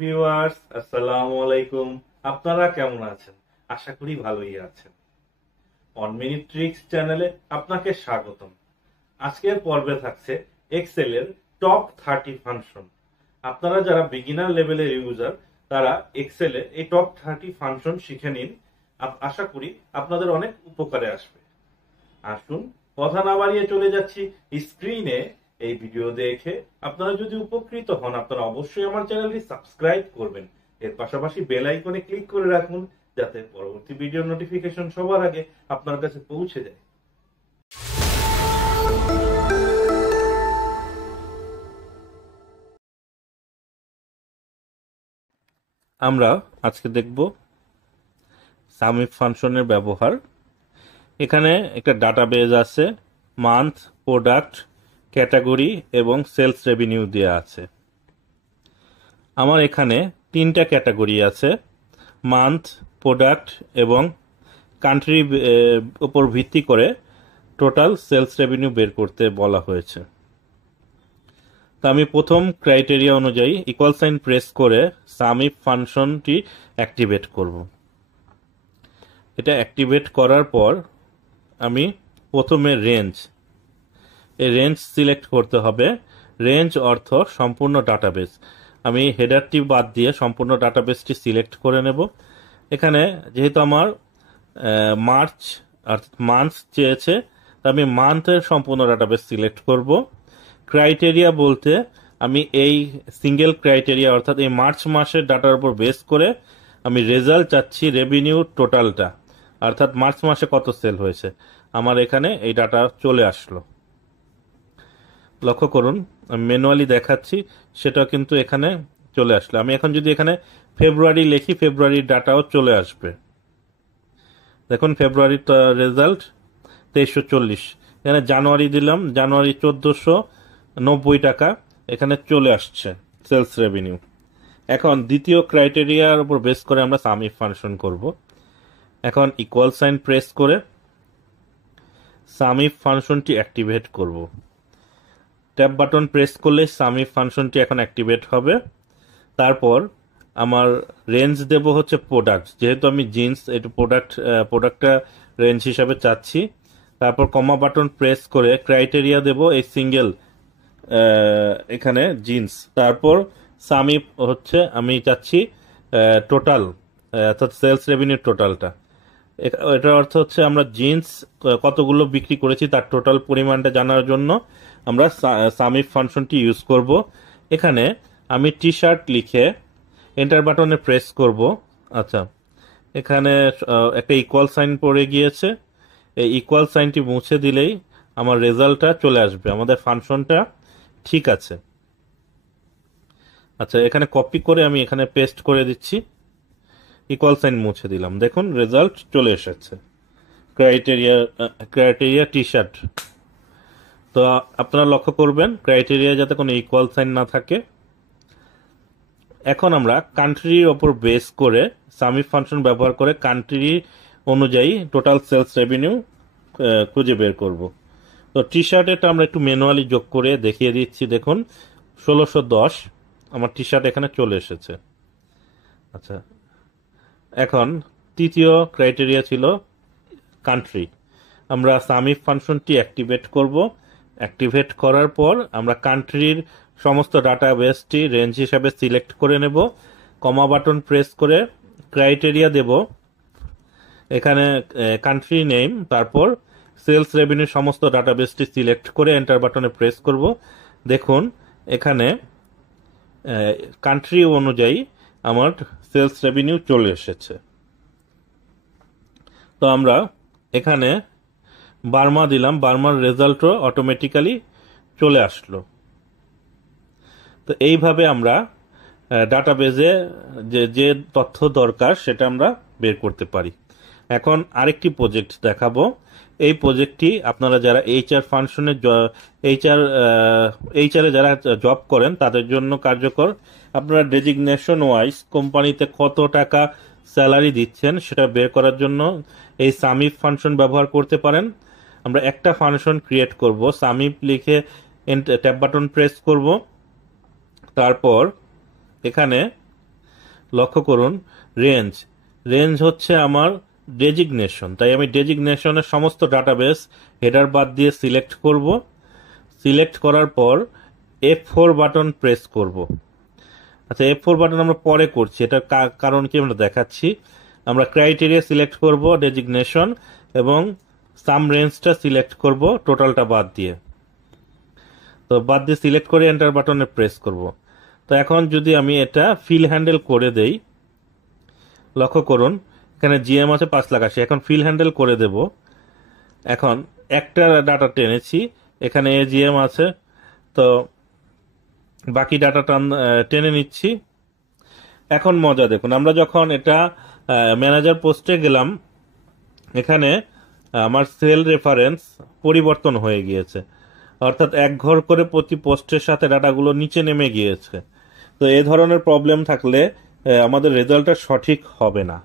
Viewers, আসসালামু আলাইকুম। আপনারা কেমন আছেন? আশা করি ভালোই আছেন। 1 মিনিট ট্রিক্স চ্যানেলে আপনাকে স্বাগতম। আজকের পর্বে থাকছে এক্সেল এর টপ 30 ফাংশন। আপনারা যারা বিগিনার লেভেলের ইউজার তারা এক্সেল এ এই টপ 30 ফাংশন শিখে নিন। আশা করি আপনাদের অনেক উপকারে আসবে। আসুন কথা না বাড়িয়ে চলে যাচ্ছি স্ক্রিনে। এই ভিডিও দেখে আপনারা যদি উপকৃত হন আপনারা অবশ্যই আমার চ্যানেলটি সাবস্ক্রাইব করবেন। এর পাশাপাশি বেল আইকনে ক্লিক করে রাখুন যাতে পরবর্তী ভিডিও নোটিফিকেশন সবার আগে আপনার কাছে পৌঁছে যায়। আমরা আজকে দেখব সামিপ ফাংশনের ব্যবহার। এখানে একটা ডাটাবেজ আছে, মান্থ, প্রোডাক্ট, ক্যাটাগরি এবং সেলস রেভিনিউ দেওয়া আছে। আমার এখানে 3টা ক্যাটাগরি আছে, মান্থ, প্রোডাক্ট এবং কান্ট্রি উপর ভিত্তি করে টোটাল সেলস রেভিনিউ বের করতে বলা হয়েছে। তো আমি প্রথম ক্রাইটেরিয়া অনুযায়ী ইকুয়াল সাইন প্রেস করে সামিপ ফাংশনটি অ্যাক্টিভেট করব। এটা অ্যাক্টিভেট করার পর আমি প্রথমে এই রেঞ্জ সিলেক্ট করতে হবে। রেঞ্জ অর্থ সম্পূর্ণ ডাটাবেস। আমি হেডারটি বাদ দিয়ে সম্পূর্ণ ডাটাবেসটি সিলেক্ট করে নেব। এখানে যেহেতু আমার মার্চ অর্থাৎ মান্থ চেয়েছে, আমি মান্থের সম্পূর্ণ ডাটাবেস সিলেক্ট করব। ক্রাইটেরিয়া বলতে আমি এই সিঙ্গেল ক্রাইটেরিয়া অর্থাৎ এই মার্চ মাসের ডাটার উপর বেস করে আমি রেজাল্ট চাচ্ছি রেভিনিউ টোটালটা, অর্থাৎ মার্চ মাসে কত সেল হয়েছে। আমার এখানে এই ডাটা চলে আসলো। লক্ষ্য করুন, আমি ম্যানুয়ালি দেখাচ্ছি, সেটা কিন্তু এখানে চলে আসলো। আমি এখন যদি এখানে ফেব্রুয়ারি লিখি, ফেব্রুয়ারির ডাটাও চলে আসবে। দেখুন ফেব্রুয়ারির রেজাল্ট 2340। এখানে জানুয়ারি দিলাম, জানুয়ারি 1490 টাকা এখানে চলে আসছে সেলস রেভিনিউ। এখন দ্বিতীয় ক্রাইটেরিয়ার উপর বেস করে আমরা সামিপ ফাংশন করব। এখন ইকুয়াল সাইন প্রেস করে সামিপ ফাংশনটি অ্যাক্টিভেট করব। ট্যাব বাটন প্রেস করলে সামিপ ফাংশনটি এখন অ্যাক্টিভেট হবে। তারপর আমার রেঞ্জ দেব হচ্ছে প্রোডাক্ট, যেহেতু আমি জিন্স একটু প্রোডাক্টটা রেঞ্জ হিসাবে চাচ্ছি। তারপর কমা বাটন প্রেস করে ক্রাইটেরিয়া দেব এই সিঙ্গেল এখানে জিন্স। তারপর সামিপ হচ্ছে আমি চাচ্ছি টোটাল অর্থাৎ সেলস রেভিনিউ টোটালটা। এটার অর্থ হচ্ছে আমরা জিন্স কতগুলো বিক্রি করেছি তার টোটাল পরিমাণটা জানার জন্য আমরা সামিপ ফাংশনটি ইউজ করব। এখানে আমি টি শার্ট লিখে এন্টার বাটনে প্রেস করব। আচ্ছা, এখানে একটা ইকুয়াল সাইন পড়ে গিয়েছে। এই ইকুয়াল সাইনটি মুছে দিলেই আমার রেজাল্টটা চলে আসবে, আমাদের ফাংশনটা ঠিক আছে। আচ্ছা, এখানে কপি করে আমি এখানে পেস্ট করে দিচ্ছি, ইকুয়াল সাইন মুছে দিলাম। দেখুন রেজাল্ট চলে এসেছে, ক্রাইটেরিয়া টি শার্ট। তো আপনারা লক্ষ্য করবেন ক্রাইটেরিয়া যাতে কোনো ইকুয়াল সাইন না থাকে। এখন আমরা কান্ট্রির ওপর বেস করে সামিপ ফাংশন ব্যবহার করে কান্ট্রি অনুযায়ী টোটাল সেলস রেভিনিউ খুঁজে বের করব। তো টি শার্ট এটা আমরা একটু ম্যানুয়ালি যোগ করে দেখিয়ে দিচ্ছি। দেখুন 1610 আমার টি শার্ট এখানে চলে এসেছে। আচ্ছা, এখন তৃতীয় ক্রাইটেরিয়া ছিল কান্ট্রি। আমরা সামিপ ফাংশনটি অ্যাক্টিভেট করব। অ্যাক্টিভেট করার পর আমরা কান্ট্রির সমস্ত ডাটাবেসটি রেঞ্জ হিসাবে সিলেক্ট করে নেব। কমা বাটন প্রেস করে ক্রাইটেরিয়া দেব এখানে কান্ট্রি নেম, তারপর সেলস রেভিনিউ সমস্ত ডাটাবেসটি সিলেক্ট করে এন্টার বাটনে প্রেস করব। দেখুন এখানে কান্ট্রি অনুযায়ী আমার সেলস রেভিনিউ চলে এসেছে। তো আমরা এখানে বার্মা দিলাম, বার্মার রেজাল্টও অটোমেটিক্যালি চলে আসলো। তো এইভাবে আমরা ডাটাবেজে যে তথ্য দরকার সেটা আমরা বের করতে পারি। এখন আরেকটি প্রজেক্ট দেখাবো। এই প্রজেক্টটি আপনারা যারা এইচআর ফাংশনে এইচআরে যারা জব করেন তাদের জন্য কার্যকর। আপনারা ডেজিগনেশন ওয়াইজ কোম্পানিতে কত টাকা স্যালারি দিচ্ছেন সেটা বের করার জন্য এই সামিপ ফাংশন ব্যবহার করতে পারেন। আমরা একটা ফাংশন ক্রিয়েট করব, সামিপ লিখে ট্যাব বাটন প্রেস করব। তারপর এখানে লক্ষ্য করুন রেঞ্জ রেঞ্জ হচ্ছে আমার ডেজিগনেশন, তাই আমি ডেজিগনেশনের সমস্ত ডাটাবেস হেডার বাদ দিয়ে সিলেক্ট করব। সিলেক্ট করার পর F4 বাটন প্রেস করব। আচ্ছা, F4 বাটন আমরা পরে করছি, এটার কারণ কি আমরা দেখাচ্ছি। আমরা ক্রাইটেরিয়া সিলেক্ট করব ডেজিগনেশন এবং সাম রেঞ্জটা সিলেক্ট করব টোটালটা বাদ দিয়ে। তো বাদ দিয়ে সিলেক্ট করে এন্টার বাটনে প্রেস করব। তো এখন যদি আমি এটা ফিল হ্যান্ডেল করে দেই, লক্ষ্য করুন এখানে জিএম আছে 5,80,000, এখন ফিল হ্যান্ডেল করে দেব। এখন একটা ডাটা টেনেছি, এখানে এজিএম আছে, তো বাকি ডাটাটা টেনে নিচ্ছি। এখন মজা দেখুন, আমরা যখন এটা ম্যানেজার পোস্টে গেলাম, এখানে আমার সেল রেফারেন্স পরিবর্তন হয়ে গিয়েছে, অর্থাৎ এক ঘর করে প্রতি পোস্টের সাথে ডাটাগুলো নিচে নেমে গিয়েছে। তো এ ধরনের প্রবলেম থাকলে আমাদের রেজাল্টটা সঠিক হবে না।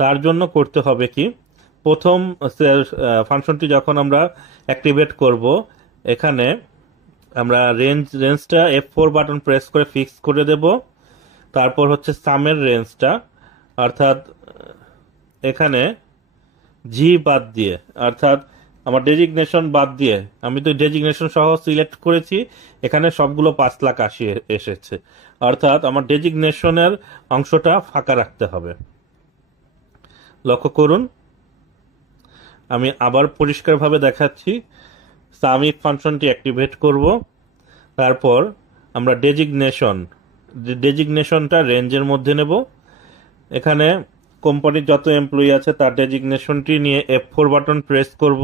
তার জন্য করতে হবে কি, প্রথম ফাংশনটি যখন আমরা অ্যাক্টিভেট করব, এখানে আমরা রেঞ্জটা F4 বাটন প্রেস করে ফিক্স করে দেব। তারপর হচ্ছে সামের রেঞ্জটা, অর্থাৎ এখানে জি বাদ দিয়ে, অর্থাৎ আমার ডেজিগনেশন বাদ দিয়ে, আমি তো ডেজিগনেশন সহ সিলেক্ট করেছি, এখানে সবগুলো 5,80,000 এসেছে, অর্থাৎ আমার ডেজিগনেশনের অংশটা ফাঁকা রাখতে হবে। লক্ষ্য করুন, আমি আবার পরিষ্কারভাবে দেখাচ্ছি। সামিফ ফাংশনটি অ্যাক্টিভেট করব, তারপর আমরা ডেজিগনেশনটা রেঞ্জের মধ্যে নেব। এখানে কোম্পানির যত এমপ্লয়ি আছে তার ডেজিগনেশনটি নিয়ে F4 বাটন প্রেস করব।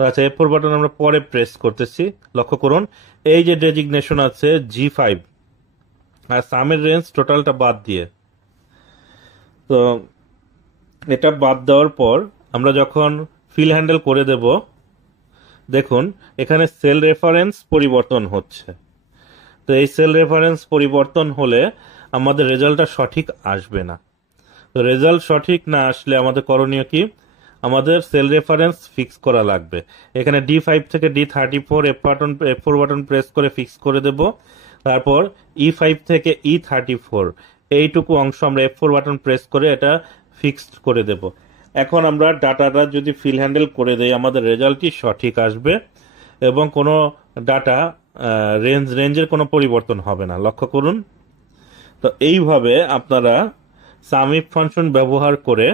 আচ্ছা, F4 বাটন আমরা পরে প্রেস করতেছি। লক্ষ্য করুন এই যে ডেজিগনেশন আছে G5 আর সামের রেঞ্জ টোটালটা বাদ দিয়ে, তো এটা বাদ দেওয়ার পর আমরা যখন ফিল হ্যান্ডেল করে দেব, দেখুন এখানে সেল রেফারেন্স পরিবর্তন হচ্ছে। তো এই সেল রেফারেন্স পরিবর্তন হলে আমাদের রেজাল্টটা সঠিক আসবে না। তো রেজাল্ট সঠিক না আসলে আমাদের করণীয় কি, আমাদের সেল রেফারেন্স ফিক্স করা লাগবে। এখানে D5 থেকে D34 F4 বাটন প্রেস করে ফিক্স করে দেব। তারপর E5 থেকে E34 এইটুকু অংশ আমরা F4 বাটন প্রেস করে এটা ফিক্সড করে দেব। এখন আমরা ডাটাটা যদি ফিল হ্যান্ডেল করে দেই, আমাদের রেজাল্টটি সঠিক আসবে এবং কোনো ডাটা রেঞ্জের কোনো পরিবর্তন হবে না। লক্ষ্য করুন। তো এইভাবে আপনারা সামিপ ফাংশন ব্যবহার করে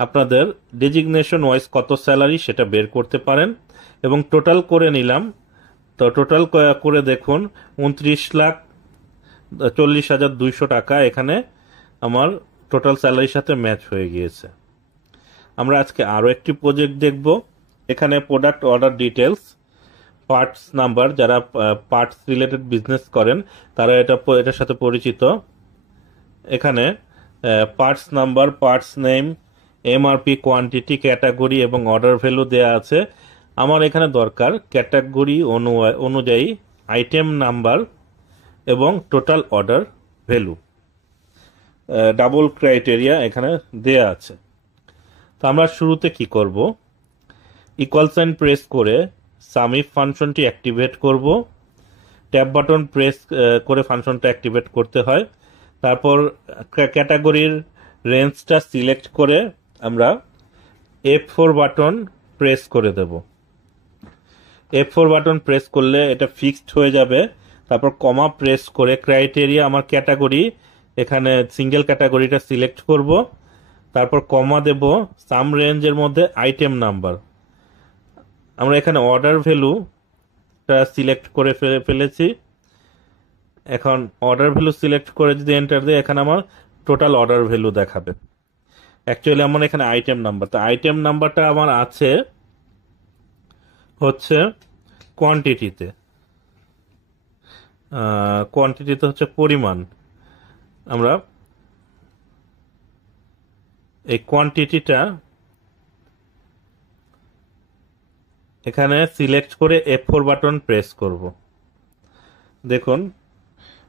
আপনাদের ডেজিগনেশন ওয়াইজ কত স্যালারি সেটা বের করতে পারেন। এবং টোটাল করে নিলাম, তো টোটাল করে দেখুন 29,40,200 টাকা এখানে আমার টোটাল স্যালারির সাথে ম্যাচ হয়ে গিয়েছে। আমরা আজকে আরও একটি প্রজেক্ট দেখব। এখানে product order details, parts number, যারা পার্টস রিলেটেড বিজনেস করেন তারা এটার সাথে পরিচিত। এখানে parts number, parts name, MRP, quantity, category এবং অর্ডার ভ্যালু দেয়া আছে। আমার এখানে দরকার ক্যাটাগরি অনুযায়ী আইটেম নাম্বার এবং total order value. Double criteria এখানে দেয়া আছে। তো আমরা শুরুতে কি করব, ইকুয়াল সাইন প্রেস করে সামিফ ফাংশনটি অ্যাক্টিভেট করব। ট্যাব বাটন প্রেস করে ফাংশনটা অ্যাক্টিভেট করতে হয়। তারপর ক্যাটাগরির রেঞ্জটা সিলেক্ট করে আমরা F4 বাটন প্রেস করে দেব। F4 বাটন প্রেস করলে এটা ফিক্সড হয়ে যাবে। তারপর কমা প্রেস করে ক্রাইটেরিয়া, আমার ক্যাটাগরি, এখানে সিঙ্গেল ক্যাটাগরিটা সিলেক্ট করব। তারপর কমা দেব, সাম রেঞ্জের মধ্যে আইটেম নাম্বার। আমরা এখানে অর্ডার ভ্যালুটা সিলেক্ট করে ফেলেছি। এখন অর্ডার ভ্যালু সিলেক্ট করে যদি এন্টার দিই, এখানে আমার টোটাল অর্ডার ভ্যালু দেখাবে। অ্যাকচুয়ালি আমার এখানে আইটেম নাম্বার, তো আইটেম নাম্বারটা আমার আছে হচ্ছে কোয়ান্টিটিতে। কোয়ান্টিটিতে হচ্ছে পরিমাণ। আমরা এই কোয়ান্টিটিটা এখানে সিলেক্ট করে F4 বাটন প্রেস করব। দেখুন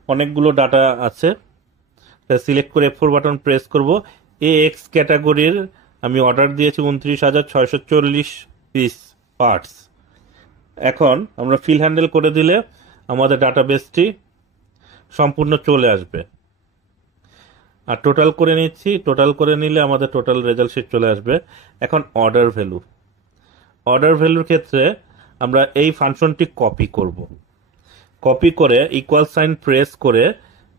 অনেকগুলো ডাটা আছে, সিলেক্ট করে F4 বাটন প্রেস করব। AX ক্যাটাগরির আমি অর্ডার দিয়েছি 29,640 পিস পার্টস। এখন আমরা ফিল হ্যান্ডেল করে দিলে আমাদের ডাটাবেসটি সম্পূর্ণ চলে আসবে। আর টোটাল করে নিচ্ছি, টোটাল করে নিলে আমাদের টোটাল রেজাল্ট শিট চলে আসবে। এখন অর্ডার ভ্যালুর ক্ষেত্রে আমরা এই ফাংশনটি কপি করব। কপি করে ইকুয়াল সাইন প্রেস করে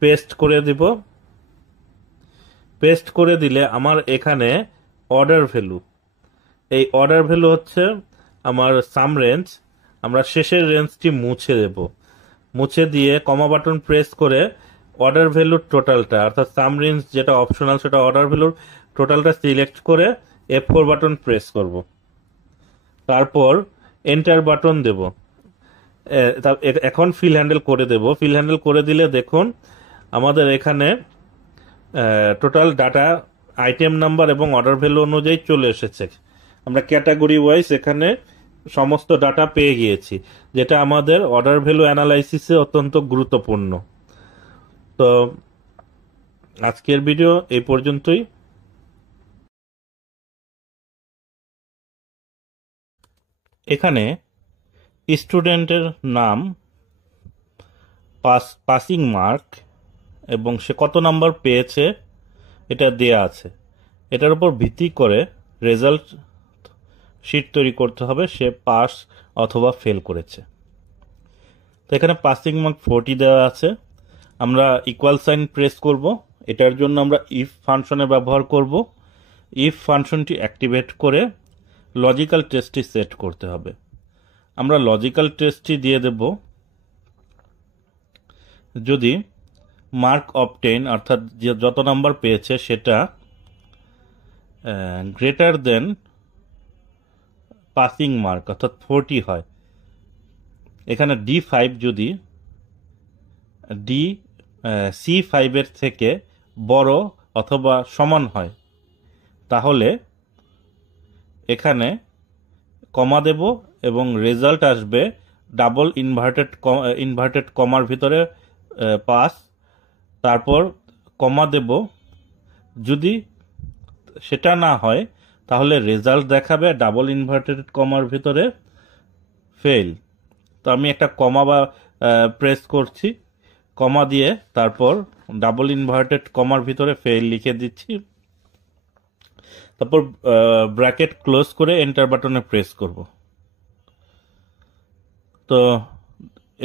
পেস্ট করে দিব। পেস্ট করে দিলে আমার এখানে অর্ডার ভ্যালু, এই অর্ডার ভ্যালু হচ্ছে আমার সাম রেঞ্জ। আমরা শেষের রেঞ্জটি মুছে দেব। মুছে দিয়ে কমা বাটন প্রেস করে অর্ডার ভ্যালুর টোটালটা, অর্থাৎ সাম রেঞ্জ যেটা অপশনাল সেটা অর্ডার ভ্যালুর টোটালটা সিলেক্ট করে F4 বাটন প্রেস করব। তারপর এন্টার বাটন দেব। এখন ফিল হ্যান্ডেল করে দেব। ফিল হ্যান্ডেল করে দিলে দেখুন আমাদের এখানে টোটাল ডাটা আইটেম নাম্বার এবং অর্ডার ভ্যালু অনুযায়ী চলে এসেছে। আমরা ক্যাটাগরি ওয়াইজ এখানে সমস্ত ডাটা পেয়ে গিয়েছি, যেটা আমাদের অর্ডার ভ্যালু অ্যানালাইসিসে অত্যন্ত গুরুত্বপূর্ণ। তো আজকের ভিডিও এই পর্যন্তই। এখানে স্টুডেন্টের নাম, পাসিং মার্ক এবং সে কত নাম্বার পেয়েছে এটা দেয়া আছে। এটার উপর ভিত্তি করে রেজাল্ট শিট তৈরি করতে হবে, সে পাস অথবা ফেল করেছে। তো এখানে পাসিং মার্ক 40 দেওয়া আছে। আমরা ইকুয়াল সাইন প্রেস করব। এটার জন্য আমরা ইফ ফাংশনে ব্যবহার করব। ইফ ফাংশনটি অ্যাক্টিভেট করে লজিক্যাল টেস্টটি সেট করতে হবে। আমরা লজিক্যাল টেস্টটি দিয়ে দেব যদি মার্ক অবটেইন, অর্থাৎ যে যত নাম্বার পেয়েছে সেটা গ্রেটার দেন পাসিং মার্ক অর্থাৎ 40 হয়। এখানে D5 যদি C5 এর থেকে বড় অথবা সমান হয় তাহলে এখানে কমা দেব এবং রেজাল্ট আসবে ডাবল ইনভার্টেড কমার ভিতরে পাস। তারপর কমা দেব। যদি সেটা না হয় তাহলে রেজাল্ট দেখাবে ডাবল ইনভার্টেড কমার ভিতরে ফেল। তো আমি একটা কমা বা প্রেস করছি, কমা দিয়ে তারপর ডাবল ইনভার্টেড কমার ভিতরে ফেল লিখে দিচ্ছি। তারপর ব্র্যাকেট ক্লোজ করে এন্টার বাটনে প্রেস করব। তো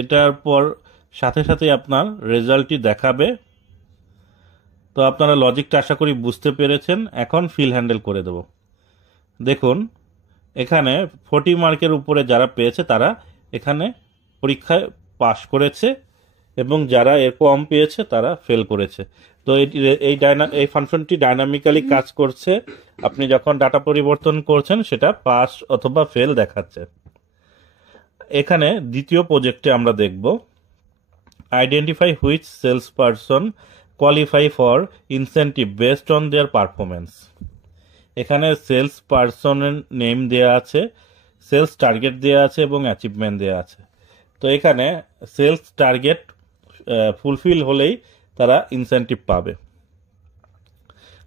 এটার পর সাথে সাথে আপনার রেজাল্টটি দেখাবে। তো আপনারা লজিকটা আশা করি বুঝতে পেরেছেন। এখন ফিল হ্যান্ডেল করে দেব। দেখুন এখানে 40 মার্কের উপরে যারা পেয়েছে তারা এখানে পরীক্ষায় পাশ করেছে এবং যারা এর কম পেয়েছে তারা ফেল করেছে। তো এই ফাংশনটি ডাইনামিক্যালি কাজ করছে। আপনি যখন ডাটা পরিবর্তন করছেন সেটা পাস অথবা ফেল দেখাচ্ছে। এখানে দ্বিতীয় প্রজেক্টে আমরা দেখব identify which sales person qualify for incentive based on their performance. এখানে সেলস পারসনের নেম দেয়া আছে, সেলস টার্গেট দেয়া আছে এবং অ্যাচিভমেন্ট দেয়া আছে। তো এখানে সেলস টার্গেট ফুলফিল হলেই তারা ইনসেন্টিভ পাবে।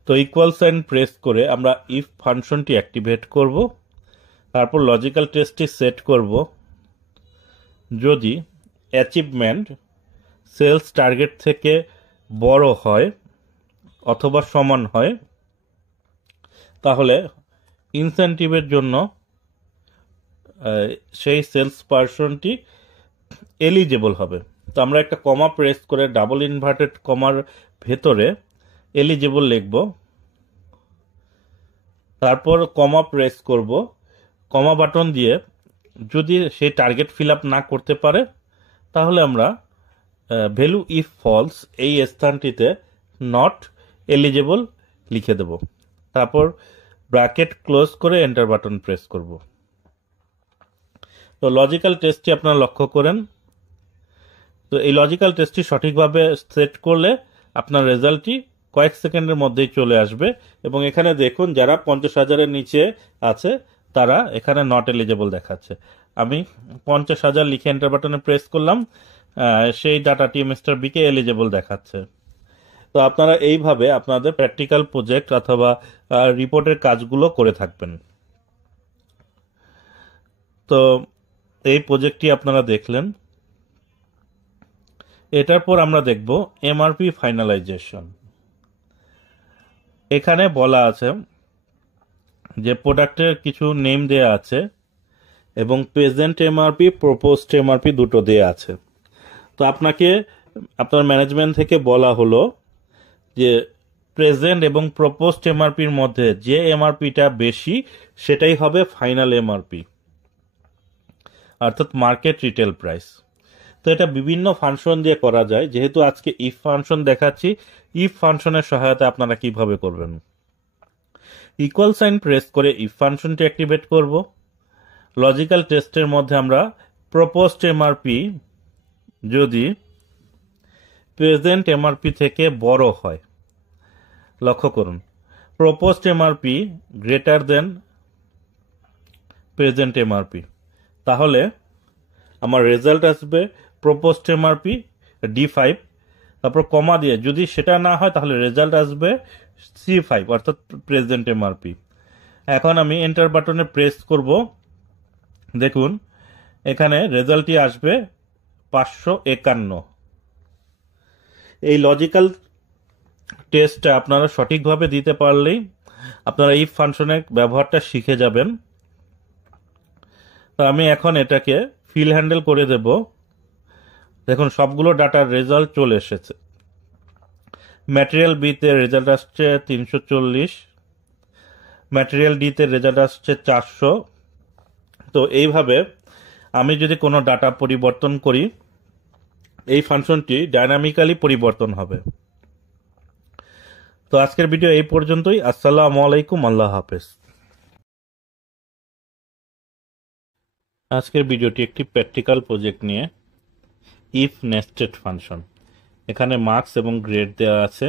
তো ইকুয়াল সাইন প্রেস করে আমরা ইফ ফাংশনটি অ্যাক্টিভেট করব। তারপর লজিক্যাল টেস্টটি সেট করব। যদি অ্যাচিভমেন্ট সেলস টার্গেট থেকে বড় হয় অথবা সমান হয় তাহলে ইনসেন্টিভের জন্য সেই সেলস পারসনটি এলিজেবল হবে। তো আমরা একটা কমা প্রেস করে ডাবল ইনভার্টেড কমার ভেতরে এলিজেবল লিখব। তারপর কমা প্রেস করব। কমা বাটন দিয়ে যদি সেই টার্গেট ফিল আপ না করতে পারে তাহলে আমরা ভ্যালু ইফ ফলস এই স্থানটিতে নট এলিজেবল লিখে দেব। তারপর ব্র্যাকেট ক্লোজ করে এন্টার বাটন প্রেস করব। তো লজিক্যাল টেস্টটি আপনারা লক্ষ্য করেন। তো এই লজিক্যাল টেস্টটি সঠিকভাবে সেট করলে আপনার রেজাল্টটি কয়েক সেকেন্ডের মধ্যেই চলে আসবে। এবং এখানে দেখুন যারা 50,000-এর নিচে আছে তারা এখানে নট এলিজেবল দেখাচ্ছে। আমি 50,000 লিখে এন্টার বাটনে প্রেস করলাম, সেই ডাটাটি মিস্টার বিকে এলিজেবল দেখাচ্ছে। তো আপনারা এইভাবে আপনাদের প্র্যাকটিক্যাল প্রজেক্ট অথবা রিপোর্টের কাজগুলো করে থাকবেন। তো এই প্রজেক্টটি আপনারা দেখলেন। এটার পর আমরা দেখব এমআরপি ফাইনালাইজেশন। এখানে বলা আছে যে প্রোডাক্টের কিছু নেম দেয়া আছে এবং প্রেজেন্ট এমআরপি, প্রপোজড এমআরপি দুটো দেয়া আছে। তো আপনাকে আপনার ম্যানেজমেন্ট থেকে বলা হলো যে প্রেজেন্ট এবং প্রপোজড এমআরপির মধ্যে যে এমআরপিটা বেশি সেটাই হবে ফাইনাল এমআরপি, অর্থাৎ মার্কেট রিটেল প্রাইস। তো এটা বিভিন্ন ফাংশন দিয়ে করা যায়। যেহেতু আজকে ইফ ফাংশন দেখাচ্ছি, ইফ ফাংশনের সহায়তা আপনারা কিভাবে করবেন। ইকুয়াল সাইন প্রেস করে ইফ ফাংশনটি অ্যাক্টিভেট করব। লজিক্যাল টেস্টের মধ্যে আমরা প্রপোজড এমআরপি যদি প্রেজেন্ট এমআরপি থেকে বড় হয়, লক্ষ্য করুন proposed MRP greater than present MRP, তাহলে আমার রেজাল্ট আসবে প্রপোজড এমআরপি D5, তারপর কমা দিয়ে যদি সেটা না হয় তাহলে রেজাল্ট আসবে C5 অর্থাৎ প্রেজেন্ট এমআরপি। এখন আমি এন্টার বাটনে প্রেস করব। দেখুন এখানে রেজাল্টটি আসবে 551। এই লজিক্যাল টেস্টটা আপনারা সঠিকভাবে দিতে পারলেই আপনারা ইফ ফাংশনের ব্যবহারটা শিখে যাবেন। তো আমি এখন এটাকে ফিল হ্যান্ডেল করে দেব। দেখুন সবগুলো ডাটার রেজাল্ট চলে এসেছে। ম্যাটেরিয়াল বিতে রেজাল্ট আসছে 340, ম্যাটেরিয়াল ডিতে রেজাল্ট আসছে 400। তো এইভাবে আমি যদি কোনো ডাটা পরিবর্তন করি এই ফাংশনটি ডাইনামিক্যালি পরিবর্তন হবে। তো আজকের ভিডিও এই পর্যন্তই। আসসালামু আলাইকুম, আল্লাহ হাফেজ। আজকের ভিডিওটি একটি প্র্যাকটিক্যাল প্রজেক্ট নিয়ে, ইফ নেস্টেড ফাংশন। এখানে মার্কস এবং গ্রেড দেওয়া আছে।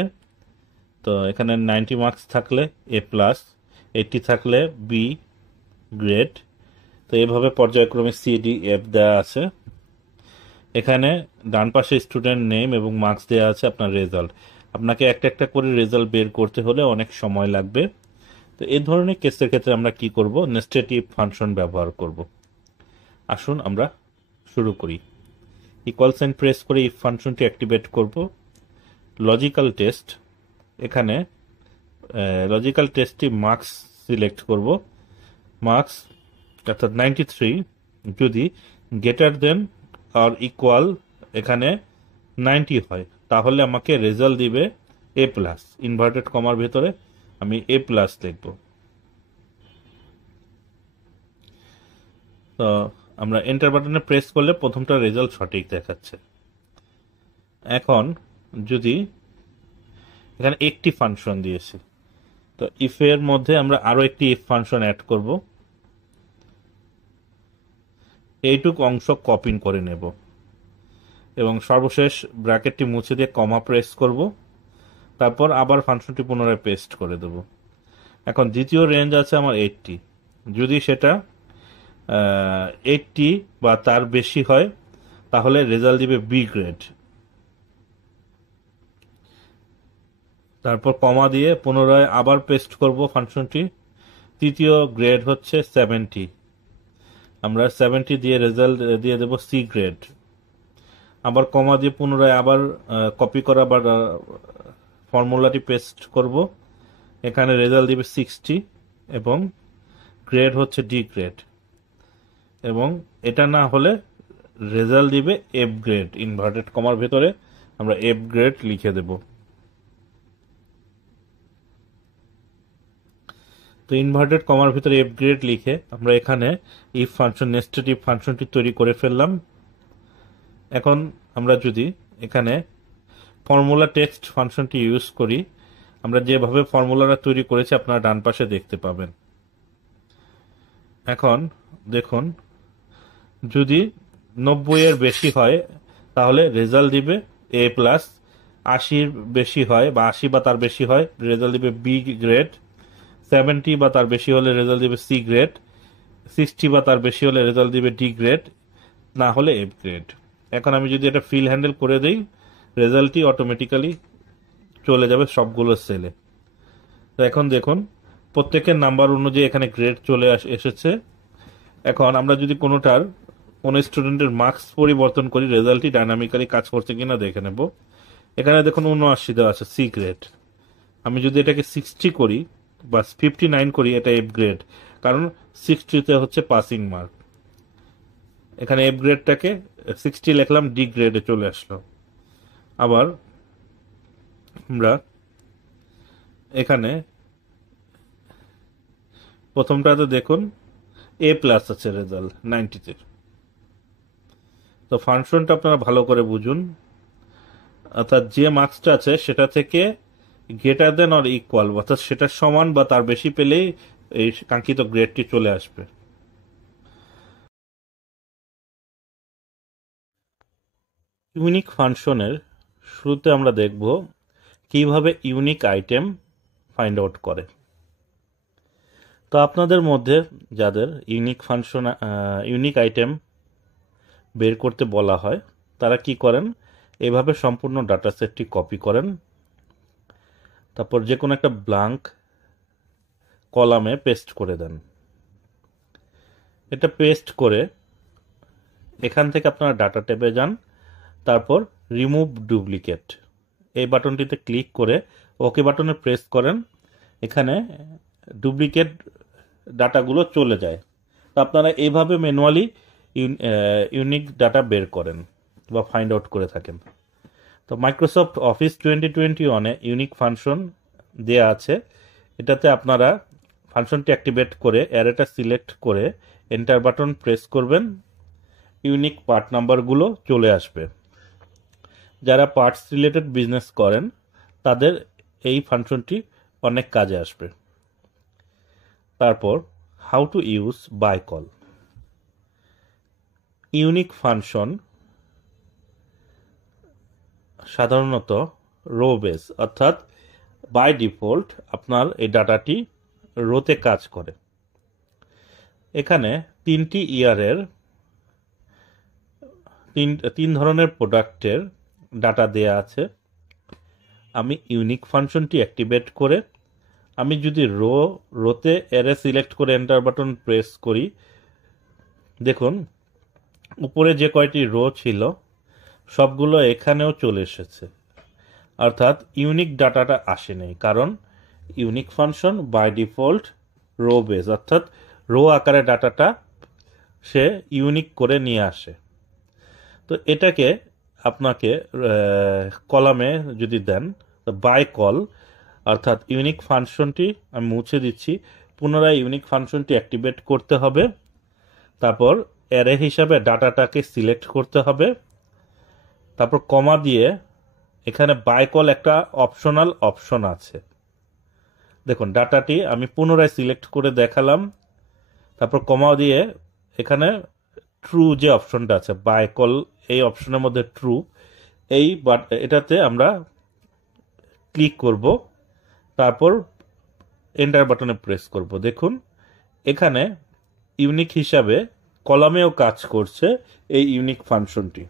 তো এখানে 90 মার্কস থাকলে A+, 80 থাকলে B গ্রেড। তো এইভাবে পর্যায়ক্রমে C-D-F দেওয়া আছে। এখানে ডান পাশে স্টুডেন্ট নেম এবং মার্কস দেওয়া আছে, আপনার রেজাল্ট। আপনাকে একটা একটা করে রেজাল্ট বের করতে হলে অনেক সময় লাগবে। তো এই ধরনের কেসের ক্ষেত্রে আমরা কি করব, নেস্টেড ইফ ফাংশন ব্যবহার করব। আসুন আমরা শুরু করি। ইকুয়াল সাইন প্রেস করে ইফ ফাংশনটি অ্যাক্টিভেট করব। লজিক্যাল টেস্ট, এখানে লজিক্যাল টেস্টটি মার্কস সিলেক্ট করব। মার্কস অর্থাৎ 93 যদি গ্রেটার দেন আর ইকুয়াল এখানে 90 হয় তাহলে আমাকে রেজাল্ট দিবে A+। ইনভার্টেড কমার ভেতরে আমি A+ লিখব। তো আমরা এন্টার বাটনে প্রেস করলে প্রথমটা রেজাল্ট সঠিক দেখাচ্ছে। এখন যদি এখানে একটি ফাংশন দিয়েছে, তো ইফের মধ্যে আমরা আরো একটি ইফ ফাংশন অ্যাড করব। এইটুক অংশ কপি করে নেব এবং সর্বশেষ ব্র্যাকেটটি মুছে দিয়ে কমা প্রেস করব। তারপর আবার ফাংশনটি পুনরায় পেস্ট করে দেব। এখন দ্বিতীয় রেঞ্জ আছে আমার 80, যদি সেটা 80 বা তার বেশি হয় তাহলে রেজাল্ট দিবে B গ্রেড। তারপর কমা দিয়ে পুনরায় আবার পেস্ট করব ফাংশনটি। তৃতীয় গ্রেড হচ্ছে 70, আমরা 70 দিয়ে রেজাল্ট দিয়ে দেব C গ্রেড। আবার কমা দিয়ে পুনরায় আবার কপি করা বা ফর্মুলাটি পেস্ট করব। এখানে রেজাল্ট দিবে 60 এবং গ্রেড হচ্ছে D গ্রেড। এবং এটা না হলে রেজাল্ট দিবে F গ্রেড। ইনভার্টেড কমার ভেতরে আমরা F গ্রেড লিখে দেব। তো ইনভার্টেড কমার ভিতরে F গ্রেড লিখে আমরা এখানে ইফ ফাংশন, নেস্টেড ইফ ফাংশনটি তৈরি করে ফেললাম। এখন আমরা যদি এখানে ফর্মুলা টেক্সট ফাংশনটি ইউজ করি, আমরা যেভাবে ফর্মুলাটা তৈরি করেছি আপনারা ডান পাশে দেখতে পাবেন। এখন দেখুন যদি 90 এর বেশি হয় তাহলে রেজাল্ট দিবে A+, 80 বেশি হয় বা 80 বা তার বেশি হয় রেজাল্ট দিবে B গ্রেড, 70 বা তার বেশি হলে রেজাল্ট দিবে C গ্রেড, 60 বা তার বেশি হলে রেজাল্ট দিবে D গ্রেড, না হলে F গ্রেড। এখন আমি যদি এটা ফিল হ্যান্ডেল করে দেই রেজাল্টটি অটোমেটিক্যালি চলে যাবে সবগুলো সেলে। তো এখন দেখুন প্রত্যেকের নাম্বার অনুযায়ী এখানে গ্রেড চলে এসেছে। এখন আমরা যদি কোনোটার কোনো স্টুডেন্টের মার্কস পরিবর্তন করি, রেজাল্টটি ডাইনামিক্যালি কাজ করছে কিনা দেখে নেব। এখানে দেখুন 79 দেওয়া আছে সি গ্রেড। আমি যদি এটাকে 60 করি বা 59 করি, এটা এফ গ্রেড, কারণ 60তে হচ্ছে পাসিং মার্ক। এখানে এফ গ্রেডটাকে 60 লিখলাম, ডি গ্রেডে চলে আসলো। আবার আমরা এখানে প্রথমটাতে দেখুন এ প্লাস আছে রেজাল্ট 90-তে। তো ফাংশনটা আপনারা ভালো করে বুঝুন, অর্থাৎ যে মার্কসটা আছে সেটা থেকে গ্রেটার দেন অর ইকুয়াল, অর্থাৎ সেটা সমান বা তার বেশি পেলেই এই কাঙ্ক্ষিত গ্রেডটি চলে আসবে। ইউনিক ফাংশনের শুরুতে আমরা দেখব কিভাবে ইউনিক আইটেম ফাইন্ড আউট করে। তো আপনাদের মধ্যে যাদের ইউনিক আইটেম বের করতে বলা হয়, তারা কি করেন, এভাবে সম্পূর্ণ ডাটা সেটটি কপি করেন, তারপর যে কোনো একটা ব্ল্যাঙ্ক কলামে পেস্ট করে দেন। এটা পেস্ট করে এখান থেকে আপনারা ডাটা ট্যাবে যান, তারপর রিমুভ ডুপ্লিকেট এই বাটনটিতে ক্লিক করে ওকে বাটনে প্রেস করেন। এখানে ডুপ্লিকেট ডাটাগুলো চলে যায়। তো আপনারা এইভাবে ম্যানুয়ালি ইউনিক ডাটা বের করেন বা ফাইন্ড আউট করে থাকেন। তো মাইক্রোসফট অফিস 2021-এ ইউনিক ফাংশন দেয়া আছে। এটাতে আপনারা ফাংশনটি অ্যাক্টিভেট করে অ্যারেটা সিলেক্ট করে এন্টার বাটন প্রেস করবেন, ইউনিক পার্ট নাম্বারগুলো চলে আসবে। যারা পার্টস রিলেটেড বিজনেস করেন তাদের এই ফাংশনটি অনেক কাজে আসবে। তারপর how to use BYCOL. Unique function সাধারণত রো বেস, অর্থাৎ বাই ডিফল্ট আপনার এই ডাটাটি রোতে কাজ করে। এখানে তিনটি ইয়ারের তিন ধরনের প্রোডাক্টের ডাটা দেয়া আছে। আমি ইউনিক ফাংশনটি অ্যাক্টিভেট করে আমি যদি রোতে অ্যারে সিলেক্ট করে এন্টার বাটন প্রেস করি, দেখুন উপরে যে কয়টি রো ছিল সবগুলো এখানেও চলে এসেছে, অর্থাৎ ইউনিক ডাটাটা আসেনি, কারণ unique function by default row base, অর্থাৎ রো আকারে ডাটাটা সে ইউনিক করে নিয়ে আসে। তো এটাকে আপনাকে কলামে যদি দেন বাই কল, অর্থাৎ ইউনিক ফাংশনটি আমি মুছে দিচ্ছি, পুনরায় ইউনিক ফাংশনটি অ্যাক্টিভেট করতে হবে। তারপর অ্যারে হিসাবে ডাটাটাকে সিলেক্ট করতে হবে, তারপর কমা দিয়ে এখানে বাই কল একটা অপশনাল অপশন আছে। দেখুন ডাটাটি আমি পুনরায় সিলেক্ট করে দেখালাম, তারপর কমা দিয়ে এখানে ট্রু যে অপশনটা আছে বাই কল, এই অপশনের মধ্যে ট্রু, এটাতে আমরা ক্লিক করব, তারপর এন্টার বাটনে প্রেস করব। দেখুন এখানে ইউনিক হিসাবে কলামেও কাজ করছে এই ইউনিক ফাংশনটি।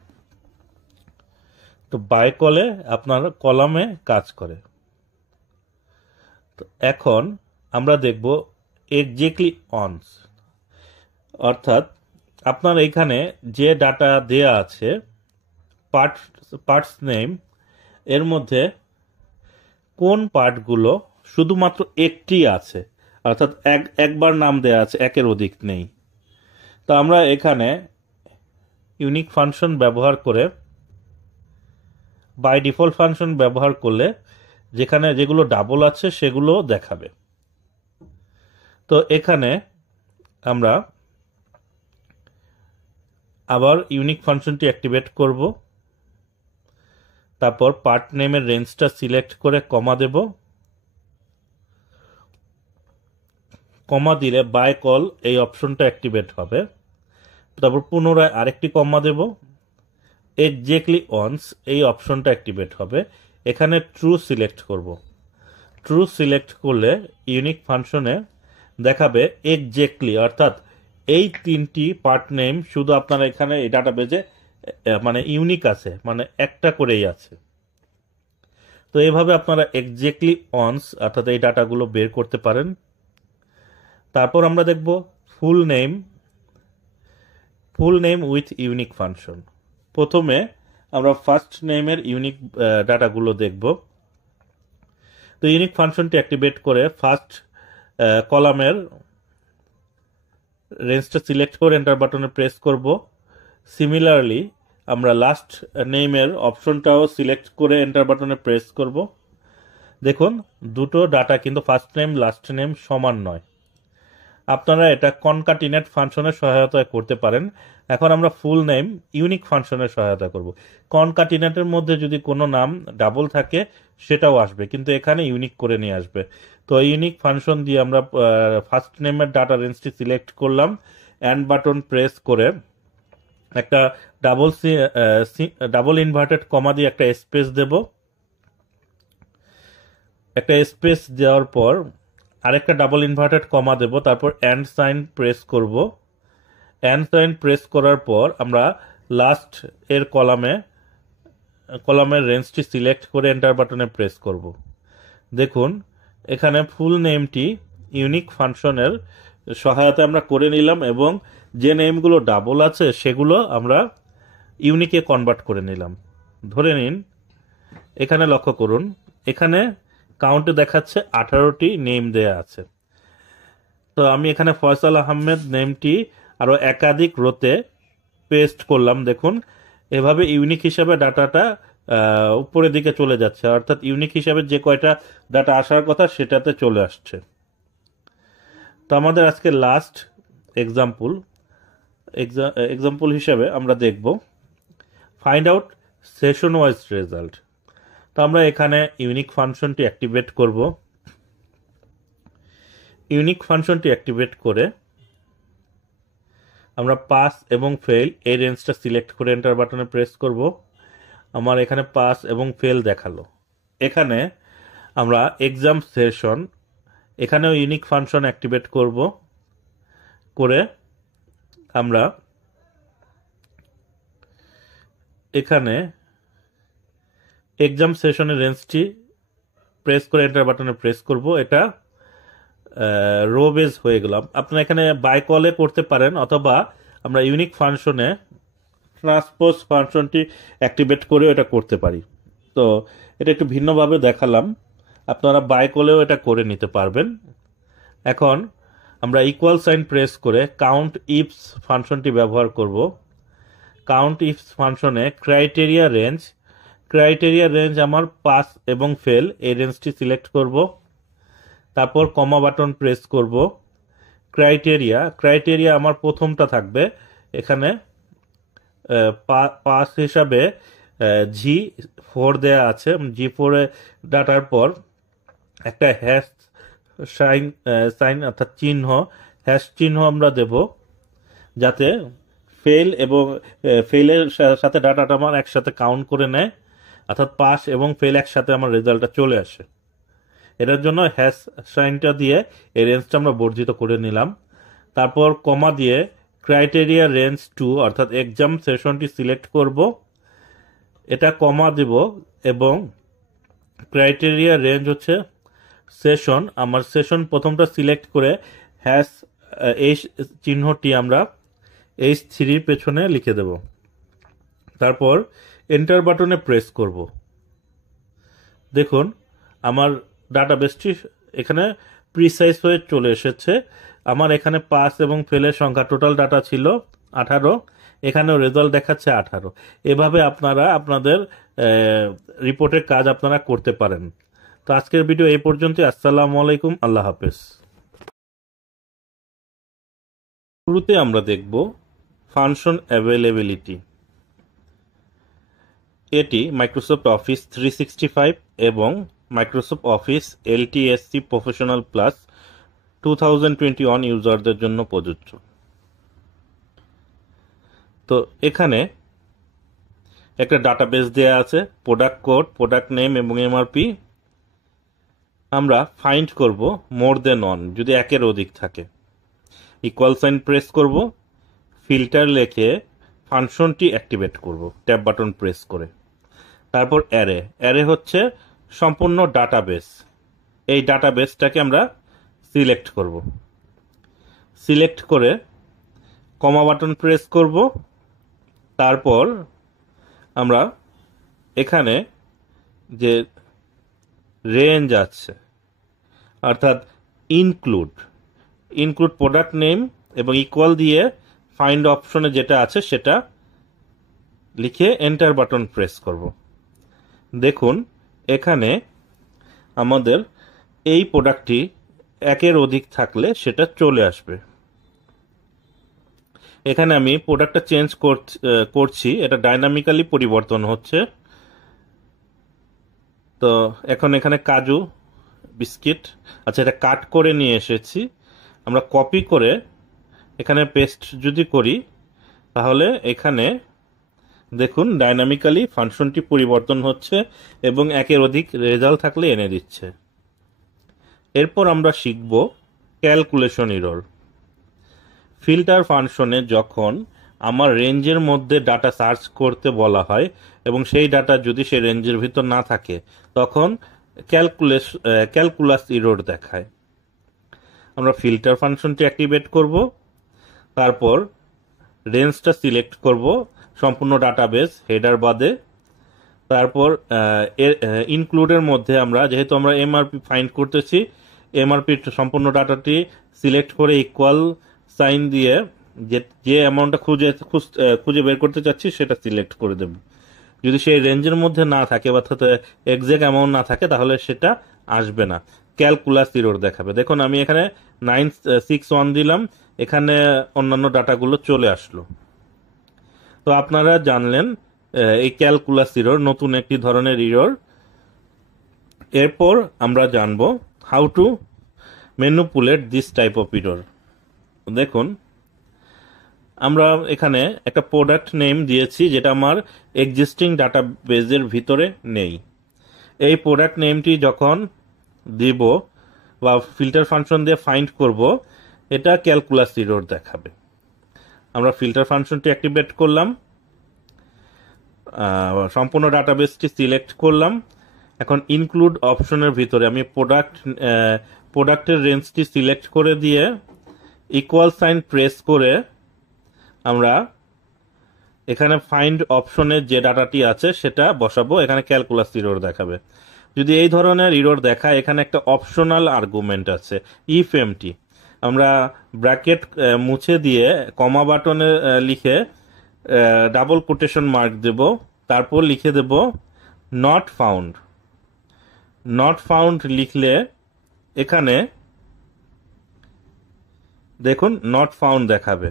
তো বাই কলে আপনার কলামে কাজ করে। তো এখন আমরা দেখব এক্স্যাক্টলি অনস, অর্থাৎ আপনার এখানে যে ডাটা দেয়া আছে পার্টস নেম, এর মধ্যে কোন পার্টগুলো শুধুমাত্র একটি আছে, অর্থাৎ একবার নাম দেয়া আছে, একের অধিক নেই। তো আমরা এখানে ইউনিক ফাংশন ব্যবহার করে বাই ডিফল্ট ফাংশন ব্যবহার করলে যেখানে যেগুলো ডাবল আছে সেগুলো দেখাবে। তো এখানে আমরা আবার ইউনিক ফাংশনটি অ্যাক্টিভেট করব, তারপর পার্ট নেমের রেঞ্জটা সিলেক্ট করে কমা দেব, কমা দিলে বাই কল এই অপশনটা অ্যাক্টিভেট হবে। তারপর পুনরায় আরেকটি কমা দেব, এক্স্যাক্টলি অনস এই অপশনটা অ্যাক্টিভেট হবে। এখানে ট্রু সিলেক্ট করব, ট্রু সিলেক্ট করলে ইউনিক ফাংশনে দেখাবে এক্স্যাক্টলি, অর্থাৎ এই তিনটি পার্ট নেম শুধু আপনারা এখানে এই ডাটাবেজে মানে ইউনিক আছে, মানে একটা করেই আছে। তো এইভাবে আপনারা এক্স্যাক্টলি অনস অর্থাৎ এই ডাটাগুলো বের করতে পারেন। তারপর আমরা দেখব full name. Full name with unique function. প্রথমে আমরা ফার্স্ট নেমের ইউনিক ডাটাগুলো দেখব। তো ইউনিক ফাংশনটি অ্যাক্টিভেট করে ফার্স্ট কলামের রেঞ্জটা সিলেক্ট করে এন্টার বাটনে প্রেস করব। সিমিলারলি আমরা লাস্ট নেমের অপশনটাও সিলেক্ট করে এন্টার বাটনে প্রেস করব। দেখুন দুটো ডাটা কিন্তু ফার্স্ট নেম লাস্ট নেম সমান নয়। আপনারা এটা কনকাটিনেট ফাংশনের সহায়তায় করতে পারেন। এখন আমরা ফুল নেম ইউনিক ফাংশনের সহায়তা করব। কনকাটিনেটের মধ্যে যদি কোনো নাম ডাবল থাকে সেটাও আসবে, কিন্তু এখানে ইউনিক করে নিয়ে আসবে। তো ইউনিক ফাংশন দিয়ে আমরা ফার্স্ট নেমের ডাটা রেঞ্জটি সিলেক্ট করলাম, অ্যান্ড বাটন প্রেস করে একটা ডাবল ইনভার্টেড কমা দিয়ে একটা স্পেস দেব। একটা স্পেস দেওয়ার পর আরেকটা ডাবল ইনভার্টেড কমা দেব, তারপর অ্যান্ড সাইন প্রেস করব। অ্যান্ড সাইন প্রেস করার পর আমরা লাস্ট এর কলামের রেঞ্জটি সিলেক্ট করে এন্টার বাটনে প্রেস করব। দেখুন এখানে ফুল নেমটি ইউনিক ফাংশনের সহায়তা আমরা করে নিলাম এবং যে নেমগুলো ডাবল আছে সেগুলো আমরা ইউনিকে কনভার্ট করে নিলাম। ধরে নিন এখানে লক্ষ্য করুন, এখানে কাউন্টে দেখাচ্ছে 18টি নেম দেয়া আছে। তো আমি এখানে ফয়সাল আহমেদ নেমটি আরো একাধিক রোতে পেস্ট করলাম। দেখুন এভাবে ইউনিক হিসাবে ডাটাটা উপরের দিকে চলে যাচ্ছে, অর্থাৎ ইউনিক হিসাবে যে কয়টা ডাটা আসার কথা সেটাতে চলে আসছে। তো আমাদের আজকে লাস্ট এক্সাম্পল হিসাবে আমরা দেখব find out session wise result. তো আমরা এখানে ইউনিক ফাংশনটি অ্যাক্টিভেট করব। ইউনিক ফাংশনটি অ্যাক্টিভেট করে আমরা পাস এবং ফেল এই রেঞ্জটা সিলেক্ট করে এন্টার বাটনে প্রেস করব। আমার এখানে পাস এবং ফেল দেখালো। এখানে আমরা এক্সাম সেশন এখানেও ইউনিক ফাংশন অ্যাক্টিভেট করব, করে আমরা এখানে এক্সাম সেশনের রেঞ্জটি প্রেস করে এন্টার বাটনে প্রেস করব। এটা রো বেজ হয়ে গেল। আপনারা এখানে বাই কলে করতে পারেন, অথবা আমরা ইউনিক ফাংশনে ট্রান্সপোজ ফাংশনটি অ্যাক্টিভেট করেও এটা করতে পারি। তো এটা একটু ভিন্নভাবে দেখালাম, আপনারা বাই কলেও এটা করে নিতে পারবেন। এখন আমরা ইকুয়াল সাইন প্রেস করে কাউন্ট ইফস ফাংশনটি ব্যবহার করব। কাউন্ট ইফস ফাংশনে ক্রাইটেরিয়া রেঞ্জ আমার পাস এবং ফেল এই রেঞ্জটি সিলেক্ট করব। তারপর কমা বাটন প্রেস করব। ক্রাইটেরিয়া আমার প্রথমটা থাকবে, এখানে পাস হিসাবে G4 দেয়া আছে। G4 এ ডাটার পর একটা হ্যাশ সাইন অর্থাৎ হ্যাশ চিহ্ন আমরা দেব, যাতে ফেল এবং ফেলের সাথে ডাটাটা আমার একসাথে কাউন্ট করে নেয়, অর্থাৎ পাস এবং ফেল একসাথে আমার রেজাল্টটা চলে আসে। এটার জন্য হ্যাশ সাইনটা দিয়ে এই রেঞ্জটা আমরা বর্ধিত করে নিলাম। তারপর কমা দিয়ে ক্রাইটেরিয়া রেঞ্জ 2 অর্থাৎ এক্সাম সেশনটি সিলেক্ট করব, এটা কমা দেব এবং ক্রাইটেরিয়া রেঞ্জ হচ্ছে সেশন, আমার সেশন প্রথমটা সিলেক্ট করে হ্যাশ এই চিহ্নটি আমরা H3 পেছনে লিখে দেব। তারপর এন্টার বাটনে প্রেস করব। দেখুন আমার ডাটাবেসটি এখানে প্রিসাইজ হয়ে চলে এসেছে। আমার এখানে পাস এবং ফেলের সংখ্যা টোটাল ডাটা ছিল 18, এখানেও রেজাল্ট দেখাচ্ছে 18। এভাবে আপনারা আপনাদের রিপোর্টের কাজ আপনারা করতে পারেন। তো আজকের ভিডিও এই পর্যন্ত। আসসালামু আলাইকুম, আল্লাহ হাফেজ। শুরুতে আমরা দেখব ফাংশন অ্যাভেলেবিলিটি। এটি মাইক্রোসফট অফিস 365 এবং Microsoft office LTSC professional plus 2021 ইউজারদের জন্য প্রযোজ্য। তো এখানে একটা ডাটাবেস দেয়া আছে, প্রোডাক্ট কোড, প্রোডাক্ট নেম এবং এমআরপি। আমরা ফাইন্ড করব মোর দেন ওয়ান, যদি একের অধিক থাকে। ইকুয়াল সাইন প্রেস করব, ফিল্টার লিখে ফাংশনটি অ্যাক্টিভেট করব ট্যাব বাটন প্রেস করে। তারপর অ্যারে হচ্ছে সম্পূর্ণ ডাটাবেস, এই ডাটাবেসটাকে আমরা সিলেক্ট করব। সিলেক্ট করে কমা বাটন প্রেস করব। তারপর আমরা এখানে যে রেঞ্জ আছে অর্থাৎ ইনক্লুড প্রোডাক্ট নেম এবং ইকুয়াল দিয়ে ফাইন্ড অপশনে যেটা আছে সেটা লিখে এন্টার বাটন প্রেস করব। দেখুন এখানে আমাদের এই প্রোডাক্টটি একের অধিক থাকলে সেটা চলে আসবে। এখানে আমি প্রোডাক্টটা চেঞ্জ করছি, এটা ডাইনামিক্যালি পরিবর্তন হচ্ছে। তো এখন এখানে কাজু বিস্কিট, আচ্ছা এটা কাট করে নিয়ে এসেছি, আমরা কপি করে এখানে পেস্ট যদি করি তাহলে এখানে দেখুন ডাইনামিক্যালি ফাংশনটি পরিবর্তন হচ্ছে এবং একের অধিক রেজাল্ট থাকলে এনে দিচ্ছে। এরপর আমরা শিখব ক্যালকুলেশন এরর। ফিল্টার ফাংশনে যখন আমার রেঞ্জের মধ্যে ডাটা সার্চ করতে বলা হয় এবং সেই ডাটা যদি সেই রেঞ্জের ভিতর না থাকে তখন ক্যালকুলাস এরর দেখায়। আমরা ফিল্টার ফাংশনটি অ্যাক্টিভেট করব, তারপর রেঞ্জটা সিলেক্ট করব সম্পূর্ণ ডাটাবেস হেডার বাদে। তারপর ইনক্লুডের মধ্যে আমরা যেহেতু আমরা এমআরপি ফাইন্ড করতেছি, এমআরপি সম্পূর্ণ ডাটাটি সিলেক্ট করে ইকুয়াল সাইন দিয়ে যে অ্যামাউন্টটা খুঁজে বের করতে চাচ্ছি সেটা সিলেক্ট করে দেব। যদি সেই রেঞ্জের মধ্যে না থাকে বা এক্সাক্ট অ্যামাউন্ট না থাকে তাহলে সেটা আসবে না, ক্যালকুলাস এরর দেখাবে। দেখুন আমি এখানে 961 দিলাম, এখানে অন্যান্য ডাটাগুলো চলে আসলো। তো আপনারা জানলেন এই ক্যালকুলাস এরর নতুন একটি ধরনের এরর। এরপর আমরা জানবো how to manipulate this type of error. দেখুন আমরা এখানে একটা প্রোডাক্ট নেম দিয়েছি যেটা আমার এক্সিস্টিং ডাটাবেজের ভিতরে নেই। এই প্রোডাক্ট নেমটি যখন দিব বা ফিল্টার ফাংশন দিয়ে ফাইন্ড করব, এটা ক্যালকুলাস এরর দেখাবে। আমরা ফিল্টার ফাংশনটি অ্যাক্টিভেট করলাম, সম্পূর্ণ ডাটাবেসটি সিলেক্ট করলাম। এখন ইনক্লুড অপশনের ভিতরে আমি প্রোডাক্টের রেঞ্জটি সিলেক্ট করে দিয়ে ইকুয়াল সাইন প্রেস করে আমরা এখানে ফাইন্ড অপশনে যে ডাটাটি আছে সেটা বসাবো। এখানে ক্যালকুলাস এরর দেখাবে। যদি এই ধরনের এরর দেখায়, এখানে একটা অপশনাল আর্গুমেন্ট আছে ইফ এমটি, আমরা ব্র্যাকেট মুছে দিয়ে কমা বাটনে লিখে ডাবল কোটেশন মার্ক দেব, তারপর লিখে দেব নট ফাউন্ড। নট ফাউন্ড লিখলে এখানে দেখুন নট ফাউন্ড দেখাবে।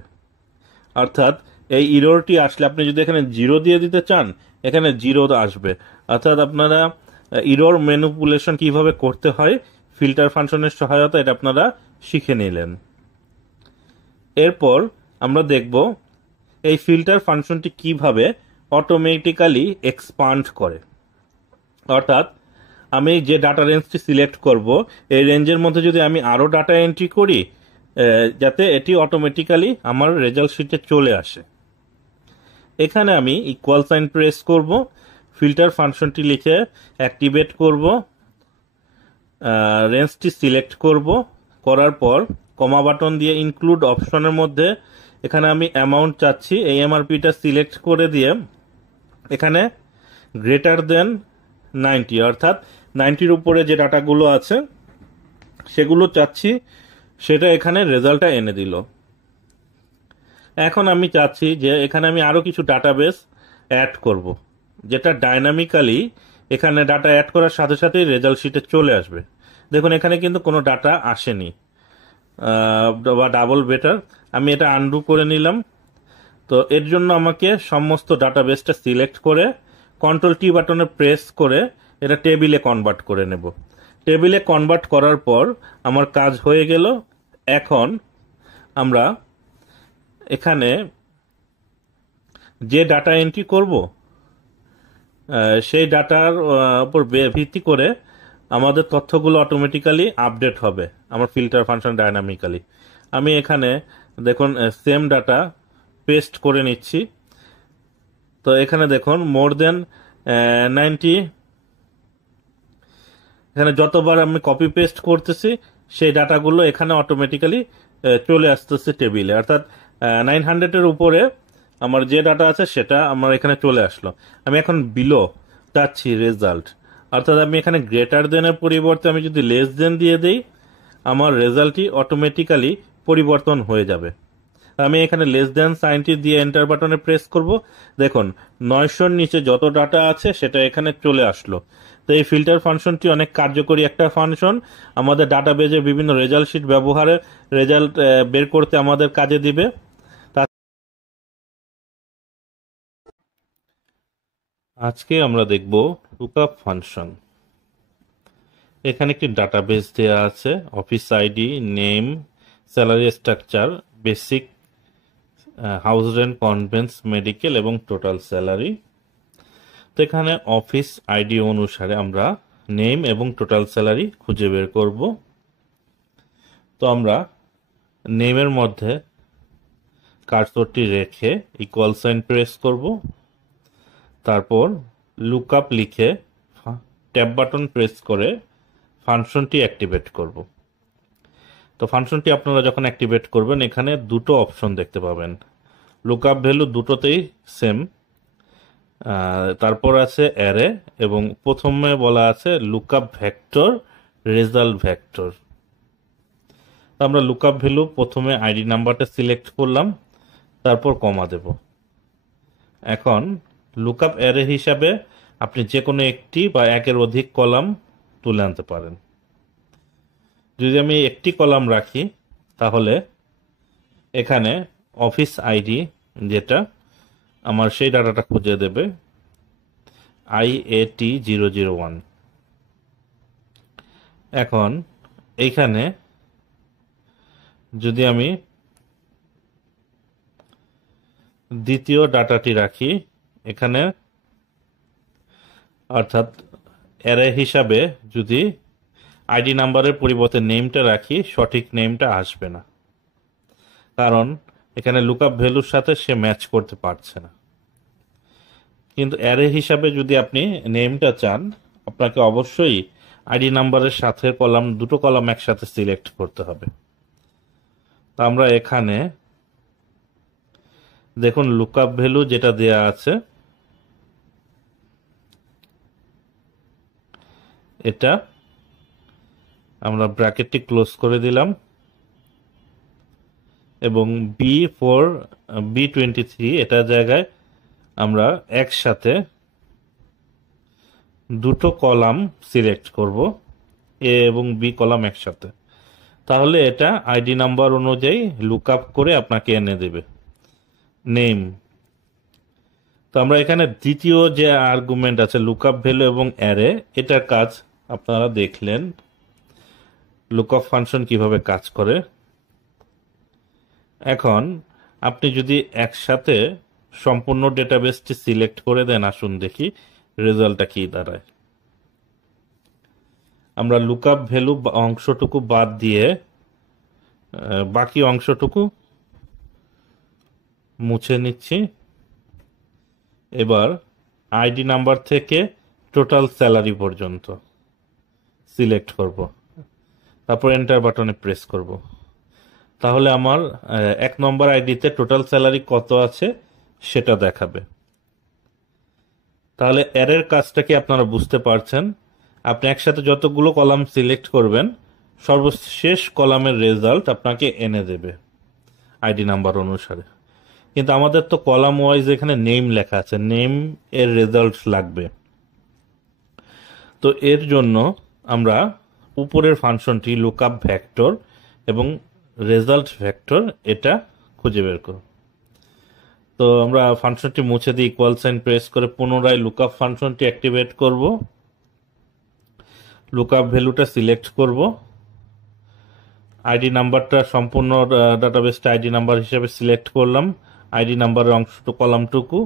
অর্থাৎ এই ইররটি আসলে আপনি যদি এখানে 0 দিয়ে দিতে চান, এখানে 0 আসবে। অর্থাৎ আপনারা ইরর ম্যানিপুলেশন কিভাবে করতে হয় ফিল্টার ফাংশনের সহায়তা এটা আপনারা শিখে নিলেন। এরপর আমরা দেখব এই ফিল্টার ফাংশনটি কিভাবে অটোমেটিক্যালি এক্সপান্ড করে। অর্থাৎ আমি যে ডাটা রেঞ্জটি সিলেক্ট করব, এই রেঞ্জের মধ্যে যদি আমি আরও ডাটা এন্ট্রি করি যাতে এটি অটোমেটিক্যালি আমার রেজাল্ট শিটে চলে আসে। এখানে আমি ইকুয়াল সাইন প্রেস করব, ফিল্টার ফাংশনটি লিখে অ্যাক্টিভেট করব, রেঞ্জটি সিলেক্ট করব, করার পর কমা বাটন দিয়ে ইনক্লুড অপশনের মধ্যে এখানে আমি অ্যামাউন্ট চাচ্ছি, এই এমআরপিটা সিলেক্ট করে দিয়ে এখানে গ্রেটার দেন 90 অর্থাৎ 90-র উপরে যে ডাটাগুলো আছে সেগুলো চাচ্ছি, সেটা এখানে রেজাল্টটা এনে দিল। এখন আমি চাচ্ছি যে এখানে আমি আরও কিছু ডাটাবেস অ্যাড করব, যেটা ডাইনামিক্যালি এখানে ডাটা অ্যাড করার সাথে সাথেই রেজাল্ট শিটে চলে আসবে। দেখুন এখানে কিন্তু কোনো ডাটা আসেনি বা ডাবল বেটার, আমি এটা আনডু করে নিলাম। তো এর জন্য আমাকে সমস্ত ডাটাবেসটা সিলেক্ট করে কন্ট্রোল টি বাটনে প্রেস করে এটা টেবিলে কনভার্ট করে নেব। টেবিলে কনভার্ট করার পর আমার কাজ হয়ে গেল। এখন আমরা এখানে যে ডাটা এন্ট্রি করব সেই ডাটার উপর ভিত্তি করে আমাদের তথ্যগুলো অটোমেটিক্যালি আপডেট হবে আমার ফিল্টার ফাংশন ডাইনামিক্যালি। আমি এখানে দেখুন সেম ডাটা পেস্ট করে নিচ্ছি। তো এখানে দেখুন মোর দেন 90, এখানে যতবার আমি কপি পেস্ট করতেছি সেই ডাটাগুলো এখানে অটোমেটিক্যালি চলে আসতেছে টেবিলে। অর্থাৎ 900-এর উপরে আমার যে ডাটা আছে সেটা আমার এখানে চলে আসলো। আমি এখন বিলো চাচ্ছি রেজাল্ট, অর্থাৎ আমি এখানে গ্রেটার দেনের পরিবর্তে আমি যদি লেস দেন দিয়ে দেই, আমার রেজাল্টটি অটোমেটিক্যালি পরিবর্তন হয়ে যাবে। আমি এখানে লেস দেন সাইনটি দিয়ে এন্টার বাটনে প্রেস করব। দেখুন 900-র নিচে যত ডাটা আছে সেটা এখানে চলে আসলো। তো এই ফিল্টার ফাংশনটি অনেক কার্যকরী একটা ফাংশন, আমাদের ডাটাবেজে বিভিন্ন রেজাল্ট শিট ব্যবহারে রেজাল্ট বের করতে আমাদের কাজে দিবে। আজকে আমরা দেখব লুকআপ ফাংশন। এখানে একটি ডাটাবেস দেওয়া আছে, office ID, name, salary structure, basic, house rent, convince, medical এবং টোটাল স্যালারি। তো এখানে অফিস আইডি অনুসারে আমরা নেম এবং টোটাল স্যালারি খুঁজে বের করব। তো আমরা নেমের মধ্যে কার্সরটি রেখে ইকুয়াল সাইন প্রেস করব, তারপর লুকআপ লিখে ট্যাব বাটন প্রেস করে ফাংশনটি অ্যাক্টিভেট করব। তো ফাংশনটি আপনারা যখন অ্যাক্টিভেট করবেন এখানে দুটো অপশন দেখতে পাবেন, লুকআপ ভ্যালু দুটোতেই সেম, তারপর আছে অ্যারে এবং প্রথমে বলা আছে লুকআপ ভেক্টর, রেজাল্ট ভেক্টর। আমরা লুকআপ ভ্যালু প্রথমে আইডি নাম্বারটা সিলেক্ট করলাম, তারপর কমা দেব। এখন লুকআপ অ্যারে হিসাবে আপনি যে কোনো একটি বা একের অধিক কলাম তুলে আনতে পারেন। যদি আমি একটি কলাম রাখি তাহলে এখানে অফিস আইডি যেটা আমার সেই ডাটাটা খুঁজে দেবে, IAT001। এখন এইখানে যদি আমি দ্বিতীয় ডাটাটি রাখি এখানে, অর্থাৎ অ্যারে হিসাবে যদি আইডি নাম্বারের পরিবর্তে নেমটা রাখি সঠিক নেমটা আসবে না, কারণ এখানে লুকআপ ভ্যালুর সাথে সে ম্যাচ করতে পারছে না। কিন্তু অ্যারে হিসাবে যদি আপনি নেমটা চান আপনাকে অবশ্যই আইডি নাম্বারের সাথে কলাম, দুটো কলাম একসাথে সিলেক্ট করতে হবে। তো আমরা এখানে দেখুন লুকআপ ভ্যালু যেটা দেয়া আছে এটা আমরা ব্র্যাকেটটি ক্লোজ করে দিলাম এবং B23 এটা জায়গায় আমরা একসাথে দুটো কলাম সিলেক্ট করব, এ এবং বি কলাম একসাথে, তাহলে এটা আইডি নাম্বার অনুযায়ী লুকআপ করে আপনাকে এনে দেবে নেম। তো আমরা এখানে দ্বিতীয় যে আর্গুমেন্ট আছে লুকআপ ভ্যালু এবং অ্যারে, এটার কাজ আপনারা দেখলেন লুকআপ ফাংশন কিভাবে কাজ করে। এখন আপনি যদি একসাথে সম্পূর্ণ ডেটাবেসটি সিলেক্ট করে দেন, আসুন দেখি রেজাল্টটা কি দাঁড়ায়। আমরা লুকআপ ভ্যালু অংশটুকু বাদ দিয়ে বাকি অংশটুকু মুছে নিচ্ছি। এবার আইডি নাম্বার থেকে টোটাল স্যালারি পর্যন্ত সিলেক্ট করব, তারপর এন্টার বাটনে প্রেস করব। তাহলে আমার 1 নম্বর আইডিতে টোটাল স্যালারি কত আছে সেটা দেখাবে। তাহলে অ্যারের কাজটা কি আপনারা বুঝতে পারছেন? আপনি একসাথে যতগুলো কলাম সিলেক্ট করবেন সর্বশেষ কলামের রেজাল্ট আপনাকে এনে দেবে আইডি নাম্বার অনুসারে। কিন্তু আমাদের তো কলাম ওয়াইজ এখানে নেম লেখা আছে, নেম এর রেজাল্ট লাগবে। তো এর জন্য আমরা উপরের ফাংশনটি লুকআপ ভেক্টর এবং রেজাল্ট ভেক্টর এটা খুঁজে বের করব। তো আমরা ফাংশনটি মুছে দিয়ে ইকুয়াল সাইন প্রেস করে পুনরায় লুকআপ ফাংশনটি অ্যাক্টিভেট করব, লুকআপ ভ্যালুটা সিলেক্ট করব, আইডি নাম্বারটা সম্পূর্ণ ডাটাবেসটা আইডি নাম্বার হিসেবে সিলেক্ট করলাম, আইডি নাম্বারের অংশটুকু কলামটুকু,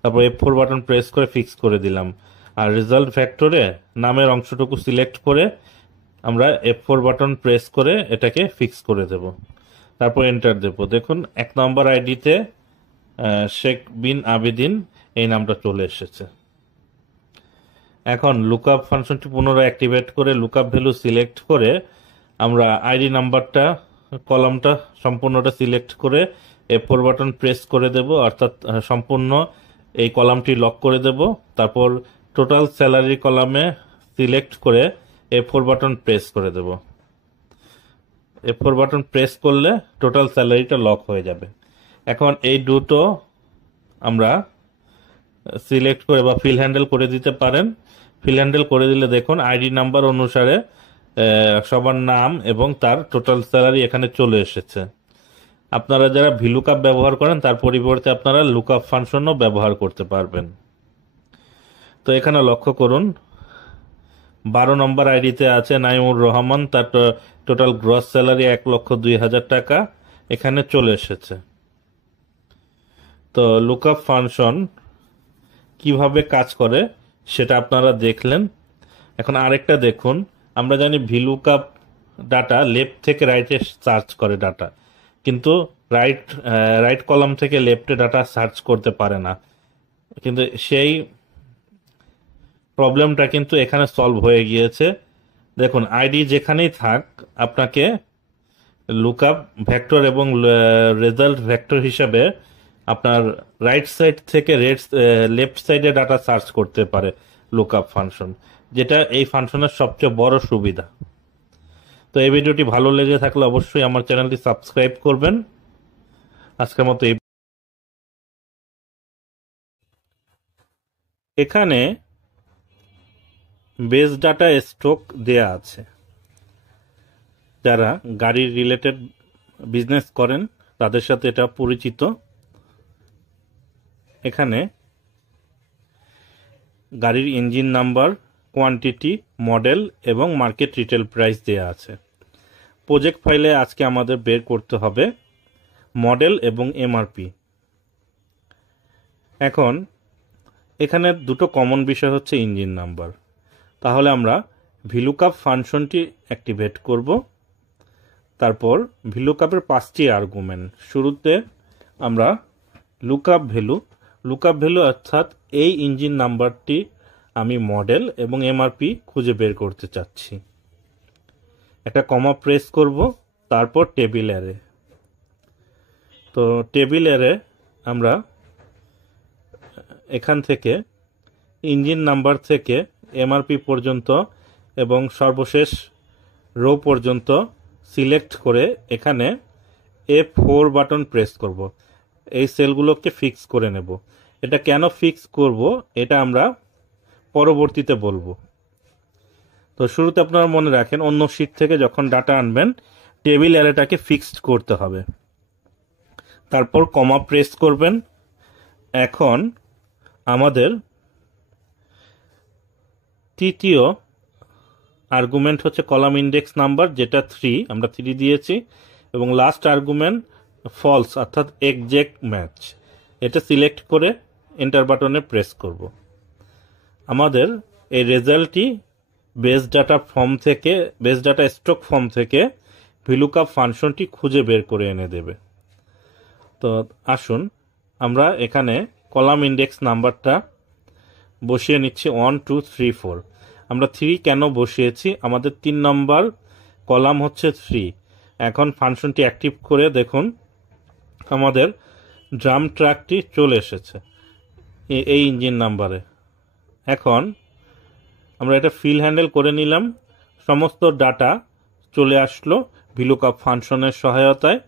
তারপর F4 বাটন প্রেস করে ফিক্স করে দিলাম। আর রেজাল্ট ভেক্টরে নামের অংশটুকু সিলেক্ট করে আমরা F4 বাটন প্রেস করে এটাকে ফিক্স করে দেব, তারপর এন্টার দেব। দেখুন 1 নম্বর আইডিতে শেখ বিন আবেদিন এই নামটা চলে এসেছে। এখন লুকআপ ফাংশনটি পুনরায় অ্যাক্টিভেট করে লুকআপ ভ্যালু সিলেক্ট করে আমরা আইডি নাম্বারটা কলামটা সম্পূর্ণটা সিলেক্ট করে F4 বাটন প্রেস করে দেব, অর্থাৎ সম্পূর্ণ এই কলামটি লক করে দেব। তারপর টোটাল স্যালারি কলামে সিলেক্ট করে F4 বাটন প্রেস করে দেব। F4 বাটন প্রেস করলে টোটাল স্যালারিটা লক হয়ে যাবে। এখন এই দুটো আমরা সিলেক্ট করে বা ফিল হ্যান্ডেল করে দিতে পারেন। ফিল হ্যান্ডেল করে দিলে দেখুন আইডি নাম্বার অনুসারে সবার নাম এবং তার টোটাল স্যালারি এখানে চলে এসেছে। আপনারা যারা ভিলুকআপ ব্যবহার করেন তার পরিবর্তে আপনারা লুকআপ ফাংশনও ব্যবহার করতে পারবেন। তো এখানে লক্ষ্য করুন 12 নম্বর আইডিতে আছে নাইমুর রহমান, তার টোটাল গ্রস স্যালারি 1,02,000 টাকা এখানে চলে এসেছে। তো লুকআপ ফাংশন কিভাবে কাজ করে সেটা আপনারা দেখলেন। এখন আরেকটা দেখুন, আমরা জানি ভিলুকআপ ডাটা লেফট থেকে রাইটে সার্চ করে ডাটা, কিন্তু রাইট কলাম থেকে লেফটে ডাটা সার্চ করতে পারে না। কিন্তু সেই প্রবলেমটা কিন্তু এখানে সলভ হয়ে গিয়েছে। দেখুন আইডি যেখানেই থাক, আপনাকে লুকআপ ভেক্টর এবং রেজাল্ট ভেক্টর হিসাবে আপনার রাইট সাইড থেকে লেফট সাইডে ডাটা সার্চ করতে পারে লুকআপ ফাংশন, যেটা এই ফাংশনের সবচেয়ে বড় সুবিধা। তো এই ভিডিওটি ভালো লেগে থাকলে অবশ্যই আমার চ্যানেলটি সাবস্ক্রাইব করবেন। আজকের মতো এখানে বেস ডাটা স্টক দেয়া আছে। যারা গাড়ি রিলেটেড বিজনেস করেন তাদের সাথে এটা পরিচিত। এখানে গাড়ির ইঞ্জিন নাম্বার, কোয়ান্টিটি, মডেল এবং মার্কেট রিটেল প্রাইস দেয়া আছে। প্রজেক্ট ফাইলে আজকে আমাদের বের করতে হবে মডেল এবং এমআরপি। এখন এখানে দুটো কমন বিষয় হচ্ছে ইঞ্জিন নাম্বার। তাহলে আমরা ভিলুকআপ ফাংশনটি অ্যাক্টিভেট করব। তারপর ভিলুকআপের 5টি আর্গুমেন্ট। শুরুতে আমরা লুকআপ ভ্যালু অর্থাৎ এই ইঞ্জিন নাম্বারটি আমি মডেল এবং এমআরপি খুঁজে বের করতে চাচ্ছি। একটা কমা প্রেস করব, তারপর টেবিল অ্যারে। তো টেবিল অ্যারে আমরা এখান থেকে ইঞ্জিন নাম্বার থেকে এমআরপি পর্যন্ত এবং সর্বশেষ রো পর্যন্ত সিলেক্ট করে এখানে F4 বাটন প্রেস করব। এই সেলগুলোকে ফিক্স করে নেব। এটা কেন ফিক্স করব এটা আমরা পরবর্তীতে বলবো। তো শুরুতে আপনারা মনে রাখেন, অন্য শীট থেকে যখন ডাটা আনবেন টেবিল অ্যারেটাকে ফিক্সড করতে হবে। তারপর কমা প্রেস করবেন। এখন আমাদের তৃতীয় আর্গুমেন্ট হচ্ছে কলাম ইন্ডেক্স নাম্বার, যেটা 3, আমরা 3 দিয়েছি, এবং লাস্ট আর্গুমেন্ট ফলস অর্থাৎ এক্সাক্ট ম্যাচ। এটা সিলেক্ট করে এন্টার বাটনে প্রেস করব। আমাদের এই রেজাল্টটি বেস ডাটা স্টক ফর্ম থেকে ভিলুকআপ ফাংশনটি খুঁজে বের করে এনে দেবে। তো আসুন আমরা এখানে কলাম ইন্ডেক্স নাম্বারটা বসিয়ে নিচ্ছি 1 2 3 4। আমরা 3 কেন বসিয়েছি, আমাদের 3 নম্বর কলাম হচ্ছে 3। এখন ফাংশনটি অ্যাক্টিভ করে দেখুন আমাদের ড্রাম ট্রাকটি চলে এসেছে এই ইঞ্জিন নাম্বারে। এখন আমরা এটা ফিল হ্যান্ডেল করে নিলাম, সমস্ত ডাটা চলে আসলো ভিলুকআপ ফাংশনের সহায়তায়।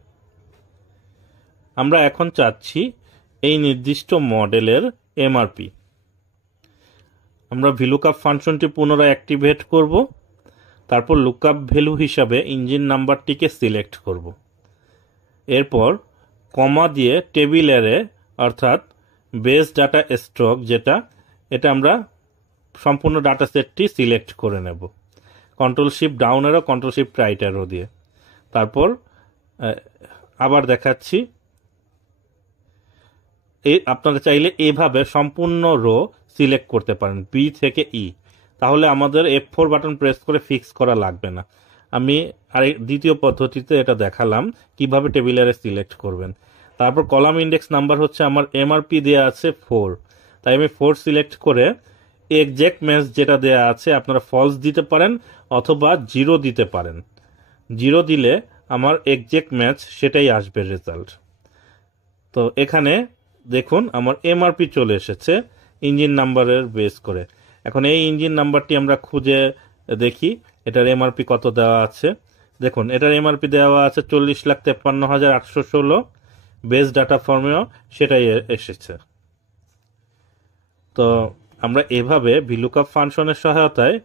আমরা এখন চাচ্ছি এই নির্দিষ্ট মডেলের এমআরপি। আমরা ভিলুকআপ ফাংশনটি পুনরায় অ্যাক্টিভেট করব। তারপর লুকআপ ভ্যালু হিসাবে ইঞ্জিন নাম্বারটিকে সিলেক্ট করব। এরপর কমা দিয়ে টেবিল অ্যারে অর্থাৎ বেস ডাটা স্টক এটা আমরা সম্পূর্ণ ডাটা সেটটি সিলেক্ট করে নেব control shift down arrow, control shift right arrow দিয়ে। তারপর আবার দেখাচ্ছি, আপনারা চাইলে এইভাবে সম্পূর্ণ রো সিলেক্ট করতে পারেন বি থেকে ই। তাহলে আমাদের F4 বাটন প্রেস করে ফিক্স করা লাগবে না। আমি দ্বিতীয় পদ্ধতিতে এটা দেখালাম কিভাবে টেবিল অ্যারে সিলেক্ট করবেন। তারপর কলাম ইন্ডেক্স নাম্বার হচ্ছে আমার এমআরপি দেয়া আছে 4, তাই আমি 4 সিলেক্ট করে এক্সাক্ট ম্যাচ যেটা দেয়া আছে আপনারা ফলস দিতে পারেন অথবা 0 দিতে পারেন। 0 দিলে আমার এক্সাক্ট ম্যাচ সেটাই আসবে রেজাল্ট। তো এখানে দেখুন আমার এমআরপি চলে এসেছে ইঞ্জিন নাম্বারের বেস করে। এখন এই ইঞ্জিন নাম্বারটি আমরা খুঁজে দেখি এটার এমআরপি কত দেওয়া আছে। দেখুন এটার এমআরপি দেওয়া আছে 40,53,816, বেস ডাটা ফর্মেও সেটাই এসেছে। তো আমরা এভাবে ভিলুকআপ ফাংশনের সহায়তায়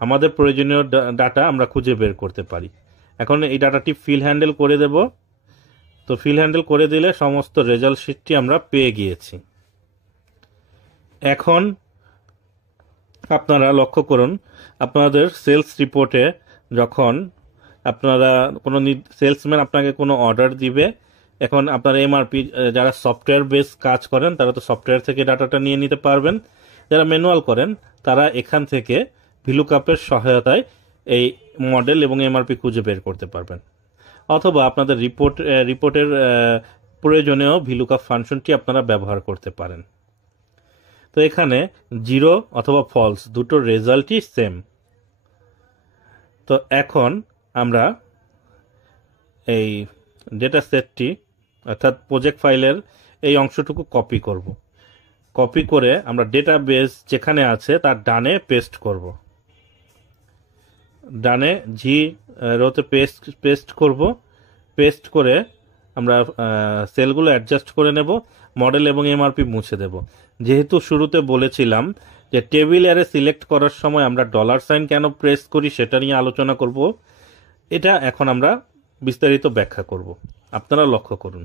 আমাদের প্রয়োজনীয় ডাটা আমরা খুঁজে বের করতে পারি। এখন এই ডাটাটি ফিল হ্যান্ডেল করে দেব। তো ফিল হ্যান্ডেল করে দিলে সমস্ত রেজাল্ট শিটটি আমরা পেয়ে গিয়েছি। এখন আপনারা লক্ষ্য করুন, আপনাদের সেলস রিপোর্টে যখন আপনারা কোনো সেলসম্যান আপনাকে কোনো অর্ডার দিবে, এখন আপনার এমআরপি যারা সফটওয়্যার বেস কাজ করেন তারা তো সফটওয়্যার থেকে ডাটাটা নিয়ে নিতে পারবেন, যারা ম্যানুয়াল করেন তারা এখান থেকে ভিলুকআপের সহায়তায় এই মডেল এবং এমআরপি খুঁজে বের করতে পারবেন। অথবা আপনাদের রিপোর্টের প্রয়োজনেও ভিলুকআপ ফাংশনটি আপনারা ব্যবহার করতে পারেন। তো এখানে জিরো অথবা ফলস দুটো রেজাল্টই সেম। তো এখন আমরা এই ডেটা সেটটি অর্থাৎ প্রজেক্ট ফাইলের এই অংশটুকু কপি করব। কপি করে আমরা ডেটা বেস যেখানে আছে তার ডানে পেস্ট করব। ডানে জি রোতে পেস্ট করব। পেস্ট করে আমরা সেলগুলো অ্যাডজাস্ট করে নেব, মডেল এবং এমআরপি মুছে দেব। যেহেতু শুরুতে বলেছিলাম যে টেবিল অ্যারে সিলেক্ট করার সময় আমরা $সাইন কেন প্রেস করি সেটা নিয়ে আলোচনা করব, এটা এখন আমরা বিস্তারিত ব্যাখ্যা করব। আপনারা লক্ষ্য করুন,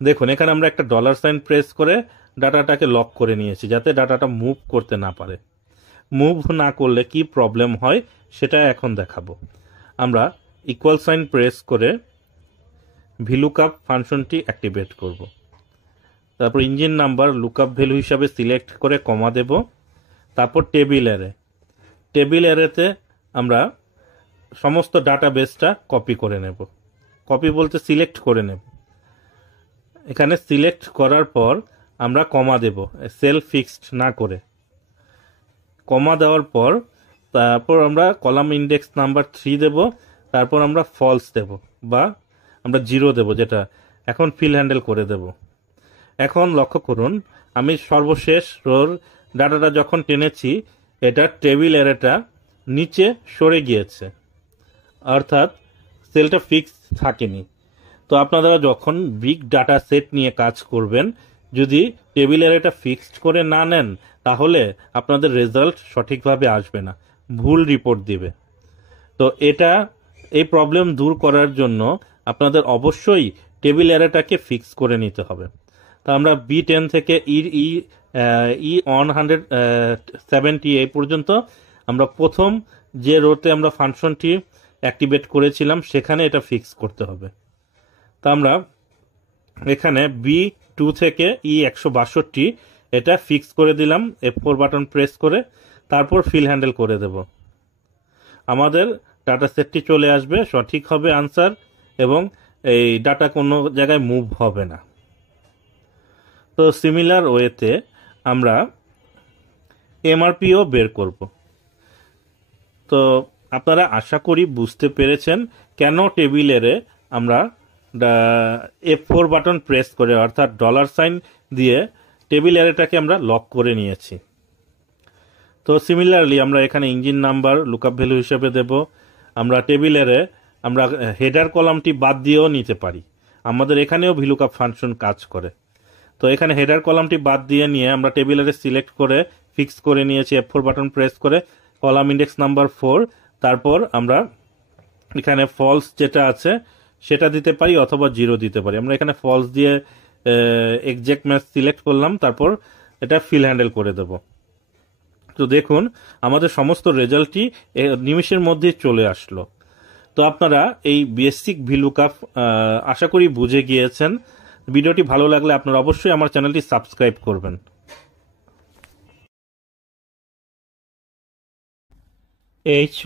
দেখুন এখানে আমরা একটা $সাইন প্রেস করে ডাটাটাকে লক করে নিয়েছি যাতে ডাটাটা মুভ করতে না পারে। মুভ না করলে কি প্রবলেম হয় সেটা এখন দেখাবো। আমরা ইকুয়াল সাইন প্রেস করে ভিলুকআপ ফাংশনটি অ্যাক্টিভেট করব। তারপর ইঞ্জিন নাম্বার লুকআপ ভ্যালু হিসাবে সিলেক্ট করে কমা দেব। তারপর টেবিল অ্যারেতে আমরা সমস্ত ডাটা বেসটা কপি করে নেব। কপি বলতে সিলেক্ট করে নেব। এখানে সিলেক্ট করার পর আমরা কমা দেব, সেল ফিক্সড না করে। কমা দেওয়ার পর তারপর আমরা কলাম ইন্ডেক্স নাম্বার 3 দেব। তারপর আমরা ফলস দেব বা আমরা 0 দেব, যেটা এখন ফিল হ্যান্ডেল করে দেব। এখন লক্ষ্য করুন, আমি সর্বশেষ রোর ডাটাটা যখন টেনেছি এটা টেবিল অ্যারেটা নিচে সরে গিয়েছে, অর্থাৎ সেলটা ফিক্স থাকেনি। তো আপনারা যখন বিগ ডাটা সেট নিয়ে কাজ করবেন, যদি টেবিল অ্যারেটা ফিক্সড করে না নেন তাহলে আপনাদের রেজাল্ট সঠিকভাবে আসবে না, ভুল রিপোর্ট দিবে। তো এই প্রবলেম দূর করার জন্য আপনাদের অবশ্যই টেবিল অ্যারেটাকে ফিক্স করে নিতে হবে। তো আমরা B10 থেকে E170 এই পর্যন্ত আমরা প্রথম যে রোতে আমরা ফাংশনটি অ্যাক্টিভেট করেছিলাম সেখানে এটা ফিক্স করতে হবে। তো আমরা এখানে B2 থেকে E162 এটা ফিক্স করে দিলাম F4 বাটন প্রেস করে। তারপর ফিল হ্যান্ডেল করে দেব। আমাদের ডাটা সেটটি চলে আসবে, সঠিক হবে আনসার, এবং এই ডাটা কোনো জায়গায় মুভ হবে না। তো সিমিলার ওয়েতে আমরা এমআরপিও বের করব। তো আপনারা আশা করি বুঝতে পেরেছেন কেন টেবিলেরে আমরা F4 বাটন প্রেস করে অর্থাৎ $সাইন দিয়ে টেবিল অ্যারেটাকে আমরা লক করে নিয়েছি। তো সিমিলারলি আমরা এখানে ইঞ্জিন নাম্বার লুকআপ ভ্যালু হিসেবে দেব। আমরা টেবিল অ্যারে আমরা হেডার কলামটি বাদ দিয়েও নিতে পারি, আমাদের এখানেও ভিলুকআপ ফাংশন কাজ করে। তো এখানে হেডার কলামটি বাদ দিয়ে নিয়ে আমরা টেবিল অ্যারে সিলেক্ট করে ফিক্স করে নিয়েছি F4 বাটন প্রেস করে, কলাম ইন্ডেক্স নাম্বার 4। তারপর আমরা এখানে ফলস যেটা আছে সেটা দিতে পারি অথবা 0 দিতে পারি। আমরা এখানে ফলস দিয়ে এক্সাক্ট ম্যাচ সিলেক্ট করলাম, তারপর এটা ফিল হ্যান্ডেল করে দেব। তো দেখুন আমাদের সমস্ত রেজাল্টই নিমেষের মধ্যে চলে আসলো। তো আপনারা এই বেসিক ভিলুকআপ আশা করি বুঝে গিয়েছেন। ভিডিওটি ভালো লাগলে আপনারা অবশ্যই আমার চ্যানেলটি সাবস্ক্রাইব করবেন।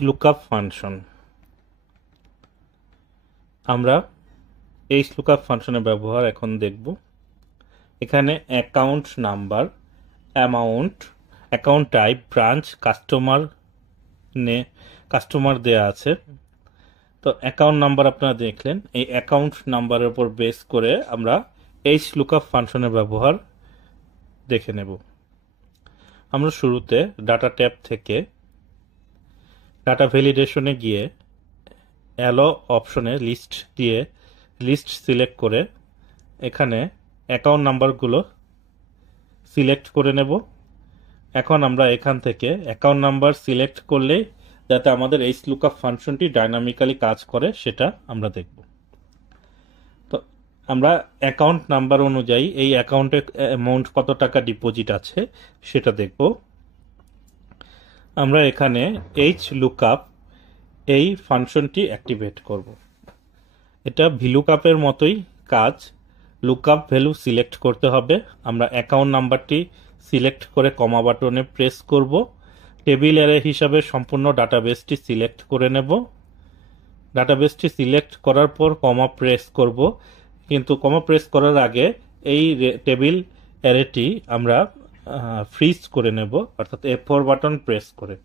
লুকআপ ফাংশন, আমরা লুকআপ ফাংশনের ব্যবহার এখন দেখব। এখানে account number, amount, account type, branch, customer দেয়া আছে। তো অ্যাকাউন্ট নাম্বার আপনারা দেখলেন, এই অ্যাকাউন্ট নাম্বারের উপর বেস করে আমরা এইচ লুকআপ ফাংশনের ব্যবহার দেখে নেব। আমরা শুরুতে ডাটা ট্যাব থেকে ডাটা ভ্যালিডেশনে গিয়ে অ্যালো অপশনে লিস্ট সিলেক্ট করে এখানে অ্যাকাউন্ট নাম্বারগুলো সিলেক্ট করে নেব। এখন আমরা এখান থেকে অ্যাকাউন্ট নাম্বার সিলেক্ট করলেই যাতে আমাদের এইচ লুকআপ ফাংশনটি ডাইনামিক্যালি কাজ করে সেটা আমরা দেখব। তো আমরা অ্যাকাউন্ট নাম্বার অনুযায়ী এই অ্যাকাউন্টে অ্যামাউন্ট কত টাকা ডিপোজিট আছে সেটা দেখব। আমরা এখানে এইচ লুকআপ এই ফাংশনটি অ্যাক্টিভেট করব। এটা ভিলুকআপের মতোই কাজ, লুকআপ ভ্যালু সিলেক্ট করতে হবে। আমরা অ্যাকাউন্ট নাম্বারটি সিলেক্ট করে কমা বাটনে প্রেস করব। টেবিল অ্যারে হিসাবে সম্পূর্ণ ডাটাবেসটি সিলেক্ট করে নেব। ডাটাবেসটি সিলেক্ট করার পর কমা প্রেস করব, কিন্তু কমা প্রেস করার আগে এই টেবিল অ্যারেটি আমরা ফ্রিজ করে নেব, অর্থাৎ F4 বাটন প্রেস করে।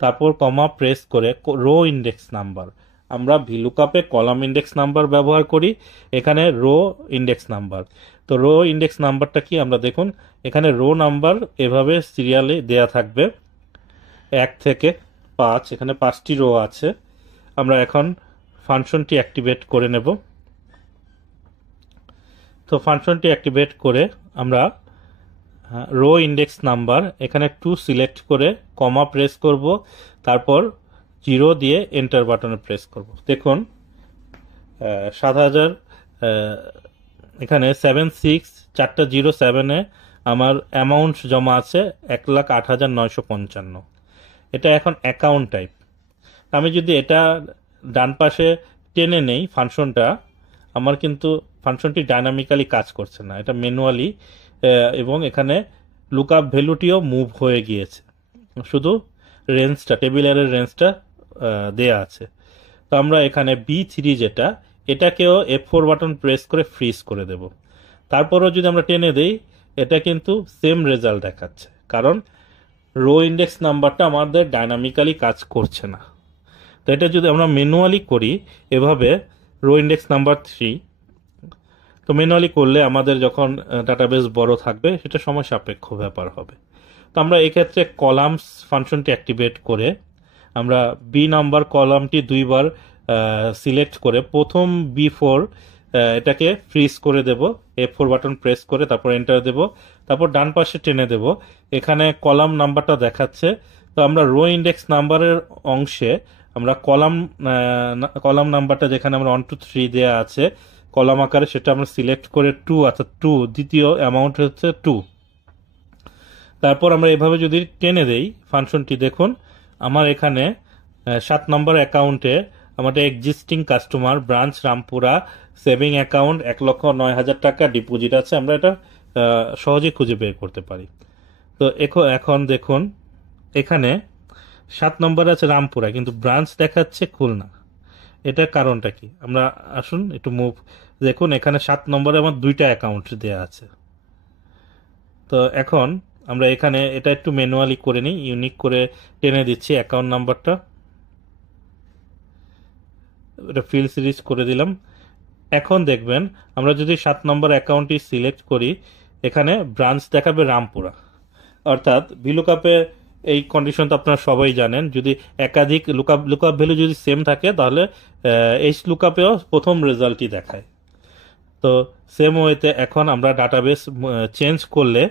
তারপর কমা প্রেস করে রো ইন্ডেক্স নাম্বার, আমরা ভিলুকআপে কলাম ইন্ডেক্স নাম্বার ব্যবহার করি, এখানে রো ইন্ডেক্স নাম্বার। তো রো ইন্ডেক্স নাম্বারটা কি আমরা দেখুন, এখানে রো নাম্বার এভাবে সিরিয়ালে দেয়া থাকবে 1 থেকে 5, এখানে 5টি রো আছে। আমরা এখন ফাংশনটি অ্যাক্টিভেট করে নেব। তো ফাংশনটি অ্যাক্টিভেট করে আমরা রো ইন্ডেক্স নাম্বার এখানে 2 সিলেক্ট করে কমা প্রেস করব, তারপর 0 দিয়ে এন্টার বাটনে প্রেস করব। দেখুন 7000 এখানে 76 4টা 07-এ আমার অ্যামাউন্ট জমা আছে 1,08,955। এটা এখন অ্যাকাউন্ট টাইপ। আমি যদি এটা ডান পাশে টেনে নেই ফাংশনটা, আমার কিন্তু ফাংশনটি ডাইনামিক্যালি কাজ করছে না, এটা ম্যানুয়ালি, এবং এখানে লুকআপ ভ্যালুটিও মুভ হয়ে গিয়েছে, শুধু রেঞ্জটা টেবিল অ্যারের রেঞ্জটা দেয়া আছে। তো আমরা এখানে B3 যেটা, এটাকেও F4 বাটন প্রেস করে ফ্রিজ করে দেব। তারপরও যদি আমরা টেনে দেই এটা কিন্তু সেম রেজাল্ট দেখাচ্ছে, কারণ রো ইন্ডেক্স নাম্বারটা আমাদের ডাইনামিক্যালি কাজ করছে না। তো এটা যদি আমরা ম্যানুয়ালি করি এভাবে রো ইন্ডেক্স নাম্বার 3, তো ম্যানুয়ালি করলে আমাদের যখন ডাটাবেস বড় থাকবে সেটা সময় সাপেক্ষ ব্যাপার হবে। তো আমরা এক্ষেত্রে কলামস ফাংশনটি অ্যাক্টিভেট করে আমরা বি নাম্বার কলামটি 2বার সিলেক্ট করে প্রথম B4 এটাকে ফ্রিজ করে দেব, F4 বাটন প্রেস করে তারপর এন্টার দেব, তারপর ডান পাশে টেনে দেব। এখানে কলাম নাম্বারটা দেখাচ্ছে, তো আমরা রো ইন্ডেক্স নাম্বারের অংশে আমরা কলাম নাম্বারটা যেখানে আমরা 1 2 3 দেয়া আছে কলাম আকারে, সেটা আমরা সিলেক্ট করে 2, অর্থাৎ 2 দ্বিতীয় অ্যামাউন্ট হচ্ছে 2। তারপর আমরা এভাবে যদি টেনে দেই ফাংশনটি, দেখুন আমার এখানে 7 নম্বর অ্যাকাউন্টে আমাদের existing customer branch Rampura saving account 1,09,000 টাকা ডিপোজিট আছে। আমরা এটা সহজেই খুঁজে বের করতে পারি। তো এখন দেখুন এখানে 7 নম্বরে আছে রামপুরা, কিন্তু ব্রাঞ্চ দেখাচ্ছে খুলনা। এটার কারণটা কি, আমরা আসুন একটু মুভ, দেখুন এখানে 7 নম্বরে আমার 2টা অ্যাকাউন্ট দেওয়া আছে। তো এখন আমরা এখানে এটা একটু ম্যানুয়ালি করে নিই, ইউনিক করে টেনে দিচ্ছি অ্যাকাউন্ট নাম্বারটা, এটা ফিল সিরিজ করে দিলাম। এখন দেখবেন আমরা যদি 7 নম্বর অ্যাকাউন্টটি সিলেক্ট করি, এখানে ব্রাঞ্চ দেখাবে রামপুরা, অর্থাৎ ভিলুকআপে এই কন্ডিশন তো আপনারা সবাই জানেন, যদি একাধিক লুকআপ ভ্যালু যদি সেম থাকে তাহলে এইচ লুকআপেও প্রথম রেজাল্টই দেখায়। তো সেম ওয়েতে এখন আমরা ডাটাবেস চেঞ্জ করলে,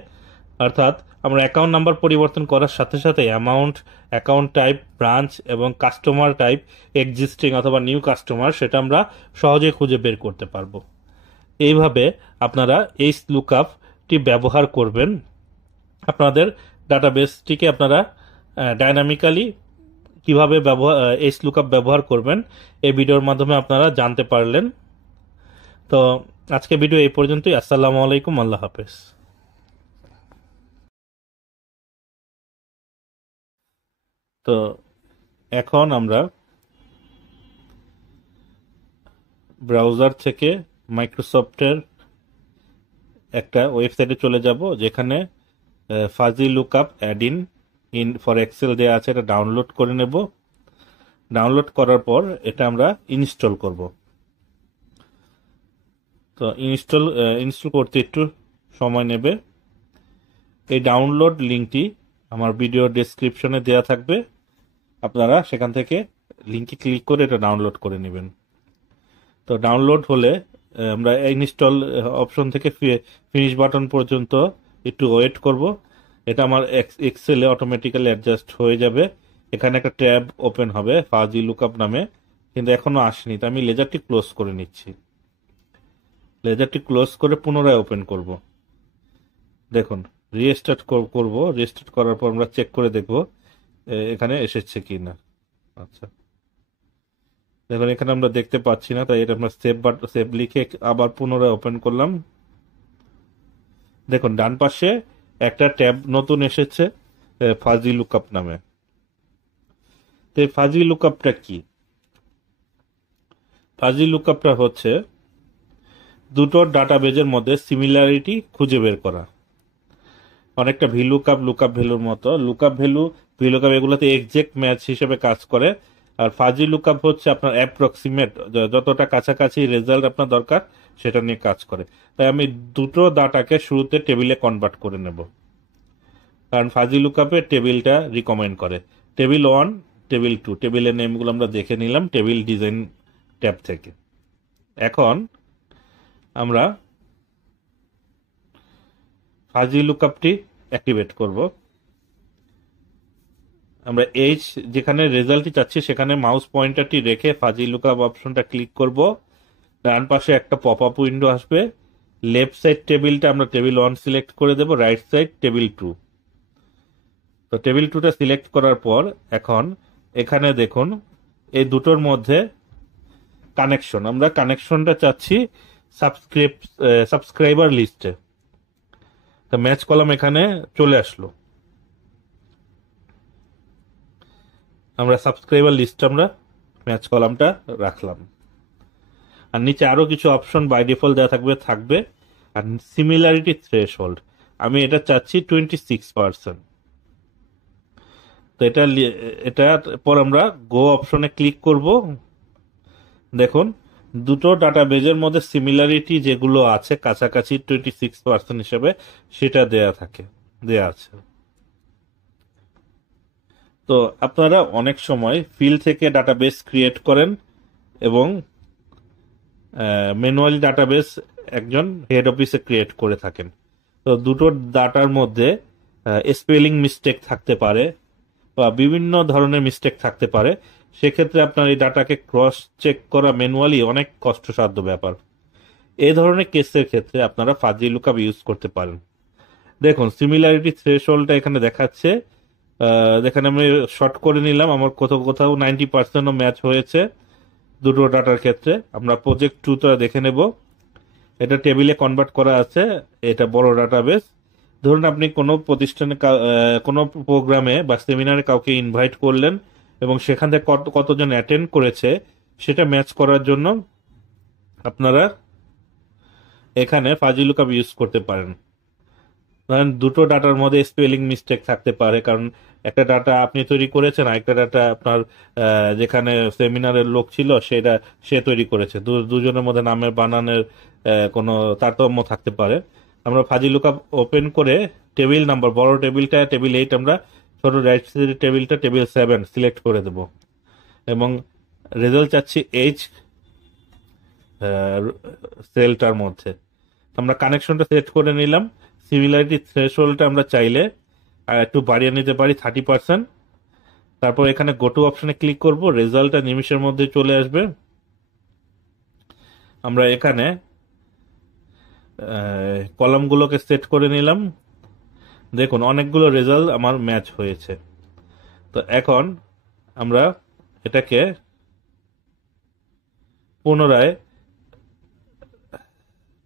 অর্থাৎ আমরা অ্যাকাউন্ট নাম্বার পরিবর্তন করার সাথে সাথে অ্যামাউন্ট, অ্যাকাউন্ট টাইপ, ব্রাঞ্চ এবং কাস্টমার টাইপ এক্সিস্টিং অথবা নিউ কাস্টমার সেটা আমরা সহজে খুঁজে বের করতে পারবো। এইভাবে আপনারা এইচ লুকআপটি ব্যবহার করবেন, আপনাদের ডাটাবেসটিকে আপনারা ডাইনামিক্যালি কিভাবে এইচ লুকআপ ব্যবহার করবেন এই ভিডিওর মাধ্যমে আপনারা জানতে পারলেন। তো আজকে ভিডিও এই পর্যন্তই। আসসালামু আলাইকুম, আল্লাহ হাফেজ। তো এখন আমরা ব্রাউজার থেকে মাইক্রোসফটের একটা ওয়েবসাইটে চলে যাব, যেখানে fuzzy lookup add in for Excel দেওয়া আছে, এটা ডাউনলোড করে নেব। ডাউনলোড করার পর এটা আমরা ইনস্টল করব। তো ইনস্টল করতে একটু সময় নেবে। এই ডাউনলোড লিঙ্কটি আমার ভিডিও ডেসক্রিপশনে দেওয়া থাকবে, আপনারা সেখান থেকে লিঙ্কে ক্লিক করে এটা ডাউনলোড করে নেবেন। তো ডাউনলোড হলে আমরা ইনস্টল অপশন থেকে ফিনিশ বাটন পর্যন্ত একটু ওয়েট করব। এটা আমার এক্সেলে অটোমেটিক্যালি অ্যাডজাস্ট হয়ে যাবে। এখানে একটা ট্যাব ওপেন হবে ফাজি লুকআপ নামে, কিন্তু এখনো আসেনি, তো আমি লেজারটি ক্লোজ করে নিচ্ছি। লেজারটি ক্লোজ করে পুনরায় ওপেন করব। দেখুন রিস্টার্ট করব। রিস্টার্ট করার পর আমরা চেক করে দেখব এখানে এসেছে কিনা। আচ্ছা, দেখুন এখানে আমরা দেখতে পাচ্ছি না, তাই এটা আমরা সেভ লিখে আবার পুনরায় ওপেন করলাম। দেখুন ডান পাশে একটা ট্যাব নতুন এসেছে ফাজি লুকআপ নামে। তো এই ফাজি লুকআপটা কি? ফাজি লুকআপটা হচ্ছে দুটো ডাটাবেজের মধ্যে সিমিলারিটি খুঁজে বের করা। অনেকটা ভিলুকআপ লুকআপ ভ্যালুর মতো। লুকআপ ভ্যালু ভিলুকআপ এগুলোতে এক্সাক্ট ম্যাচ হিসেবে কাজ করে, আর ফাজি লুকআপ হচ্ছে আপনার অ্যাপ্রক্সিমেট, যতটা কাছাকাছি রেজাল্ট আপনার দরকার সেটা নিয়ে কাজ করে। তাই আমি দুটো ডাটাকে শুরুতে টেবিলে কনভার্ট করে নেব, কারণ ফাজি লুকআপে টেবিলটা রিকমেন্ড করে। টেবিল 1, টেবিল 2, টেবিলের নেমগুলো আমরা দেখে নিলাম টেবিল ডিজাইন ট্যাব থেকে। এখন আমরা ফাজি লুকআপটি অ্যাক্টিভেট করব। আমরা এইচ যেখানে রেজাল্টটি চাচ্ছি সেখানে মাউস পয়েন্টারটি রেখে ফাজি লুকআপ অপশনটা ক্লিক করব। ডান পাশে একটা পপ আপ উইন্ডো আসবে। লেফট সাইড টেবিলটা আমরা টেবিল 1 সিলেক্ট করে দেব, রাইট সাইড টেবিল 2। তো টেবিল 2টা সিলেক্ট করার পর এখন এখানে দেখুন এই দুটোর মধ্যে কানেকশন, আমরা কানেকশনটা চাচ্ছি সাবস্ক্রাইবার লিস্টে। তো ম্যাচ কলাম এখানে চলে আসলো। আমরা সাবস্ক্রাইবার লিস্ট আমরা ম্যাচ কলামটা রাখলাম। আর নিচে আরো কিছু অপশন বাই ডিফল্ট দেওয়া থাকবে। আর সিমিলারিটি থ্রেশহোল্ড আমি এটা চাচ্ছি 26%। তো এটার পর আমরা গো অপশনে ক্লিক করব। দেখুন দুটো ডাটাবেজের মধ্যে সিমিলারিটি যেগুলো আছে কাছাকাছি 26% হিসেবে সেটা দেয়া আছে। তো আপনারা অনেক সময় ফিল্ড থেকে ডাটাবেস ক্রিয়েট করেন এবং ম্যানুয়ালি ডাটাবেস একজন হেড অফিসে ক্রিয়েট করে থাকেন। তো দুটো ডাটার মধ্যে স্পেলিং মিস্টেক থাকতে পারে বা বিভিন্ন ধরনের মিস্টেক থাকতে পারে। সেক্ষেত্রে আপনার এই ডাটাকে ক্রস চেক করা ম্যানুয়ালি অনেক কষ্টসাধ্য ব্যাপার। এই ধরনের কেসের ক্ষেত্রে আপনারা ফাজি লুকআপ ইউজ করতে পারেন। দেখুন সিমিলারিটি থ্রেশহোল্ডটা এখানে দেখাচ্ছে। যেখানে আমি শর্ট করে নিলাম, আমার কোথাও কোথাও 90%ও ম্যাচ হয়েছে দুটো ডাটার ক্ষেত্রে। আমরা প্রজেক্ট 2টা দেখে নেব। এটা টেবিলে কনভার্ট করা আছে, এটা বড় ডাটাবেস। ধরুন আপনি কোনো প্রতিষ্ঠানে কোনো প্রোগ্রামে বা সেমিনারে কাউকে ইনভাইট করলেন এবং সেখান থেকে কতজন অ্যাটেন্ড করেছে সেটা ম্যাচ করার জন্য আপনারা এখানে ফাজি লুকআপ ইউজ করতে পারেন। ধরেন দুটো ডাটার মধ্যে স্পেলিং মিস্টেক থাকতে পারে, কারণ একটা ডাটা আপনি তৈরি করেছেন আর একটা ডাটা আপনার যেখানে সেমিনারের লোক ছিল সে তৈরি করেছে। দুজনের মধ্যে নামের বানানের কোনো তারতম্য থাকতে পারে। আমরা ফাজি লুকআপ ওপেন করে টেবিল নাম্বার, বড় টেবিলটা টেবিল 8, আমরা ছোট রাইট সাইডের টেবিলটা টেবিল 7 সিলেক্ট করে দেব এবং রেজাল্ট চাচ্ছি এইচ সেলটার মধ্যে। আমরা কানেকশনটা সেট করে নিলাম। সিমিলারিটি থ্রেশহোল্ডটা আমরা চাইলে একটু বাড়িয়ে নিতে পারি 30%। তারপর এখানে গোটু অপশনে ক্লিক করব, রেজাল্টটা নিমিশের মধ্যে চলে আসবে। আমরা এখানে কলামগুলোকে সেট করে নিলাম। দেখুন অনেকগুলো রেজাল্ট আমার ম্যাচ হয়েছে। তো এখন আমরা এটাকে পুনরায়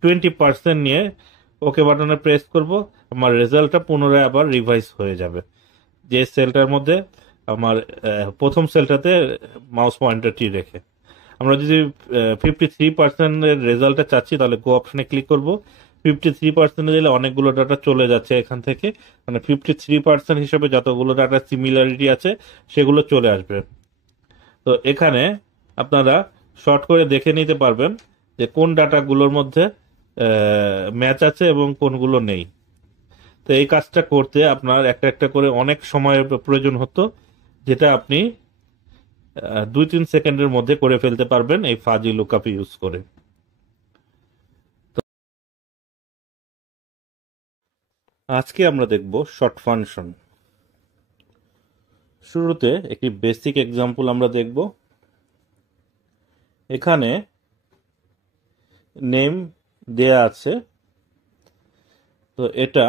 20% নিয়ে ওকে বাটনে প্রেস করব। আমার রেজাল্টটা পুনরায় আবার রিভাইজ হয়ে যাবে। যে সেলটার মধ্যে আমার প্রথম সেলটাতে মাউস পয়েন্টারটি রেখে আমরা যদি 53% এর রেজাল্টটা চাচ্ছি তাহলে গো অপশনে ক্লিক করব। 53% দিলে অনেকগুলো ডাটা চলে যাচ্ছে এখান থেকে, মানে 53% হিসেবে যতগুলো ডাটা সিমিলারিটি আছে সেগুলো চলে আসবে। তো এখানে আপনারা শর্ট করে দেখে নিতে পারবেন যে কোন ডাটাগুলোর মধ্যে ম্যাচ আছে এবং কোনগুলো নেই। তো এই কাজটা করতে আপনার একটা একটা করে অনেক সময়ের প্রয়োজন হতো, যেটা আপনি 2-3 সেকেন্ডের মধ্যে করে ফেলতে পারবেন এই ফাজি লুকআপ ইউজ করে। আজকে আমরা দেখব শর্ট ফাংশন। শুরুতে একটি বেসিক এক্সাম্পল আমরা দেখব। এখানে নেম দেয়া আছে, তো এটা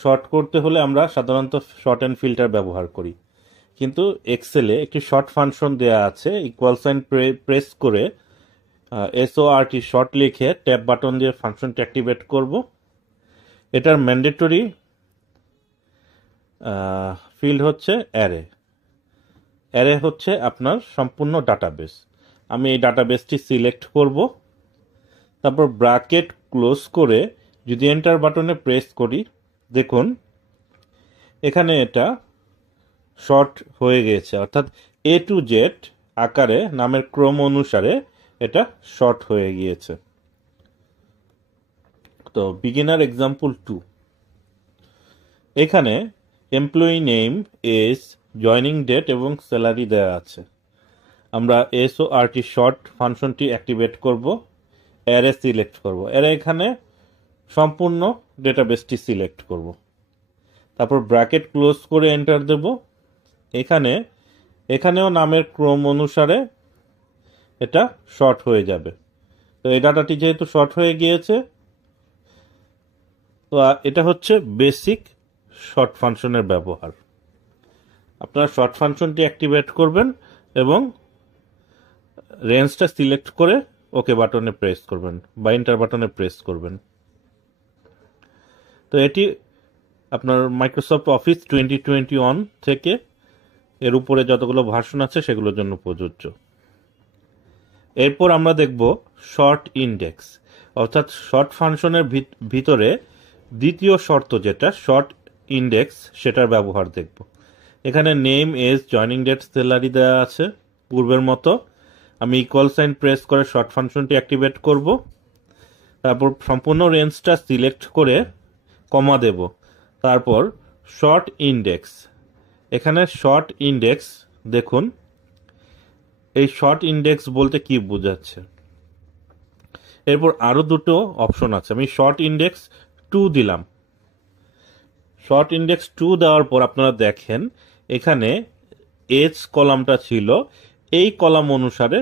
শর্ট করতে হলে আমরা সাধারণত শর্ট এন্ড ফিল্টার ব্যবহার করি, কিন্তু এক্সেলে একটি শর্ট ফাংশন দেয়া আছে। ইকুয়াল সাইন প্রেস করে SORT শর্ট লিখে ট্যাব বাটন দিয়ে ফাংশনটি অ্যাক্টিভেট করব। এটার ম্যান্ডেটরি ফিল্ড হচ্ছে অ্যারে। অ্যারে হচ্ছে আপনার সম্পূর্ণ ডাটাবেস। আমি এই ডাটাবেসটি সিলেক্ট করব, তারপর ব্র্যাকেট ক্লোজ করে যদি এন্টার বাটনে প্রেস করি, দেখুন এখানে এটা শর্ট হয়ে গেছে, অর্থাৎ A to Z আকারে নামের ক্রম অনুসারে এটা শর্ট হয়ে গিয়েছে। তো বিগিনার এক্সাম্পল 2, এখানে employee name, age, joining date এবং স্যালারি দেওয়া আছে। আমরা SORT শর্ট ফাংশনটি অ্যাক্টিভেট করব, অ্যারে সিলেক্ট করব। অ্যারে এখানে সম্পূর্ণ ডেটাবেসটি সিলেক্ট করব, তারপর ব্র্যাকেট ক্লোজ করে এন্টার দেব। এখানেও নামের ক্রম অনুসারে এটা শর্ট হয়ে যাবে। তো এই ডাটাটি যেহেতু শর্ট হয়ে গিয়েছে, তো এটা হচ্ছে বেসিক শর্ট ফাংশনের ব্যবহার। আপনারা শর্ট ফাংশনটি অ্যাক্টিভেট করবেন এবং রেঞ্জটা সিলেক্ট করে ওকে বাটনে প্রেস করবেন বা এন্টার বাটনে প্রেস করবেন। তো এটি আপনার মাইক্রোসফট অফিস 2021 থেকে এর উপরে যতগুলো ভার্সন আছে সেগুলোর জন্য প্রযোজ্য। এরপর আমরা দেখব শর্ট ইন্ডেক্স, অর্থাৎ শর্ট ফাংশনের ভিতরে দ্বিতীয় শর্ত যেটা শর্ট ইন্ডেক্স, সেটার ব্যবহার দেখব। এখানে name, age, joining date, salary দেওয়া আছে পূর্বের মতো। আমি ইকুয়াল সাইন প্রেস করে শর্ট ফাংশনটি অ্যাক্টিভেট করব, তারপর সম্পূর্ণ রেঞ্জটা সিলেক্ট করে কমা দেব, তারপর শর্ট ইন্ডেক্স। এখানে শর্ট ইন্ডেক্স দেখুন, এই শর্ট ইন্ডেক্স বলতে কি বোঝাচ্ছে। এরপর আরো দুটো অপশন আছে। আমি শর্ট ইন্ডেক্স 2 দিলাম। শর্ট ইন্ডেক্স 2 দেওয়ার পর আপনারা দেখেন এখানে এজ কলামটা ছিল, এই কলাম অনুসারে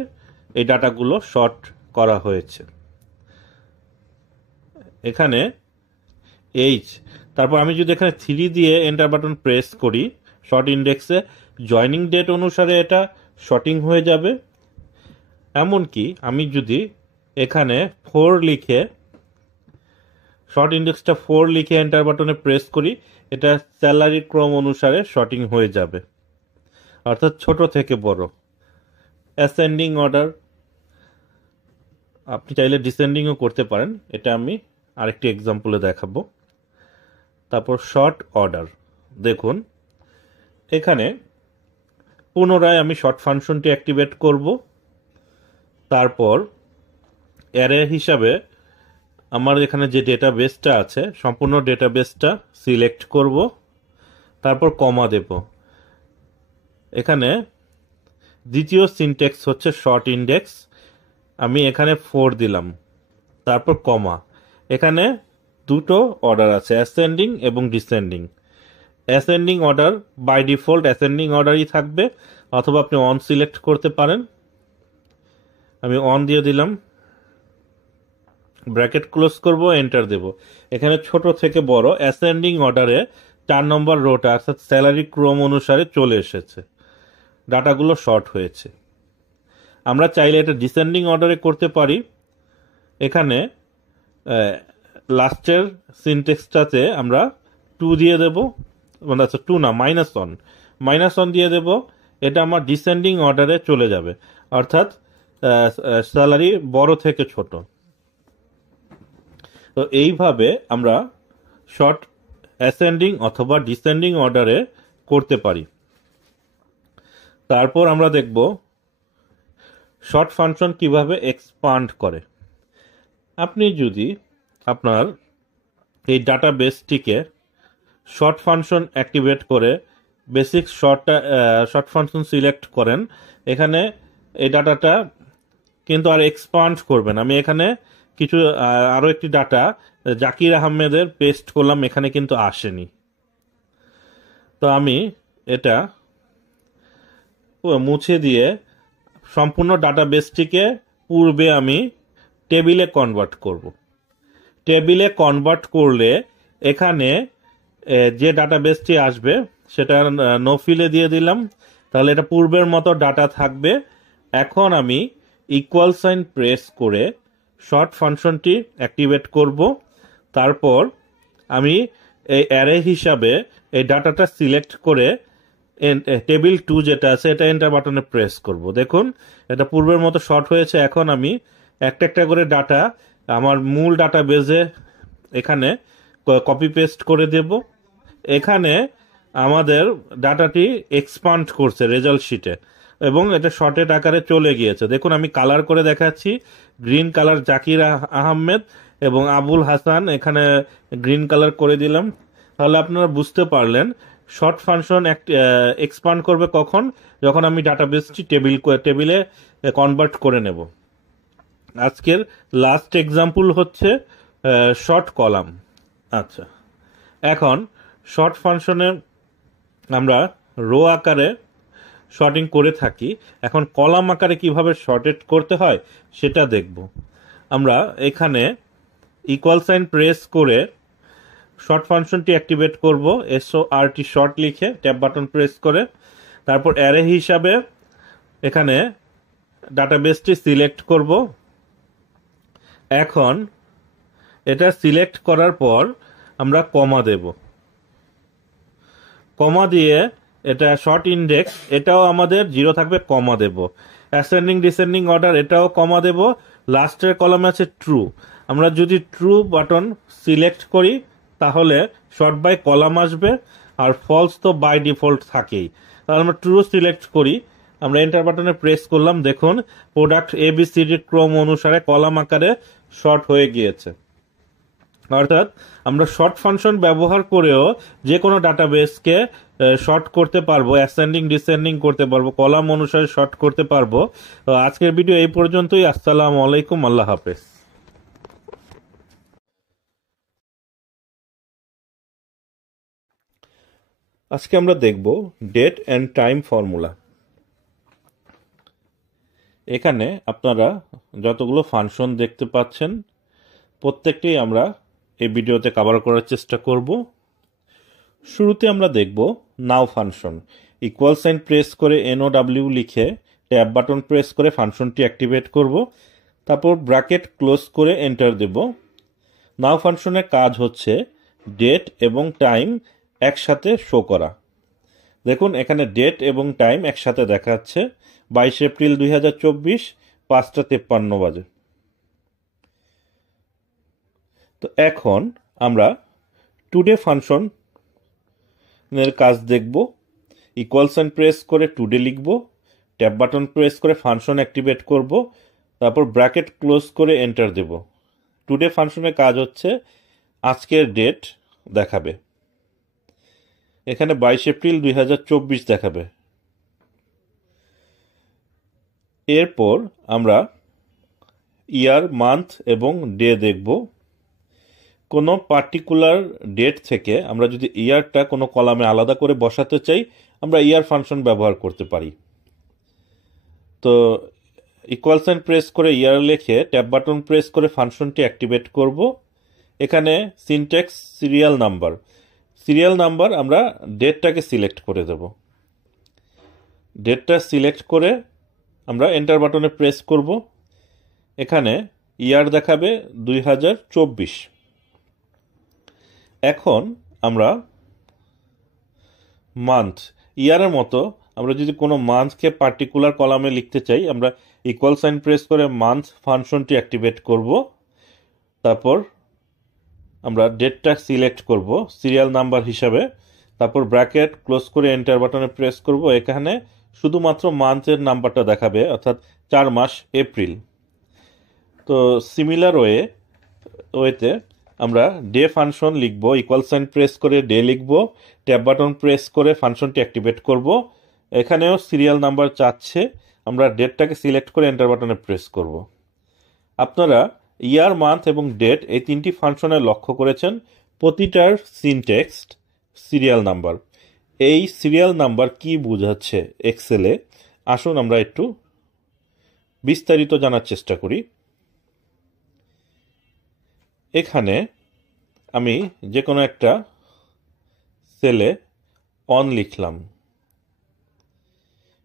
এই ডাটাগুলো শর্ট করা হয়েছে। এখানে এইচ, তারপর আমি যদি এখানে 3 দিয়ে এন্টার বাটন প্রেস করি, শর্ট ইন্ডেক্সে জয়নিং ডেট অনুসারে এটা শর্টিং হয়ে যাবে। এমনকি আমি যদি এখানে 4 লিখে শর্ট ইন্ডেক্সটা 4 লিখে এন্টার বাটনে প্রেস করি, এটা স্যালারি ক্রম অনুসারে শর্টিং হয়ে যাবে, অর্থাৎ ছোট থেকে বড়। অ্যাসেন্ডিং অর্ডার, আপনি চাইলে ডিসেন্ডিংও করতে পারেন, এটা আমি আরেকটি এক্সাম্পলে দেখাবো। তারপর শর্ট অর্ডার, দেখুন এখানে পুনরায় আমি শর্ট ফাংশনটি অ্যাক্টিভেট করব, তারপর অ্যারে হিসাবে আমার এখানে যে ডেটাবেসটা আছে সম্পূর্ণ ডেটাবেসটা সিলেক্ট করব, তারপর কমা দেব। এখানে দ্বিতীয় সিনট্যাক্স হচ্ছে শর্ট ইন্ডেক্স, আমি এখানে 4 দিলাম, তারপর কমা। এখানে দুটো অর্ডার আছে, অ্যাসেন্ডিং এবং descending. Ascending order by default ascending অর্ডারই থাকবে, অথবা আপনি অন সিলেক্ট করতে পারেন। আমি অন দিয়ে দিলাম, ব্র্যাকেট ক্লোজ করব, এন্টার দেব। এখানে ছোট থেকে বড় অ্যাসেন্ডিং অর্ডারে 4 নম্বর রোটা অর্থাৎ স্যালারি ক্রম অনুসারে চলে এসেছে, ডাটাগুলো শর্ট হয়েছে। আমরা চাইলে এটা ডিসেন্ডিং অর্ডারে করতে পারি। এখানে লাস্টের সিনটেক্সটাতে আমরা 2 দিয়ে দেব, মানে আচ্ছা 2 না, -1 দিয়ে দেব। এটা আমার ডিসেন্ডিং অর্ডারে চলে যাবে, অর্থাৎ স্যালারি বড় থেকে ছোট। তো এইভাবে আমরা শর্ট অ্যাসেন্ডিং অথবা ডিসেন্ডিং অর্ডারে করতে পারি। তারপর আমরা দেখব শর্ট ফাংশন কিভাবে এক্সপান্ড করে। আপনি যদি আপনার এই ডাটাবেসটিকে শর্ট ফাংশন অ্যাক্টিভেট করে বেসিক শর্ট ফাংশন সিলেক্ট করেন, এখানে এই ডাটাটা কিন্তু আর এক্সপান্ড করবেন। আমি এখানে কিছু আরও একটি ডাটা জাকির আহমেদের পেস্ট করলাম, এখানে কিন্তু আসেনি। তো আমি এটা মুছে দিয়ে সম্পূর্ণ ডাটাবেসটিকে পূর্বে আমি টেবিলে কনভার্ট করব। টেবিলে কনভার্ট করলে এখানে যে ডাটাবেসটি আসবে সেটা নো ফিলে দিয়ে দিলাম, তাহলে এটা পূর্বের মতো ডাটা থাকবে। এখন আমি ইকুয়াল সাইন প্রেস করে শর্ট ফাংশনটি অ্যাক্টিভেট করব। তারপর আমি এই অ্যারে হিসাবে এই ডাটাটা সিলেক্ট করে টেবিল 2 যেটা আছে এটা এন্টার বাটনে প্রেস করব। দেখুন এটা পূর্বের মতো শর্ট হয়েছে। এখন আমি একটা একটা করে ডাটা আমার মূল ডাটা বেজে এখানে কপি পেস্ট করে দেব। এখানে আমাদের ডাটাটি এক্সপান্ড করছে রেজাল্ট শিটে এবং এটা শর্টেড আকারে চলে গিয়েছে। দেখুন আমি কালার করে দেখাচ্ছি, গ্রিন কালার জাকির আহমেদ এবং আবুল হাসান, এখানে গ্রিন কালার করে দিলাম। তাহলে আপনারা বুঝতে পারলেন শর্ট ফাংশন এক্সপান্ড করবে কখন, যখন আমি ডাটাবেসটি টেবিলে কনভার্ট করে নেব। আজকের লাস্ট এক্সাম্পল হচ্ছে শর্ট কলাম। আচ্ছা, এখন শর্ট ফাংশনে আমরা রো আকারে শর্টিং করে থাকি, এখন কলাম আকারে কিভাবে শর্টেড করতে হয় সেটা দেখব। আমরা এখানে ইকুয়াল সাইন প্রেস করে শর্ট ফাংশনটি অ্যাক্টিভেট করব, SORT শর্ট লিখে ট্যাব বাটন প্রেস করে। তারপর অ্যারে হিসাবে এখানে ডাটাবেসটি সিলেক্ট করব। এখন এটা সিলেক্ট করার পর আমরা কমা দেব, কমা দিয়ে এটা শর্ট ইন্ডেক্স এটাও আমাদের 0 থাকবে, কমা দেব। অ্যাসেন্ডিং ডিসেন্ডিং অর্ডার এটাও কমা দেব। লাস্টের কলামে আছে ট্রু, আমরা যদি ট্রু বাটন সিলেক্ট করি তাহলে শর্ট বাই কলাম আসবে, আর ফলস তো বাই ডিফল্ট থাকেই। তাহলে আমরা ট্রু সিলেক্ট করি, আমরা এন্টার বাটনে প্রেস করলাম। দেখুন প্রোডাক্ট ABCD ক্রম অনুসারে কলাম আকারে শর্ট হয়ে গিয়েছে। অর্থাৎ আমরা শর্ট ফাংশন ব্যবহার করেও যে কোনো ডাটাবেসকে শর্ট করতে পারবো, অ্যাসেন্ডিং ডিসেন্ডিং করতে পারবো, কলাম অনুসারে শর্ট করতে পারবো। তো আজকের ভিডিও এই পর্যন্তই। আসসালামু আলাইকুম, আল্লাহ হাফেজ। আজকে আমরা দেখব ডেট অ্যান্ড টাইম ফর্মুলা। এখানে আপনারা যতগুলো ফাংশন দেখতে পাচ্ছেন প্রত্যেকটি আমরা এই ভিডিওতে কভার করার চেষ্টা করব। শুরুতে আমরা দেখব নাও ফাংশন। ইকুয়াল সাইন প্রেস করে NOW লিখে ট্যাব বাটন প্রেস করে ফাংশনটি অ্যাক্টিভেট করব। তারপর ব্র্যাকেট ক্লোজ করে এন্টার দেব। নাও ফাংশনের কাজ হচ্ছে ডেট এবং টাইম একসাথে শো করা। দেখুন এখানে ডেট এবং টাইম একসাথে দেখাচ্ছে, 22 এপ্রিল 2024, 5টা 53 বাজে। তো এখন আমরা টুডে ফাংশনের কাজ দেখব। ইকুয়াল সাইন প্রেস করে টুডে লিখব, ট্যাব বাটন প্রেস করে ফাংশন অ্যাক্টিভেট করব, তারপর ব্র্যাকেট ক্লোজ করে এন্টার দেব। টুডে ফাংশনের কাজ হচ্ছে আজকের ডেট দেখাবে, এখানে 22 এপ্রিল 2024 দেখাবে। এরপর আমরা ইয়ার, মান্থ এবং ডে দেখব। কোনো পার্টিকুলার ডেট থেকে আমরা যদি ইয়ারটা কোনো কলামে আলাদা করে বসাতে চাই আমরা ইয়ার ফাংশন ব্যবহার করতে পারি। তো ইকুয়াল সাইন প্রেস করে ইয়ার লিখে ট্যাব বাটন প্রেস করে ফাংশনটি অ্যাক্টিভেট করব। এখানে সিনট্যাক্স সিরিয়াল নাম্বার আমরা ডেটটাকে সিলেক্ট করে দেব। ডেটটা সিলেক্ট করে আমরা এন্টার বাটনে প্রেস করব। এখানে ইয়ার দেখাবে 2024। এখন আমরা মান্থ, ইয়ারের মতো আমরা যদি কোনো মান্থকে পার্টিকুলার কলামে লিখতে চাই আমরা ইকুয়াল সাইন প্রেস করে মান্থ ফাংশনটি অ্যাক্টিভেট করব। তারপর আমরা ডেটটা সিলেক্ট করব সিরিয়াল নাম্বার হিসাবে, তারপর ব্র্যাকেট ক্লোজ করে এন্টার বাটনে প্রেস করব। এখানে শুধুমাত্র মান্থের নাম্বারটা দেখাবে, অর্থাৎ 4 মাস এপ্রিল। তো সিমিলার ওয়েতে আমরা ডে ফাংশন লিখব, ইকুয়াল সাইন প্রেস করে ডে লিখব, ট্যাব বাটন প্রেস করে ফাংশনটি অ্যাক্টিভেট করব। এখানেও সিরিয়াল নাম্বার চাচ্ছে, আমরা ডেটটাকে সিলেক্ট করে এন্টার বাটনে প্রেস করব। আপনারা ইয়ার, মান্থ এবং ডেট এই 3টি ফাংশনে লক্ষ্য করেছেন প্রতিটার সিনট্যাক্স সিরিয়াল নাম্বার। এই সিরিয়াল নাম্বার কি বোঝাচ্ছে এক্সেলে, আসুন আমরা একটু বিস্তারিত জানার চেষ্টা করি। এখানে আমি যে কোনো একটা সেলে অন লিখলাম,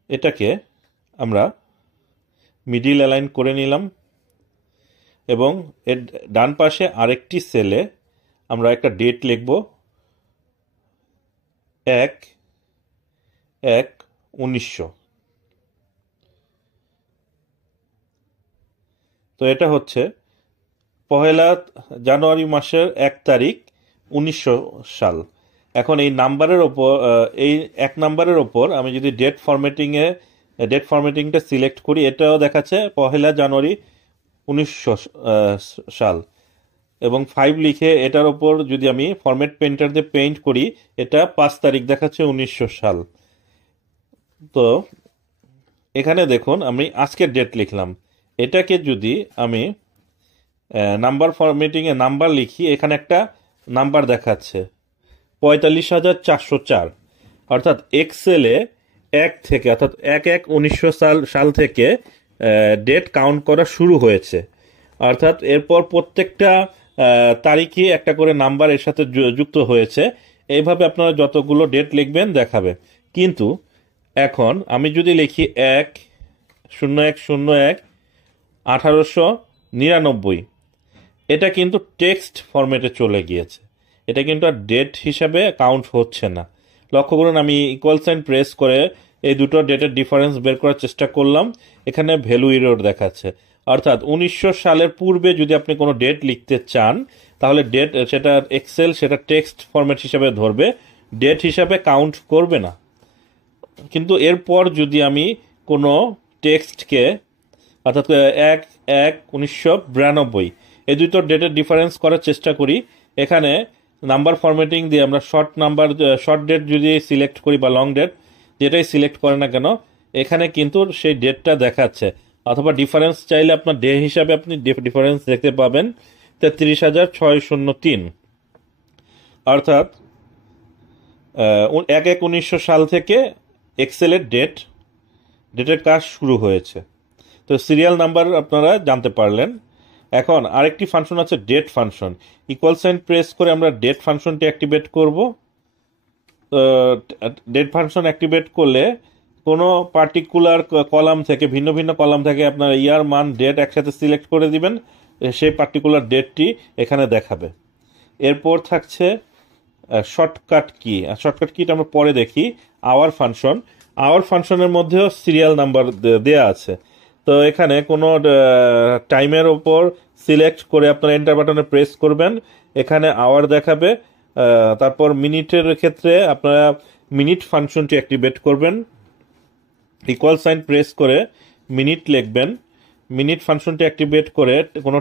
এটাকে আমরা মিডিল অ্যালাইন করে নিলাম এবং এর ডান পাশে আরেকটি সেলে আমরা একটা ডেট লিখব, 1/1/1900। তো এটা হচ্ছে 1 জানুয়ারি মাসের 1 তারিখ 1900 সাল। এখন এই নাম্বারের ওপর, এই 1 নাম্বারের ওপর আমি যদি ডেট ফরম্যাটিংটা সিলেক্ট করি, এটাও দেখাচ্ছে 1 জানুয়ারি 1900 সাল, এবং 5 লিখে এটার ওপর যদি আমি ফরম্যাট পেইন্টার দিয়ে পেইন্ট করি, এটা 5 তারিখ দেখাচ্ছে 1900 সাল। তো এখানে দেখুন আমি আজকের ডেট লিখলাম, এটাকে যদি আমি নাম্বার ফরম্যাটিংয়ে নাম্বার লিখি, এখানে একটা নাম্বার দেখাচ্ছে 45,404, অর্থাৎ এক্সেলে 1 থেকে, অর্থাৎ 1/1/1900 সাল থেকে ডেট কাউন্ট করা শুরু হয়েছে। অর্থাৎ এরপর প্রত্যেকটা তারিখে একটা করে নাম্বার এর সাথে যুক্ত হয়েছে। এইভাবে আপনারা যতগুলো ডেট লিখবেন দেখাবে। কিন্তু এখন আমি যদি লিখি 1/01/1899, এটা কিন্তু টেক্সট ফরম্যাটে চলে গিয়েছে, এটা কিন্তু আর ডেট হিসাবে কাউন্ট হচ্ছে না। লক্ষ্য করুন, আমি ইকুয়াল সাইন প্রেস করে এই দুটো ডেটের ডিফারেন্স বের করার চেষ্টা করলাম, এখানে ভ্যালু এরর দেখাচ্ছে। অর্থাৎ 1900 সালের পূর্বে যদি আপনি কোনো ডেট লিখতে চান, তাহলে ডেট, সেটা এক্সেল সেটা টেক্সট ফরম্যাট হিসাবে ধরবে, ডেট হিসাবে কাউন্ট করবে না। কিন্তু এরপর যদি আমি কোনো টেক্সটকে, অর্থাৎ 1/1/1992, এই দুটো ডেটের ডিফারেন্স করার চেষ্টা করি, এখানে নাম্বার ফরম্যাটিং দিয়ে আমরা শর্ট ডেট যদি সিলেক্ট করি বা লং ডেট, যেটাই সিলেক্ট করে না কেন, এখানে কিন্তু সেই ডেটটা দেখাচ্ছে। অথবা ডিফারেন্স চাইলে আপনার ডে হিসাবে আপনি ডিফারেন্স দেখতে পাবেন 33,603, অর্থাৎ 1/1/1900 সাল থেকে এক্সেলের ডেটের কাজ শুরু হয়েছে। তো সিরিয়াল নাম্বার আপনারা জানতে পারলেন। এখন আরেকটি ফাংশন আছে date function. Equal sign press করে আমরা ডেট ফাংশনটি অ্যাক্টিভেট করব। ডেট ফাংশন অ্যাক্টিভেট করলে কোনো পার্টিকুলার কলাম থেকে, ভিন্ন ভিন্ন কলাম থেকে আপনার ইয়ার, মান, ডেট একসাথে সিলেক্ট করে দিবেন, সেই পার্টিকুলার ডেটটি এখানে দেখাবে। এরপর থাকছে শর্টকাট কি। শর্টকাট কিটা আমরা পরে দেখি। আওয়ার ফাংশনের মধ্যেও সিরিয়াল নাম্বার দেয়া আছে। তো এখানে কোনো টাইমের ওপর সিলেক্ট করে আপনারা এন্টার বাটনে প্রেস করবেন, এখানে আওয়ার দেখাবে। তারপর মিনিটের ক্ষেত্রে আপনারা মিনিট ফাংশনটি অ্যাক্টিভেট করবেন, ইকুয়াল সাইন প্রেস করে মিনিট লিখবেন। মিনিট ফাংশনটি অ্যাক্টিভেট করে কোনো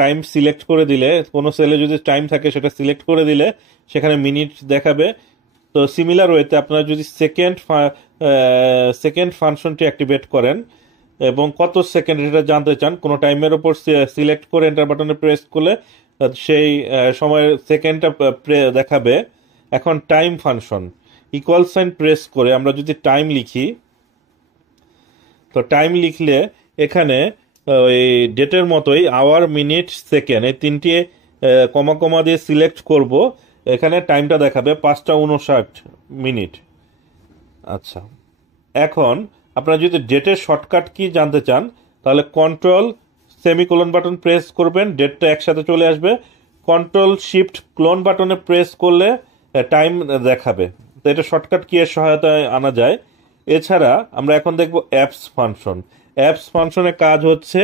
টাইম সিলেক্ট করে দিলে, কোনো সেলে যদি টাইম থাকে সেটা সিলেক্ট করে দিলে সেখানে মিনিট দেখাবে। তো সিমিলার ওয়েতে আপনারা যদি সেকেন্ড ফাংশনটি অ্যাক্টিভেট করেন এবং কত সেকেন্ড এটা জানতে চান, কোনো টাইমের ওপর সিলেক্ট করে এন্টার বাটনে প্রেস করলে সেই সময়ের সেকেন্ডটা দেখাবে। এখন time function, equal sign press করে আমরা যদি টাইম লিখি, তো টাইম লিখলে এখানে ওই ডেটের মতোই আওয়ার, মিনিট, সেকেন্ড এই তিনটি কমা দিয়ে সিলেক্ট করব, এখানে টাইমটা দেখাবে 5:59 আচ্ছা, এখন আপনারা যদি ডেটের শর্টকাট কি জানতে চান, তাহলে কন্ট্রোল সেমিকোলন বাটন প্রেস করবেন, ডেটটা একসাথে চলে আসবে। কন্ট্রোল শিফট ক্লোন বাটনে প্রেস করলে টাইম দেখাবে। তো এটা শর্টকাট কি এর সহায়তায় আনা যায়। এছাড়া আমরা এখন দেখব অ্যাপস ফাংশনের কাজ হচ্ছে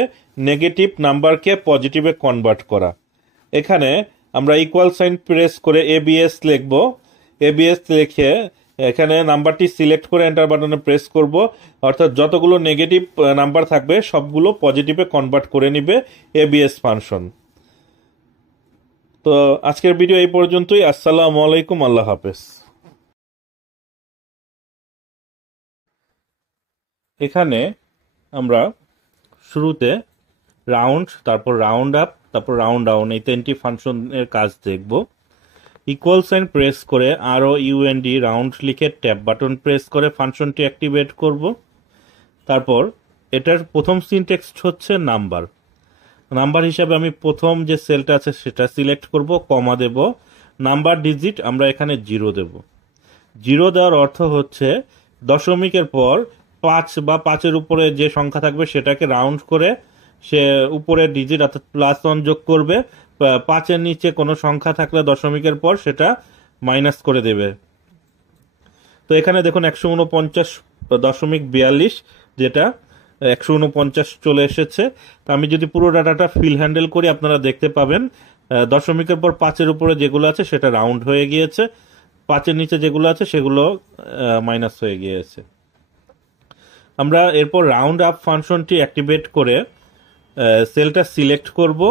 নেগেটিভ নাম্বারকে পজিটিভে কনভার্ট করা। এখানে আমরা ইকুয়াল সাইন প্রেস করে এবিএস লিখব। এবিএস লিখে এখানে নাম্বারটি সিলেক্ট করে এন্টার বাটনে প্রেস করব, অর্থাৎ যতগুলো নেগেটিভ নাম্বার থাকবে সবগুলো পজিটিভে কনভার্ট করে নিবে এবিএস ফাংশন। তো আজকের ভিডিও এই পর্যন্তই। আসসালামু আলাইকুম, আল্লাহ হাফেজ। এখানে আমরা শুরুতে রাউন্ড, তারপর রাউন্ড আপ, তারপর রাউন্ড ডাউন, এই তিনটি ফাংশনের কাজ দেখব। ইকুয়াল সাইন প্রেস করে ROUND রাউন্ড লিখে ট্যাব বাটন প্রেস করে ফাংশনটি অ্যাক্টিভেট করব। তারপর এটার প্রথম সিনট্যাক্স হচ্ছে নাম্বার। নাম্বার হিসাবে আমি প্রথম যে সেলটা আছে সেটা সিলেক্ট করব, কমা দেব, নাম্বার ডিজিট আমরা এখানে 0 দেব। 0 দেওয়ার অর্থ হচ্ছে দশমিকের পর 5 বা 5-এর উপরে যে সংখ্যা থাকবে সেটাকে রাউন্ড করে সে উপরের ডিজিট অর্থাৎ +1 যোগ করবে। 5-এর নিচে কোনো সংখ্যা থাকলে দশমিকের পর সেটা মাইনাস করে দেবে। তো এখানে দেখুন 149.42, যেটা 149 চলে এসেছে। তো আমি যদি পুরো ডাটাটা ফিল হ্যান্ডেল করি আপনারা দেখতে পাবেন দশমিকের পর 5-এর উপরে যেগুলো আছে সেটা রাউন্ড হয়ে গিয়েছে, 5-এর নিচে যেগুলো আছে সেগুলো মাইনাস হয়ে গিয়েছে। আমরা এরপর রাউন্ড আপ ফাংশনটি অ্যাক্টিভেট করে সেলটা সিলেক্ট করব,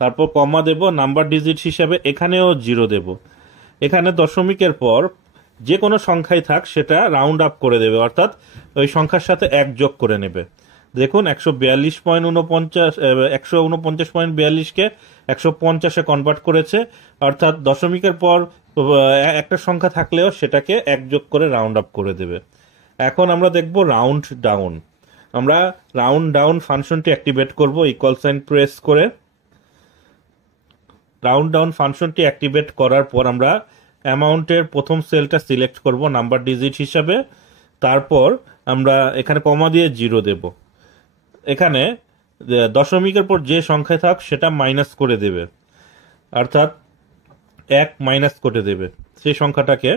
তারপর কমা দেব, নাম্বার ডিজিট হিসাবে এখানেও 0 দেব। এখানে দশমিকের পর যে কোনো সংখ্যায় থাক সেটা রাউন্ড আপ করে দেবে, অর্থাৎ ওই সংখ্যার সাথে 1 যোগ করে নেবে। দেখুন 149.42কে 150-এ কনভার্ট করেছে, অর্থাৎ দশমিকের পর একটা সংখ্যা থাকলেও সেটাকে 1 যোগ করে রাউন্ড আপ করে দেবে। এখন আমরা দেখব রাউন্ড ডাউন। আমরা রাউন্ড ডাউন ফাংশনটি অ্যাক্টিভেট করব, ইকুয়াল সাইন প্রেস করে। রাউন্ড ডাউন ফাংশনটি অ্যাক্টিভেট করার পর আমরা অ্যামাউন্টের প্রথম সেলটা সিলেক্ট করব নাম্বার ডিজিট হিসাবে, তারপর আমরা এখানে কমা দিয়ে 0 দেব। এখানে দশমিকের পর যে সংখ্যায় থাক সেটা মাইনাস করে দেবে, অর্থাৎ 1 মাইনাস করে দেবে সেই সংখ্যাটাকে।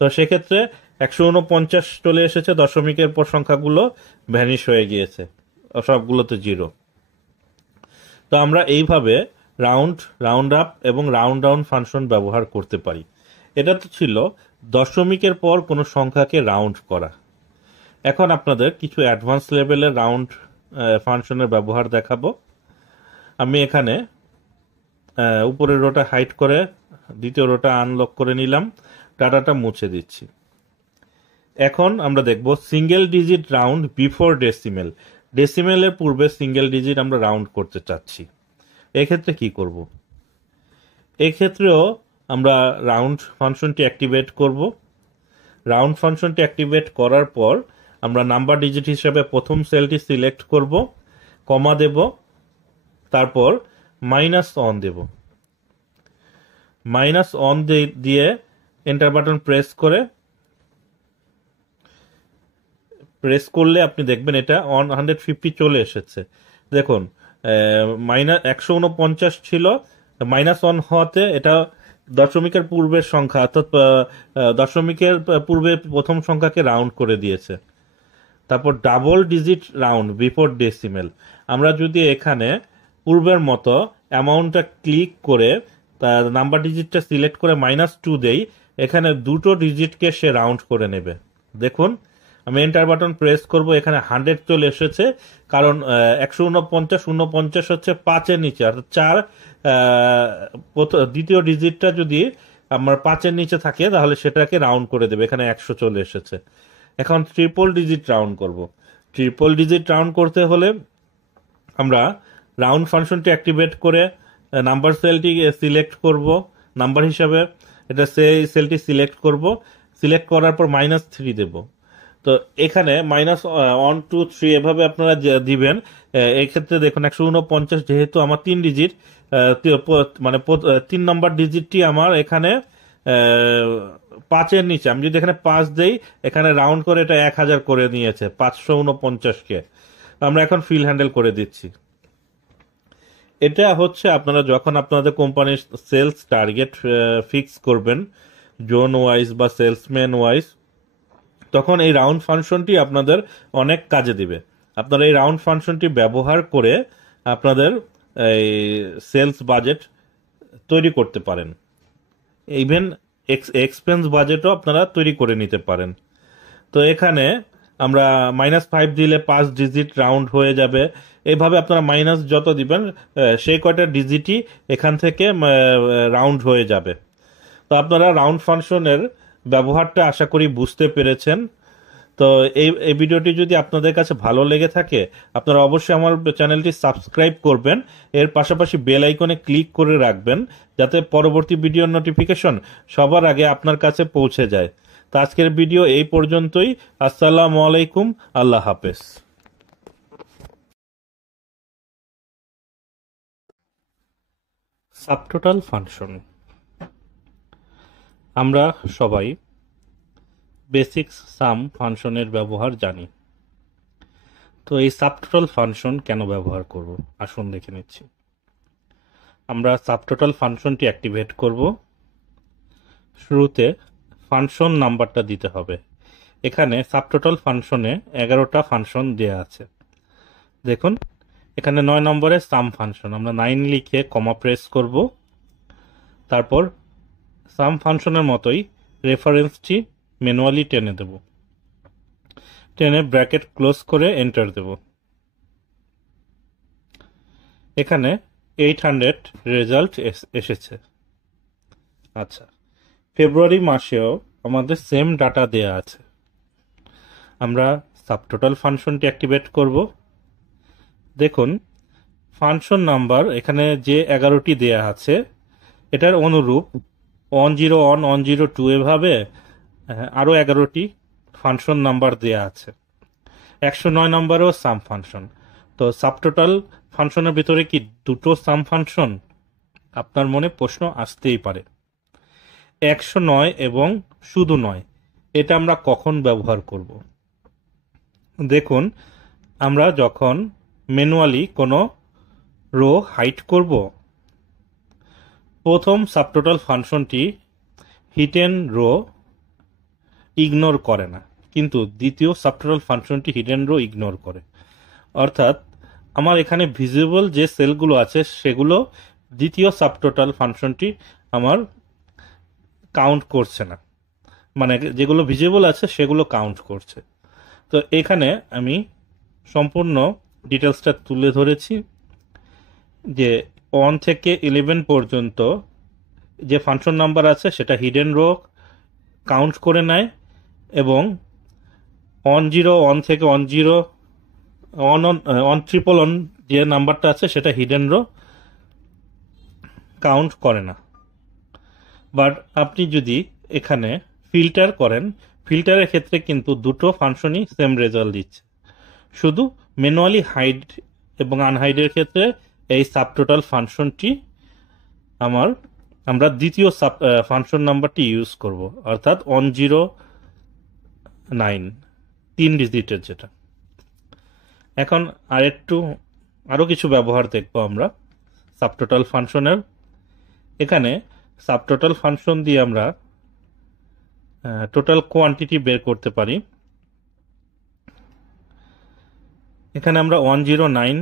তো সেক্ষেত্রে 149 চলে এসেছে, দশমিকের পর সংখ্যাগুলো ভ্যানিশ হয়ে গিয়েছে, সবগুলোতে 0। তো আমরা এইভাবে রাউন্ড, রাউন্ড আপ এবং রাউন্ড ডাউন ফাংশন ব্যবহার করতে পারি। এটা তো ছিল দশমিকের পর কোনো সংখ্যাকে রাউন্ড করা। এখন আপনাদের কিছু অ্যাডভান্স লেভেলের রাউন্ড ফাংশনের ব্যবহার দেখাবো। আমি এখানে উপরের রোটা হাইড করে দ্বিতীয় রোটা আনলক করে নিলাম, ডাটাটা মুছে দিচ্ছি। এখন আমরা দেখব single digit round before decimal. ডেসিমেলের পূর্বে সিঙ্গেল ডিজিট আমরা রাউন্ড করতে চাচ্ছি, এক্ষেত্রে কি করব? এক্ষেত্রেও আমরা রাউন্ড ফাংশনটি অ্যাক্টিভেট করব। রাউন্ড ফাংশনটি অ্যাক্টিভেট করার পর আমরা নাম্বার ডিজিট হিসেবে প্রথম সেলটি সিলেক্ট করব, কমা দেব, তারপর -1 দেব। -1 দিয়ে এন্টার বাটন প্রেস করলে আপনি দেখবেন এটা 150 চলে এসেছে। দেখুন 149 ছিল, -1 হওয়াতে এটা দশমিকের পূর্বের সংখ্যা, অর্থাৎ দশমিকের পূর্বে প্রথম সংখ্যাকে রাউন্ড করে দিয়েছে। তারপর double digit round before decimal. আমরা যদি এখানে পূর্বের মতো অ্যামাউন্টটা ক্লিক করে তার নাম্বার ডিজিটটা সিলেক্ট করে -2 দেই, এখানে দুটো ডিজিটকে সে রাউন্ড করে নেবে। দেখুন আমি এন্টার বাটন প্রেস করব, এখানে 100 চলে এসেছে, কারণ 149 হচ্ছে 5-এর নিচে, অর্থাৎ 4 দ্বিতীয় ডিজিটটা যদি আমার 5-এর নিচে থাকে তাহলে সেটাকে রাউন্ড করে দেবে, এখানে 100 চলে এসেছে। এখন ট্রিপল ডিজিট রাউন্ড করব। ট্রিপল ডিজিট রাউন্ড করতে হলে আমরা রাউন্ড ফাংশনটি অ্যাক্টিভেট করে নাম্বার সেলটি সিলেক্ট করব, নাম্বার হিসাবে এটা সেই সেলটি সিলেক্ট করব, সিলেক্ট করার পর -3 দেব। তো এখানে -1 2 3 এভাবে আপনারা দিবেন। এই ক্ষেত্রে দেখুন 149 যেহেতু আমার 3 ডিজিট, মানে 3 নম্বর ডিজিটটি আমার এখানে 5-এর নিচে। আমি যদি এখানে 5 দেই, এখানে রাউন্ড করে এটা 1000 করে নিয়েছে, 549-কে। আমরা এখন ফিল হ্যান্ডেল করে দিচ্ছি। এটা হচ্ছে আপনারা যখন আপনাদের কোম্পানির সেলস টার্গেট ফিক্স করবেন জোন ওয়াইজ বা সেলসম্যান ওয়াইজ, তখন এই রাউন্ড ফাংশনটি আপনাদের অনেক কাজে দিবে। আপনারা এই রাউন্ড ফাংশনটি ব্যবহার করে আপনাদের এই সেলস বাজেট তৈরি করতে পারেন। ইভেন এক্সপেন্স বাজেটও আপনারা তৈরি করে নিতে পারেন। তো এখানে আমরা -5 দিলে 5 ডিজিট রাউন্ড হয়ে যাবে। এইভাবে আপনারা মাইনাস যত দিবেন সেই কয়টা ডিজিটই এখান থেকে রাউন্ড হয়ে যাবে। তো আপনারা রাউন্ড ফাংশনের ব্যবহারটা আশা করি বুঝতে পেরেছেন। তো এই ভিডিওটি যদি আপনাদের কাছে ভালো লেগে থাকে আপনারা অবশ্যই আমার চ্যানেলটি সাবস্ক্রাইব করবেন, এর পাশাপাশি বেল আইকনে ক্লিক করে রাখবেন যাতে পরবর্তী ভিডিওর নোটিফিকেশন সবার আগে আপনার কাছে পৌঁছে যায়। তো আজকের ভিডিও এই পর্যন্তই। আসসালামু আলাইকুম, আল্লাহ হাফেজ। সাবটোটাল ফাংশন আমরা সবাই বেসিক্স সাম ফাংশনের ব্যবহার জানি। তো এই সাবটোটাল ফাংশন কেন ব্যবহার করব আসুন দেখে নিচ্ছি। আমরা সাবটোটাল ফাংশনটি অ্যাক্টিভেট করব। শুরুতে ফাংশন নাম্বারটা দিতে হবে। এখানে সাবটোটাল ফাংশনে 11টা ফাংশন দেয়া আছে। দেখুন এখানে 9 নম্বরে সাম ফাংশন, আমরা 9 লিখে কমা প্রেস করব। তারপর সাম ফাংশনের মতোই রেফারেন্সটি ম্যানুয়ালি টেনে দেব, টেনে ব্র্যাকেট ক্লোজ করে এন্টার দেব। এখানে 800 রেজাল্ট এসেছে। আচ্ছা, ফেব্রুয়ারি মাসেও আমাদের সেম ডাটা দেয়া আছে। আমরা সাবটোটাল ফাংশনটি অ্যাক্টিভেট করব। দেখুন ফাংশন নাম্বার এখানে যে 11টি দেয়া আছে এটার অনুরূপ 101 102 এভাবে আরও 11টি ফাংশন নাম্বার দেয়া আছে। 109 নম্বরেও সাম ফাংশন। তো সাবটোটাল ফাংশনের ভিতরে কি দুটো সাম ফাংশন? আপনার মনে প্রশ্ন আসতেই পারে। 109 এবং শুধু 9 এটা আমরা কখন ব্যবহার করব? দেখুন আমরা যখন ম্যানুয়ালি কোনো রো হাইড করব, প্রথম সাবটোটাল ফাংশনটি হিডেন রো ইগনোর করে না, কিন্তু দ্বিতীয় সাবটোটাল ফাংশনটি হিডেন রো ইগনোর করে। অর্থাৎ আমার এখানে ভিজিবল যে সেলগুলো আছে সেগুলো দ্বিতীয় সাবটোটাল ফাংশনটি আমার কাউন্ট করছে না, মানে যেগুলো ভিজিবল আছে সেগুলো কাউন্ট করছে। তো এখানে আমি সম্পূর্ণ ডিটেলসটা তুলে ধরেছি যে 1 থেকে 11 পর্যন্ত যে ফাংশন নাম্বার আছে সেটা হিডেন রো কাউন্ট করে নেয়, এবং 101 থেকে 111 যে নাম্বারটা আছে সেটা হিডেন রো কাউন্ট করে না। বাট আপনি যদি এখানে ফিল্টার করেন, ফিল্টারের ক্ষেত্রে কিন্তু দুটো ফাংশনই সেম রেজাল্ট দিচ্ছে। শুধু ম্যানুয়ালি হাইড এবং আনহাইডের ক্ষেত্রে এই সাবটোটাল ফাংশনটি আমরা দ্বিতীয় ফাংশন নাম্বারটি ইউজ করব, অর্থাৎ 109 3 ডিজিটের যেটা। এখন আরো কিছু ব্যবহার দেখব আমরা সাবটোটাল ফাংশনের। এখানে সাবটোটাল ফাংশন দিয়ে আমরা টোটাল কোয়ান্টিটি বের করতে পারি। এখানে আমরা 109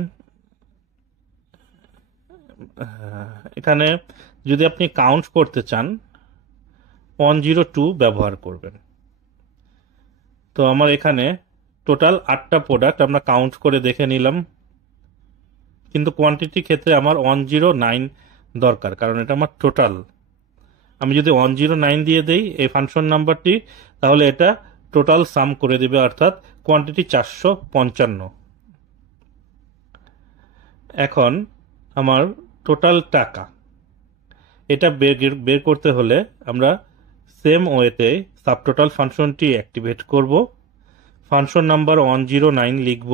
এখানে যদি আপনি কাউন্ট করতে চান 102 ব্যবহার করবেন। তো আমার এখানে টোটাল 8টা প্রোডাক্ট আমরা কাউন্ট করে দেখে নিলাম, কিন্তু কোয়ান্টিটির ক্ষেত্রে আমার 109 দরকার, কারণ এটা আমার টোটাল। আমি যদি 109 দিয়ে দেই এই ফাংশন নাম্বারটি, তাহলে এটা টোটাল সাম করে দেবে, অর্থাৎ কোয়ান্টিটি 455। এখন আমার টোটাল টাকা এটা বের করতে হলে আমরা সেম ওয়েতে সাবটোটাল ফাংশনটি অ্যাক্টিভেট করব। ফাংশন নাম্বার 109 লিখব,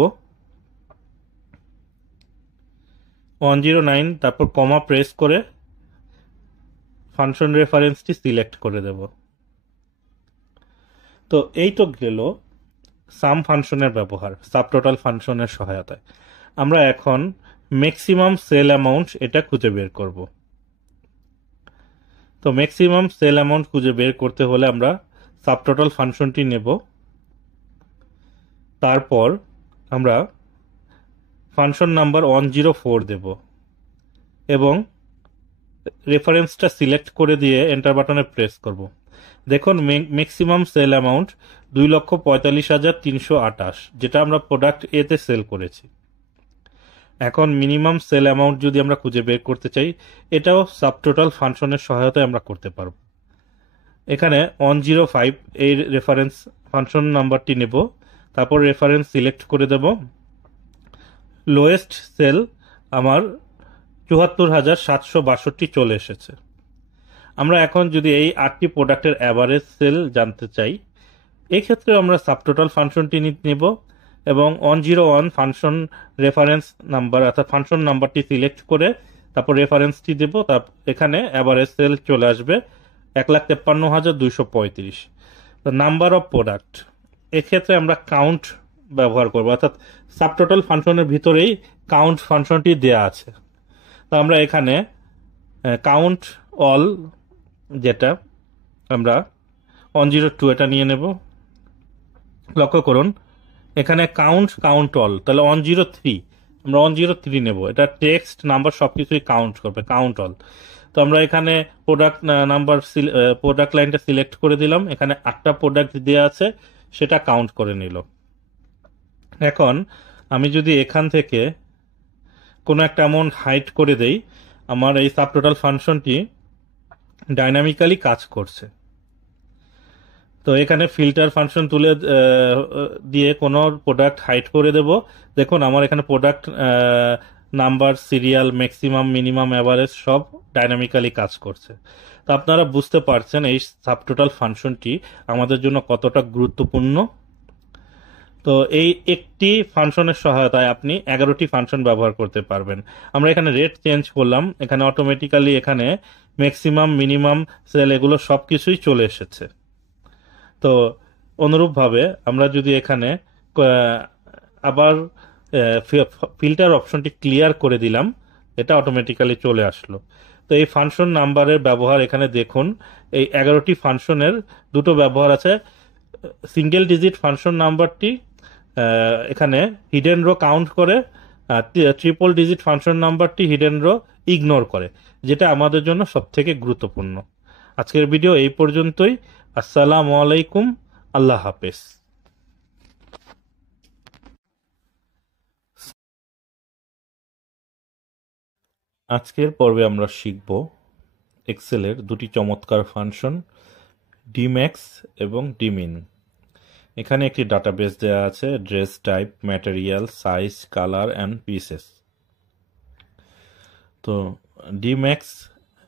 109 তারপর কমা প্রেস করে ফাংশন রেফারেন্সটি সিলেক্ট করে দেব। তো এই তো গেল সাম ফাংশনের ব্যবহার সাবটোটাল ফাংশনের সহায়তায়। আমরা এখন ম্যাক্সিমাম সেল অ্যামাউন্ট এটা খুঁজে বের করব। তো ম্যাক্সিমাম সেল অ্যামাউন্ট খুঁজে বের করতে হলে আমরা সাবটোটাল ফাংশনটি নেব। তারপর আমরা ফাংশন নাম্বার 104 দেব এবং রেফারেন্সটা সিলেক্ট করে দিয়ে এন্টার বাটনে প্রেস করব। দেখুন ম্যাক্সিমাম সেল অ্যামাউন্ট 2,45,328, যেটা আমরা প্রোডাক্ট এতে সেল করেছি। এখন মিনিমাম সেল অ্যামাউন্ট যদি আমরা খুঁজে বের করতে চাই, এটাও সাবটোটাল ফাংশনের সহায়তায় আমরা করতে পারব। এখানে 105 এই রেফারেন্স ফাংশন নাম্বারটি নেব, তারপর রেফারেন্স সিলেক্ট করে দেব। লোয়েস্ট সেল আমার 74,762 চলে এসেছে। আমরা এখন যদি এই 8টি প্রোডাক্টের অ্যাভারেজ সেল জানতে চাই, এই ক্ষেত্রে আমরা সাবটোটাল ফাংশনটি নেব এবং 101 ফাংশন রেফারেন্স নাম্বার অর্থাৎ ফাংশন নাম্বারটি সিলেক্ট করে তারপর রেফারেন্সটি দেব। এখানে অ্যাভারেজ সেল চলে আসবে 1,53,235। নাম্বার অফ প্রোডাক্ট, এক্ষেত্রে আমরা কাউন্ট ব্যবহার করব, অর্থাৎ সাবটোটাল ফাংশনের ভিতরেই কাউন্ট ফাংশনটি দেয়া আছে। তো আমরা এখানে কাউন্ট অল, যেটা আমরা 102 এটা নিয়ে নেব। লক্ষ্য করুন এখানে কাউন্ট অল, তাহলে 103 আমরা 103 নেব। এটা টেক্সট নাম্বার সবকিছুই কাউন্ট করবে, কাউন্ট অল। তো আমরা এখানে প্রোডাক্ট লাইনটা সিলেক্ট করে দিলাম। এখানে 8টা প্রোডাক্ট দেওয়া আছে, সেটা কাউন্ট করে নিল। এখন আমি যদি এখান থেকে কোনো একটা অ্যামাউন্ট হাইড করে দেই, আমার এই সাবটোটাল ফাংশনটি ডাইনামিক্যালি কাজ করছে। তো এখানে ফিল্টার ফাংশন তুলে দিয়ে কোনো প্রোডাক্ট হাইড করে দেব। দেখুন আমার এখানে product number, serial, maximum, minimum, average সব ডাইনামিক্যালি কাজ করছে। তো আপনারা বুঝতে পারছেন এই সাবটোটাল ফাংশনটি আমাদের জন্য কতটা গুরুত্বপূর্ণ। তো এই একটি ফাংশনের সহায়তায় আপনি 11টি ফাংশন ব্যবহার করতে পারবেন। আমরা এখানে রেট চেঞ্জ করলাম, এখানে অটোমেটিক্যালি এখানে ম্যাক্সিমাম, মিনিমাম সেল এগুলো সবকিছুই চলে এসেছে। তো অনুরূপভাবে আমরা যদি এখানে আবার ফিল্টার অপশনটি ক্লিয়ার করে দিলাম, এটা অটোমেটিক্যালি চলে আসলো। তো এই ফাংশন নাম্বারের ব্যবহার এখানে দেখুন, এই 11টি ফাংশনের দুটো ব্যবহার আছে। সিঙ্গেল ডিজিট ফাংশন নাম্বারটি এখানে হিডেন রো কাউন্ট করে, ট্রিপল ডিজিট ফাংশন নাম্বারটি হিডেন রো ইগনোর করে, যেটা আমাদের জন্য সবথেকে গুরুত্বপূর্ণ। আজকের ভিডিও এই পর্যন্তই। আসসালামু আলাইকুম, আল্লাহ হাফেজ। আজকের পর্বে আমরা শিখব এক্সেলের দুটি চমৎকার ফাংশন, ডিম্যাক্স এবং ডিমিন। এখানে একটি ডাটাবেস দেওয়া আছে, dress type, material, size, colour and pieces. তো ডিম্যাক্স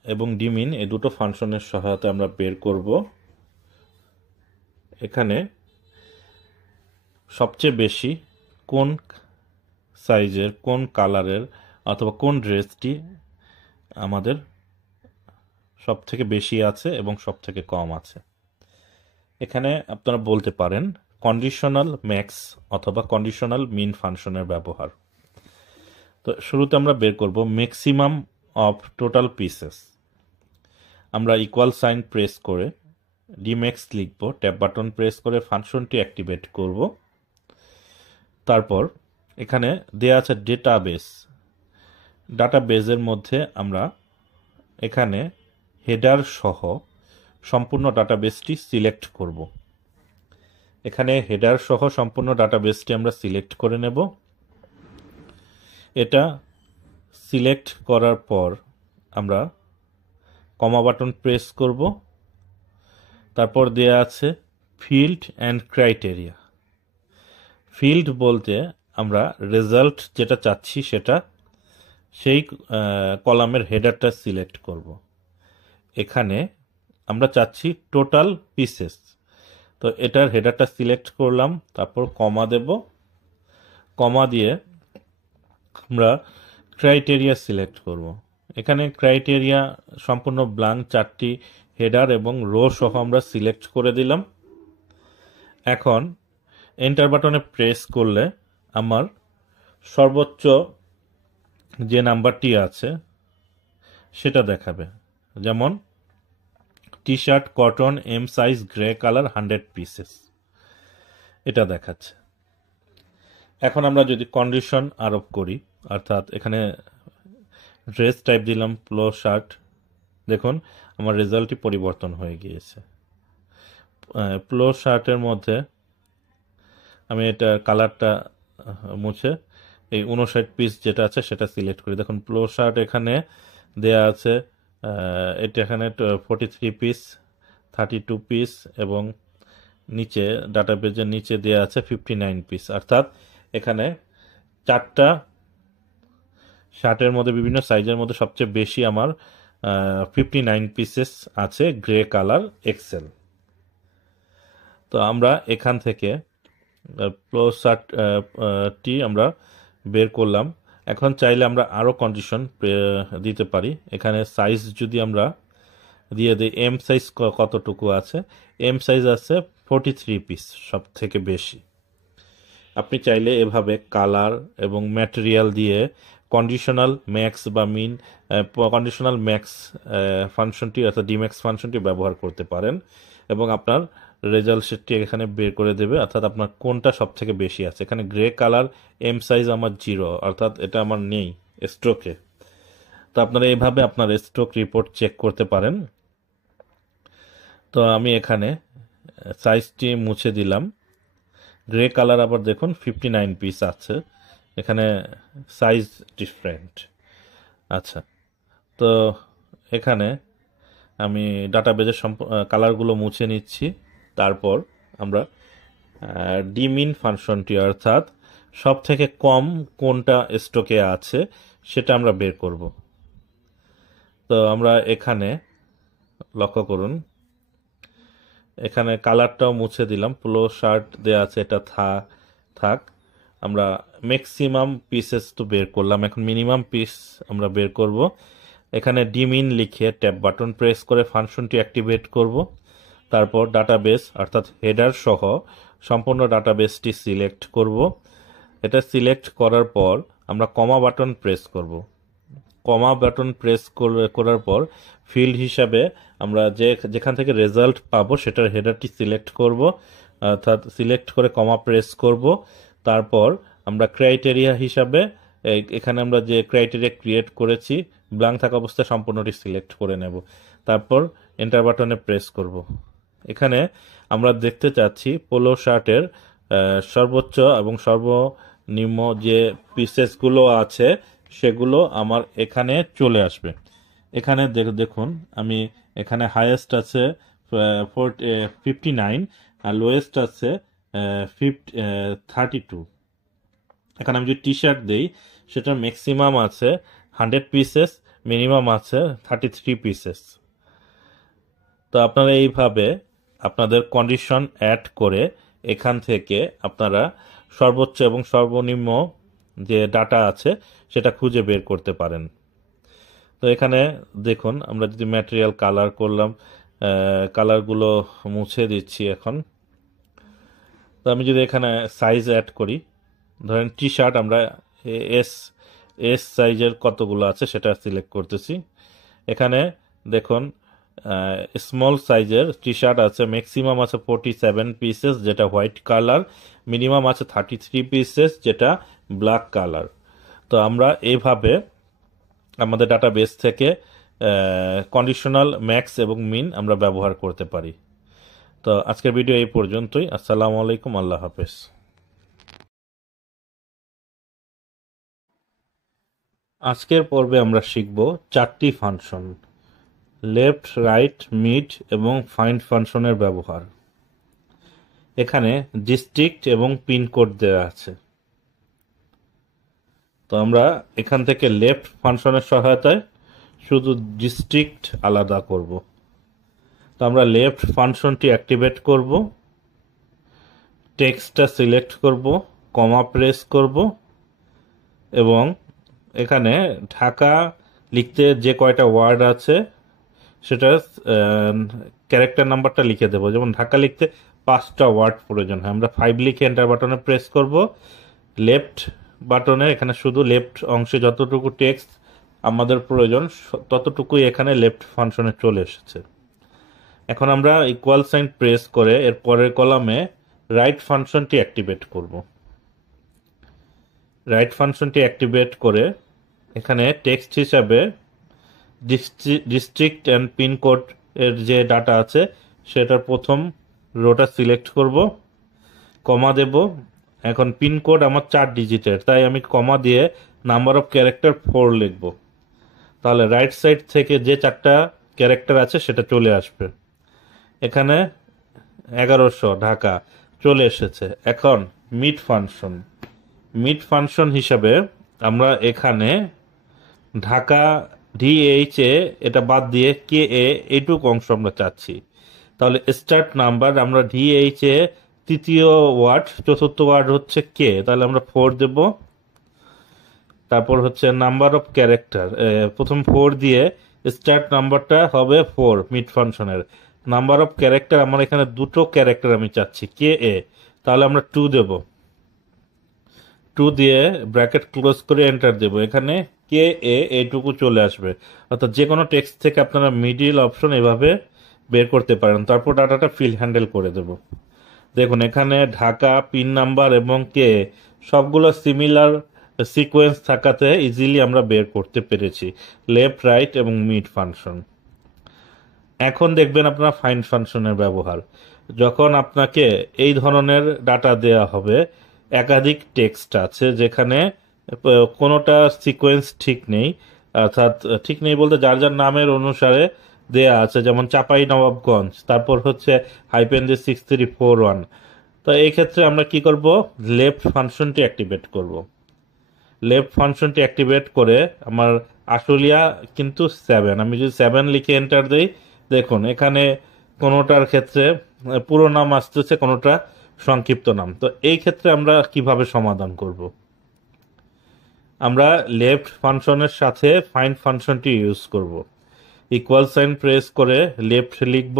এবং ডিমিন এই দুটো ফাংশনের সহায়তা আমরা বের করব এখানে সবচেয়ে বেশি কোন সাইজের, কোন কালারের অথবা কোন ড্রেসটি আমাদের সব থেকে বেশি আছে এবং সব থেকে কম আছে। এখানে আপনারা বলতে পারেন কন্ডিশনাল ম্যাক্স অথবা কন্ডিশনাল মিন ফাংশনের ব্যবহার। তো শুরুতে আমরা বের করব ম্যাক্সিমাম অফ টোটাল পিসেস। আমরা ইকুয়াল সাইন প্রেস করে ডিম্যাক্স লিখব, ট্যাব বাটন প্রেস করে ফাংশনটি অ্যাক্টিভেট করব। তারপর এখানে দেয়া আছে ডাটাবেজের মধ্যে আমরা এখানে হেডার সহ সম্পূর্ণ ডাটাবেসটি সিলেক্ট করব। এখানে হেডার সহ সম্পূর্ণ ডাটাবেসটি আমরা সিলেক্ট করে নেব। এটা সিলেক্ট করার পর আমরা কমা বাটন প্রেস করব। তারপর দেয়া আছে ফিল্ড অ্যান্ড ক্রাইটেরিয়া। ফিল্ড বলতে আমরা রেজাল্ট যেটা চাচ্ছি সেটা, সেই কলামের হেডারটা সিলেক্ট করব। এখানে আমরা চাচ্ছি টোটাল পিসেস, তো এটার হেডারটা সিলেক্ট করলাম, তারপর কমা দেব। কমা দিয়ে আমরা ক্রাইটেরিয়া সিলেক্ট করব। এখানে ক্রাইটেরিয়া সম্পূর্ণ ব্ল্যাঙ্ক 4টি হেডার এবং রো সহ আমরা সিলেক্ট করে দিলাম। এখন এন্টার বাটনে প্রেস করলে আমার সর্বোচ্চ যে নাম্বারটি আছে সেটা দেখাবে, যেমন T shirt cotton M size grey colour 100 pieces, এটা দেখাচ্ছে। এখন আমরা যদি কন্ডিশন আরোপ করি, অর্থাৎ এখানে ড্রেস টাইপ দিলাম পোলো শার্ট, দেখুন আমার রেজাল্টটি পরিবর্তন হয়ে গিয়েছে। ফ্লো শার্টের মধ্যে আমি এটা কালারটা মুছে এই 59 পিস যেটা আছে সেটা সিলেক্ট করি। দেখুন ফ্লো শার্ট এখানে দেয়া আছে, এটা এখানে 43 পিস, 32 পিস এবং নিচে ডাটাবেজের নিচে দেয়া আছে 59 পিস। অর্থাৎ এখানে 4টা শার্টের মধ্যে বিভিন্ন সাইজের মধ্যে সবচেয়ে বেশি আমার 59 পিসেস আছে গ্রে কালার এক্সেল। তো আমরা এখান থেকে ফ্লো শার্টটি আমরা বের করলাম। এখন চাইলে আমরা আরও কন্ডিশন দিতে পারি। এখানে সাইজ যদি আমরা দিয়ে দিই, এম সাইজ কতটুকু আছে, এম সাইজ আছে 43 পিস, সব থেকে বেশি। আপনি চাইলে এভাবে কালার এবং ম্যাটেরিয়াল দিয়ে কন্ডিশনাল ম্যাক্স বা মিন, কন্ডিশনাল ম্যাক্স ফাংশনটি অর্থাৎ ডিম্যাক্স ফাংশনটি ব্যবহার করতে পারেন এবং আপনার রেজাল্ট শিটটি এখানে বের করে দেবে, অর্থাৎ আপনার কোনটা সব থেকে বেশি আছে। এখানে গ্রে কালার এম সাইজ আমার 0, অর্থাৎ এটা আমার নেই স্ট্রোকে। তো আপনারা এইভাবে আপনার স্ট্রোক রিপোর্ট চেক করতে পারেন। তো আমি এখানে সাইজটি মুছে দিলাম। গ্রে কালার আবার দেখুন 59 পিস আছে, এখানে সাইজ ডিফারেন্ট। আচ্ছা, তো এখানে আমি ডাটাবেজের কালারগুলো মুছে নিচ্ছি। তারপর আমরা ডিমিন ফাংশনটি অর্থাৎ সব থেকে কম কোনটা স্টকে আছে সেটা আমরা বের করব। তো আমরা এখানে লক্ষ্য করুন, এখানে কালারটাও মুছে দিলাম, ফ্লো শার্ট দেওয়া আছে, এটা থাক। আমরা ম্যাক্সিমাম পিসেস তো বের করলাম, এখন মিনিমাম পিস আমরা বের করব। এখানে ডিমিন লিখে ট্যাব বাটন প্রেস করে ফাংশনটি অ্যাক্টিভেট করব। তারপর ডাটাবেস অর্থাৎ হেডার সহ সম্পূর্ণ ডাটাবেসটি সিলেক্ট করব। এটা সিলেক্ট করার পর আমরা কমা বাটন প্রেস করব। কমা বাটন প্রেস করার পর ফিল্ড হিসাবে আমরা যেখান থেকে রেজাল্ট পাবো সেটার হেডারটি সিলেক্ট করব, অর্থাৎ সিলেক্ট করে কমা প্রেস করব। তারপর আমরা ক্রাইটেরিয়া হিসাবে এখানে আমরা যে ক্রাইটেরিয়া ক্রিয়েট করেছি ব্ল্যাঙ্ক থাকা অবস্থায় সম্পূর্ণটি সিলেক্ট করে নেব। তারপর এন্টার বাটনে প্রেস করব। এখানে আমরা দেখতে চাচ্ছি পোলো শার্টের সর্বোচ্চ এবং সর্বনিম্ন যে পিসেসগুলো আছে সেগুলো আমার এখানে চলে আসবে। এখানে দেখুন আমি এখানে হাইয়েস্ট আছে 59 আর লোয়েস্ট আছে 32। এখানে আমি যদি টি শার্ট দিই সেটার ম্যাক্সিমাম আছে 100 পিসেস, মিনিমাম আছে 33 পিসেস। তো আপনারা এইভাবে আপনাদের কন্ডিশন অ্যাড করে এখান থেকে আপনারা সর্বোচ্চ এবং সর্বনিম্ন যে ডাটা আছে সেটা খুঁজে বের করতে পারেন। তো এখানে দেখুন আমরা যদি ম্যাটেরিয়াল কালার করলাম, কালারগুলো মুছে দিচ্ছি এখন। তো আমি যদি এখানে সাইজ অ্যাড করি, ধরেন টি শার্ট আমরা এস সাইজের কতগুলো আছে সেটা সিলেক্ট করতেছি। এখানে দেখুন স্মল সাইজের টি শার্ট আছে, ম্যাক্সিমাম আছে 47 পিসেস যেটা হোয়াইট কালার, মিনিমাম আছে 33 পিসেস যেটা ব্ল্যাক কালার। তো আমরা এইভাবে আমাদের ডাটাবেস থেকে কন্ডিশনাল ম্যাক্স এবং মিন আমরা ব্যবহার করতে পারি। তো আজকের ভিডিও এই পর্যন্তই। আসসালামু আলাইকুম, আল্লাহ হাফেজ। আজকের পর্বে আমরা শিখব 4টি ফাংশন, লেফট, রাইট, মিড এবং ফাইন্ড ফাংশনের ব্যবহার। এখানে ডিস্ট্রিক্ট এবং পিনকোড দেওয়া আছে। তো আমরা এখান থেকে লেফট ফাংশনের সহায়তায় শুধু ডিস্ট্রিক্ট আলাদা করব। তো আমরা লেফট ফাংশনটি অ্যাক্টিভেট করব, টেক্সটটা সিলেক্ট করব, কমা প্রেস করব এবং এখানে ঢাকা লিখতে যে কয়টা ওয়ার্ড আছে সেটা ক্যারেক্টার নাম্বারটা লিখে দেবো। যেমন ঢাকা লিখতে 5টা ওয়ার্ড প্রয়োজন হয়, আমরা 5 লিখে এন্টার বাটনে প্রেস করব। লেফট বাটনে এখানে শুধু লেফট অংশে যতটুকু টেক্সট আমাদের প্রয়োজন ততটুকুই এখানে লেফট ফাংশনে চলে এসেছে। এখন আমরা ইকুয়াল সাইন প্রেস করে এর পরের কলামে রাইট ফাংশনটি অ্যাক্টিভেট করব। রাইট ফাংশনটি অ্যাক্টিভেট করে এখানে টেক্সট হিসাবে ডিস্ট্রিক্ট অ্যান্ড পিনকোড এর যে ডাটা আছে সেটার প্রথম রোটা সিলেক্ট করব, কমা দেব। এখন পিনকোড আমার 4 ডিজিটের, তাই আমি কমা দিয়ে নাম্বার অফ ক্যারেক্টার 4 লিখব। তাহলে রাইট সাইড থেকে যে 4টা ক্যারেক্টার আছে সেটা চলে আসবে। এখানে 1100 ঢাকা চলে এসেছে। এখন মিড ফাংশন হিসাবে আমরা এখানে ঢাকা DH এ এটা বাদ দিয়ে KA এইটুকু অংশ আমরা চাচ্ছি। তাহলে স্টার্ট নাম্বার আমরা DH এ তৃতীয় ওয়ার্ড, চতুর্থ ওয়ার্ড হচ্ছে কে, তাহলে আমরা 4 দেব। তারপর হচ্ছে নাম্বার অফ ক্যারেক্টার, প্রথম 4 দিয়ে স্টার্ট নাম্বারটা হবে 4 মিড ফাংশনের। নাম্বার অফ ক্যারেক্টার আমার এখানে দুটো ক্যারেক্টার আমি চাচ্ছি KA, তাহলে আমরা 2 দেব। 2 দিয়ে ব্র্যাকেট ক্লোজ করে এন্টার দেব। এখানে KA এইটুকু চলে আসবে। অর্থাৎ যে কোনো টেক্সট থেকে আপনারা মিডিল অপশন এভাবে বের করতে পারেন। তারপর ডাটাটা ফিল হ্যান্ডেল করে দেব। দেখুন এখানে ঢাকা, পিন নাম্বার এবং কে সবগুলো সিমিলার সিকোয়েন্স থাকাতে ইজিলি আমরা বের করতে পেরেছি লেফট, রাইট এবং মিড ফাংশন। এখন দেখবেন আপনার ফাইন্ড ফাংশনের ব্যবহার। যখন আপনাকে এই ধরনের ডাটা দেয়া হবে, একাধিক টেক্সট আছে যেখানে কোনোটা সিকোয়েন্স ঠিক নেই, অর্থাৎ ঠিক নেই বলতে যার যার নামের অনুসারে দেয়া আছে, যেমন চাপাই নবাবগঞ্জ, তারপর হচ্ছে হাইপেন দিয়ে 6341। তো এই ক্ষেত্রে আমরা কি করব, লেফট ফাংশনটি অ্যাক্টিভেট করব। লেফট ফাংশনটি অ্যাক্টিভেট করে আমার আশুলিয়া কিন্তু 7, আমি যদি 7 লিখে এন্টার দেই, দেখুন এখানে কোনোটার ক্ষেত্রে পুরো নাম আসতেছে, কোনোটা সংক্ষিপ্ত নাম। তো এই ক্ষেত্রে আমরা কিভাবে সমাধান করব, আমরা লেফট ফাংশনের সাথে ফাইন্ড ফাংশনটি ইউজ করব। ইকুয়াল সাইন প্রেস করে লেফট লিখব,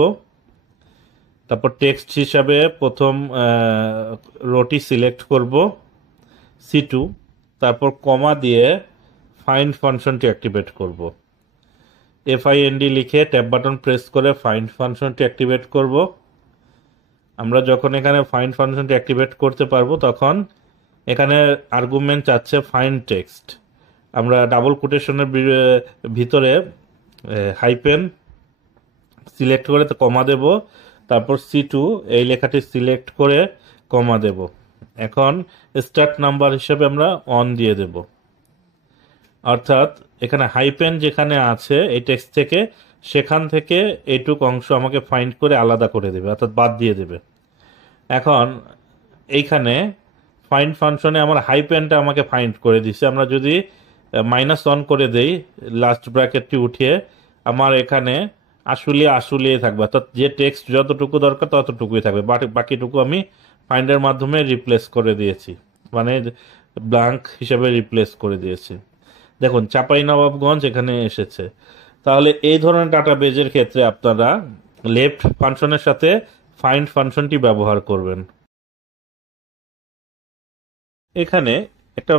তারপর টেক্সট হিসাবে প্রথম রোটি সিলেক্ট করব C2, তারপর কমা দিয়ে ফাইন্ড ফাংশনটি অ্যাক্টিভেট করব। FIND লিখে ট্যাব বাটন প্রেস করে ফাইন্ড ফাংশনটি অ্যাক্টিভেট করব। আমরা যখন এখানে ফাইন্ড ফাংশনটি অ্যাক্টিভেট করতে পারবো তখন এখানে আর্গুমেন্ট চাচ্ছে ফাইন্ড টেক্সট, আমরা ডাবল কোটেশনের ভিতরে হাইপেন সিলেক্ট করে তো কমা দেব, তারপর C2 এই লেখাটি সিলেক্ট করে কমা দেব। এখন স্টার্ট নাম্বার হিসেবে আমরা অন দিয়ে দেব, অর্থাৎ এখানে হাইপেন যেখানে আছে এই টেক্সট থেকে, সেখান থেকে এইটুক অংশ আমাকে ফাইন্ড করে আলাদা করে দেবে, অর্থাৎ বাদ দিয়ে দেবে। এখন এইখানে ফাইন্ড ফাংশনে আমার হাইপেনটা আমাকে ফাইন্ড করে দিছে। আমরা যদি -1 করে দেই, লাস্ট ব্র্যাকেটটি উঠিয়ে, আমার এখানে আসলে থাকবে, অর্থাৎ যে টেক্সট যতটুকু দরকার ততটুকুই থাকবে, বাকিটুকু আমি ফাইন্ডের মাধ্যমে রিপ্লেস করে দিয়েছি, মানে ব্ল্যাঙ্ক হিসেবে রিপ্লেস করে দিয়েছি। দেখুন চাপাই নবাবগঞ্জ এখানে এসেছে। তাহলে এই ধরনের ডাটাবেজের ক্ষেত্রে আপনারা লেফট ফাংশনের সাথে ফাইন্ড ফাংশনটি ব্যবহার করবেন। এখানে একটা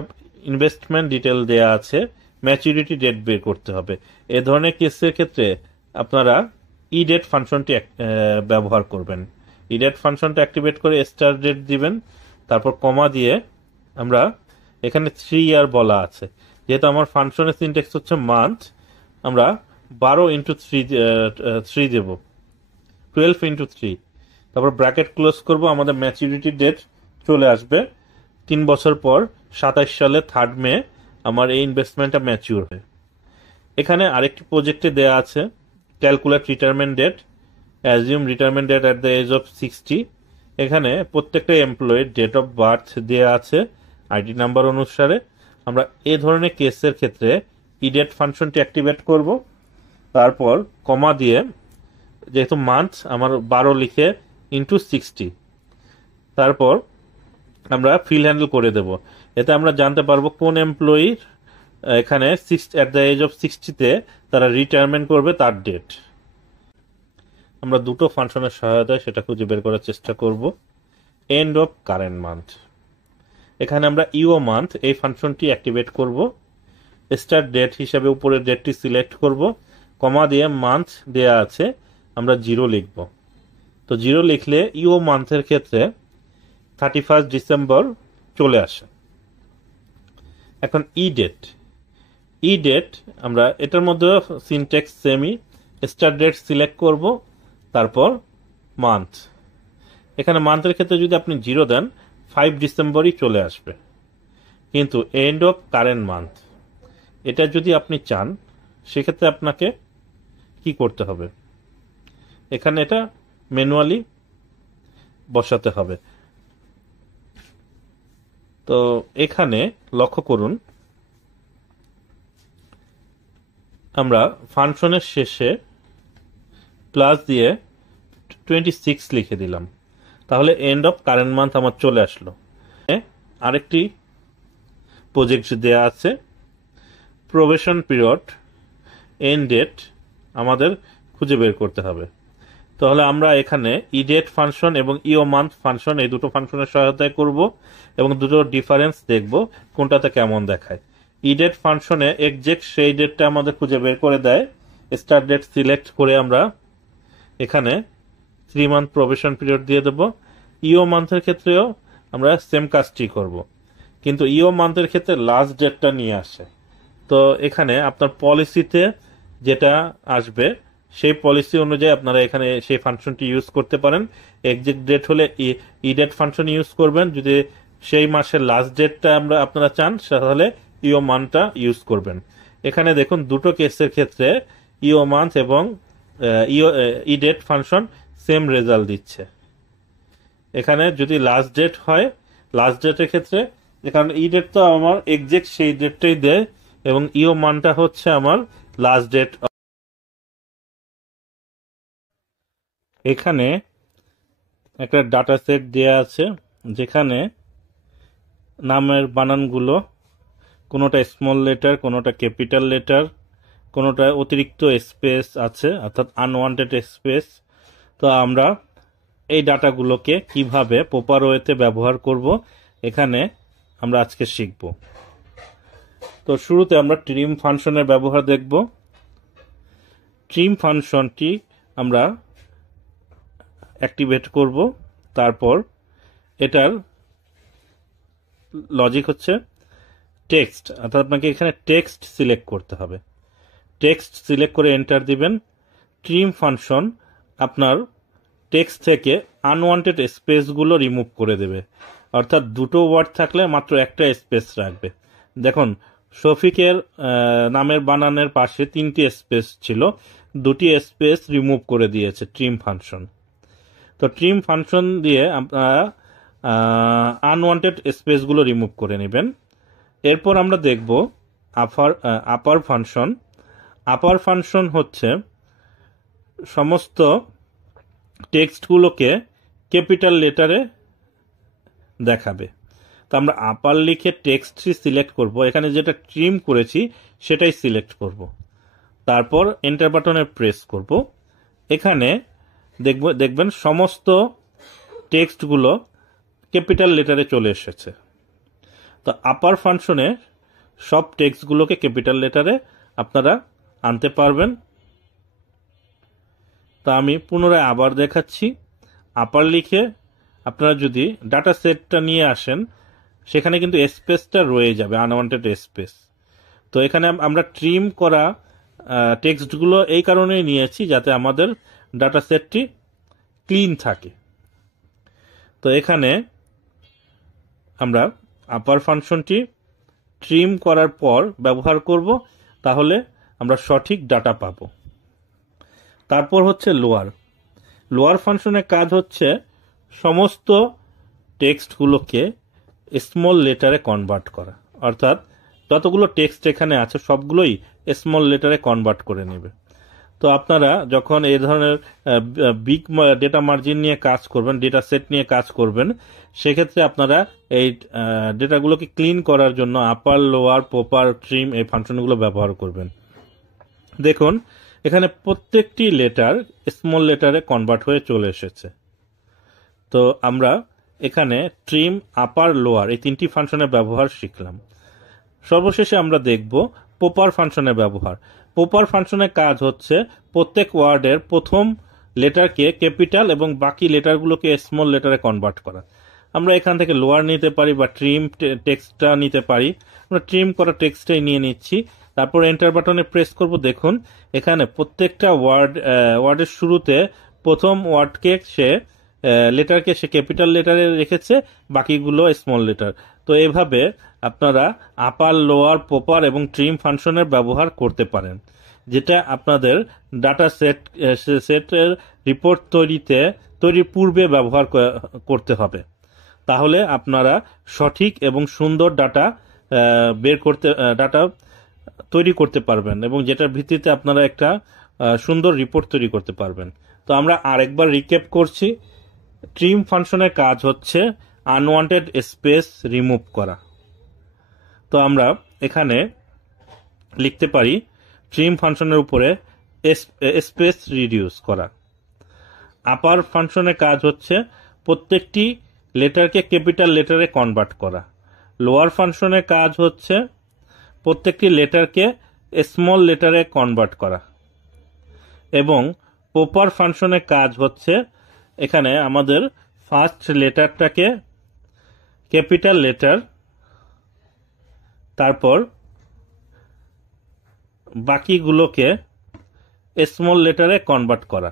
ইনভেস্টমেন্ট ডিটেল দেয়া আছে, ম্যাচুরিটি ডেট বের করতে হবে। এ ধরনের কেসের ক্ষেত্রে আপনারা ইডেট ফাংশনটি ব্যবহার করবেন। ইডেট ফাংশনটা অ্যাক্টিভেট করে স্টার ডেট দিবেন, তারপর কমা দিয়ে আমরা এখানে 3 ইয়ার বলা আছে, যেহেতু আমার ফাংশনের সিনট্যাক্স হচ্ছে মান্থ, আমরা 12x3 দেব, 12x3, তারপর ব্র্যাকেট ক্লোজ করব। আমাদের ম্যাচুরিটি ডেট চলে আসবে 3 বছর পর 27 সালে 3 মে আমার এই ইনভেস্টমেন্টটা ম্যাচিউর হয়। এখানে আরেকটি প্রজেক্টে দেয়া আছে calculate retirement date, assume retirement date at the age of 60। এখানে প্রত্যেকটা এমপ্লয়ির ডেট অফ বার্থ দেয়া আছে আইডি নাম্বার অনুসারে। আমরা এই ধরনের কেসের ক্ষেত্রে ইডেট ফাংশনটি অ্যাক্টিভেট করব, তারপর কমা দিয়ে যেহেতু মান্থ আমার 12 লিখে ইন্টু 60, তারপর আমরা ফিল হ্যান্ডেল করে দেব। এতে আমরা জানতে পারবো কোন এমপ্লয়ির এখানে অ্যাট দ্য এজ অফ 60-তে তারা রিটায়ারমেন্ট করবে তার ডেট। আমরা দুটো ফাংশনের সহায়তায় সেটা খুঁজে বের করার চেষ্টা করব। এন্ড অফ কারেন্ট মান্থ, এখানে আমরা ইও মান্থ এই ফাংশনটি অ্যাক্টিভেট করব। স্টার্ট ডেট হিসাবে উপরের ডেটটি সিলেক্ট করব, কমা দিয়ে মান্থ দেয়া আছে, আমরা 0 লিখব। তো 0 লিখলে ইও মান্থের ক্ষেত্রে 31 ডিসেম্বর চলে আসে। এখন ই ডেট, ই ডেট আমরা এটার মধ্যে সিনট্যাক্স সেমই, স্টার্ট ডেট সিলেক্ট করব, তারপর মান্থ। এখানে মান্থের ক্ষেত্রে যদি আপনি 0 দেন 5 ডিসেম্বরই চলে আসবে, কিন্তু এন্ড অফ কারেন্ট মান্থ এটা যদি আপনি চান সেক্ষেত্রে আপনাকে কি করতে হবে, এখানে এটা ম্যানুয়ালি বসাতে হবে। তো এখানে লক্ষ্য করুন, আমরা ফাংশনের শেষে প্লাস দিয়ে 26 লিখে দিলাম, তাহলে এন্ড অফ কারেন্ট মান্থ আমার চলে আসলো। আরেকটি প্রজেক্ট দেয়া আছে, প্রবেশন পিরিয়ড এন্ড ডেট আমাদের খুঁজে বের করতে হবে। তাহলে আমরা এখানে ইডেট ফাংশন এবং ইও মান্থ ফাংশন এই দুটো ফাংশনের সহায়তায় করব এবং দুটো ডিফারেন্স দেখব কোনটাতে কেমন দেখায়। ইডেট ফাংশনে এক্সাক্ট সেই ডেটটা আমাদের খুঁজে বের করে দেয়। স্টার্ট ডেট সিলেক্ট করে আমরা এখানে 3 মান্থ প্রবেশন পিরিয়ড দিয়ে দেব। ইও মান্থের ক্ষেত্রেও আমরা সেম কাজটি করব, কিন্তু ইও মান্থের ক্ষেত্রে লাস্ট ডেটটা নিয়ে আসে। তো এখানে আপনার পলিসিতে যেটা আসবে সেই পলিসি অনুযায়ী আপনারা এখানে সেই ফাংশনটি ইউজ করতে পারেন। এক্সাক্ট ডেট হলে ইডেট ফাংশন ইউজ করবেন, যদি সেই মাসের লাস্ট ডেটটা আপনারা চান তাহলে ইও মান্থটা ইউজ করবেন। এখানে দেখুন দুটো কেসের ক্ষেত্রে ইও মান্থ এবং ইডেট ফাংশন সেম রেজাল্ট দিচ্ছে। এখানে যদি লাস্ট ডেট হয়, লাস্ট ডেটের ক্ষেত্রে এখানে ইডেট তো আমার এক্সাক্ট সেই ডেটটাই দেয় এবং ইও মানটা হচ্ছে আমার লাস্ট ডেট। এখানে একটা ডাটা সেট দেয়া আছে যেখানে নামের বানানগুলো কোনোটা স্মল লেটার, কোনোটা ক্যাপিটাল লেটার, কোনোটা অতিরিক্ত স্পেস আছে অর্থাৎ আনওয়ান্টেড স্পেস। তো আমরা এই ডাটাগুলোকে কিভাবে প্রপার ওয়েতে ব্যবহার করব এখানে আমরা আজকে শিখব। তো শুরুতে আমরা ট্রিম ফাংশনের ব্যবহার দেখব। ট্রিম ফাংশনটি আমরা অ্যাক্টিভেট করব, তারপর এটার লজিক হচ্ছে টেক্সট, অর্থাৎ আপনাকে এখানে টেক্সট সিলেক্ট করতে হবে। টেক্সট সিলেক্ট করে এন্টার দিবেন। ট্রিম ফাংশন আপনার টেক্সট থেকে আনওয়ান্টেড স্পেসগুলো রিমুভ করে দেবে, অর্থাৎ দুটো ওয়ার্ড থাকলে মাত্র একটা স্পেস রাখবে। দেখুন শফিকের নামের বানানের পাশে 3টি স্পেস ছিল, 2টি স্পেস রিমুভ করে দিয়েছে ট্রিম ফাংশন। তো ট্রিম ফাংশন দিয়ে আপনারা আনওয়ান্টেড স্পেসগুলো রিমুভ করে নেবেন। এরপর আমরা দেখব আপার ফাংশন। আপার ফাংশন হচ্ছে সমস্ত টেক্সটগুলোকে ক্যাপিটাল লেটারে দেখাবে। তো আমরা আপার লিখে টেক্সটটি সিলেক্ট করব, এখানে যেটা ট্রিম করেছি সেটাই সিলেক্ট করব, তারপর এন্টার বাটনে প্রেস করব। এখানে দেখবেন সমস্ত টেক্সটগুলো ক্যাপিটাল লেটারে চলে এসেছে। তো আপার ফাংশনে সব টেক্সটগুলোকে ক্যাপিটাল লেটারে আপনারা আনতে পারবেন। তা আমি পুনরায় আবার দেখাচ্ছি। আপার লিখে আপনারা যদি ডাটা সেটটা নিয়ে আসেন সেখানে কিন্তু স্পেসটা রয়ে যাবে, আনওয়ান্টেড স্পেস। তো এখানে আমরা ট্রিম করা টেক্সটগুলো এই কারণেই নিয়েছি যাতে আমাদের ডাটা সেটটি ক্লিন থাকে। তো এখানে আমরা আপার ফাংশনটি ট্রিম করার পর ব্যবহার করব, তাহলে আমরা সঠিক ডাটা পাবো। তারপর হচ্ছে লোয়ার। লোয়ার ফাংশনের কাজ হচ্ছে সমস্ত টেক্সটগুলোকে স্মল লেটারে কনভার্ট করা, অর্থাৎ যতগুলো টেক্সট এখানে আছে সবগুলোই স্মল লেটারে কনভার্ট করে নেবে। তো আপনারা যখন এই ধরনের বিগ ডেটা মার্জিন নিয়ে কাজ করবেন, ডেটা সেট নিয়ে কাজ করবেন, সেক্ষেত্রে আপনারা এই ডেটাগুলোকে ক্লিন করার জন্য আপার, লোয়ার, প্রপার, ট্রিম এই ফাংশনগুলো ব্যবহার করবেন। দেখুন এখানে প্রত্যেকটি লেটার স্মল লেটারে কনভার্ট হয়ে চলে এসেছে। তো আমরা এখানে ট্রিম, আপার, লোয়ার এই 3টি ফাংশনের ব্যবহার শিখলাম। সর্বশেষে আমরা দেখব প্রপার ফাংশনের ব্যবহার। প্রপার ফাংশনের কাজ হচ্ছে প্রত্যেক ওয়ার্ডের প্রথম লেটারকে ক্যাপিটাল এবং বাকি লেটারগুলোকে স্মল লেটারে কনভার্ট করা। আমরা এখান থেকে লোয়ার নিতে পারি বা ট্রিম টেক্সটটা নিতে পারি। আমরা ট্রিম করা টেক্সটটাই নিয়ে নিচ্ছি। তারপর এন্টার বাটনে প্রেস করব। দেখুন এখানে প্রত্যেকটা ওয়ার্ডের শুরুতে প্রথম ওয়ার্ডকে সে লেটারকে সে ক্যাপিটাল লেটারে রেখেছে, বাকিগুলো স্মল লেটার। তো এভাবে আপনারা আপার, লোয়ার, পপার এবং ট্রিম ফাংশনের ব্যবহার করতে পারেন, যেটা আপনাদের ডাটা সেটের রিপোর্ট তৈরির পূর্বে ব্যবহার করতে হবে। তাহলে আপনারা সঠিক এবং সুন্দর ডাটা তৈরি করতে পারবেন এবং যেটার ভিত্তিতে আপনারা একটা সুন্দর রিপোর্ট তৈরি করতে পারবেন। তো আমরা আরেকবার রিক্যাপ করছি। ট্রিম ফাংশনের কাজ হচ্ছে আনওয়ান্টেড স্পেস রিমুভ করা। তো আমরা এখানে লিখতে পারি ট্রিম ফাংশনের উপরে স্পেস রিডিউস করা। আপার ফাংশনের কাজ হচ্ছে প্রত্যেকটি লেটারকে ক্যাপিটাল লেটারে কনভার্ট করা। লোয়ার ফাংশনের কাজ হচ্ছে প্রত্যেকটি লেটারকে স্মল লেটারে কনভার্ট করা। এবং প্রপার ফাংশনের কাজ হচ্ছে এখানে আমাদের ফার্স্ট লেটারটাকে ক্যাপিটাল লেটার, তারপর বাকিগুলোকে স্মল লেটারে কনভার্ট করা।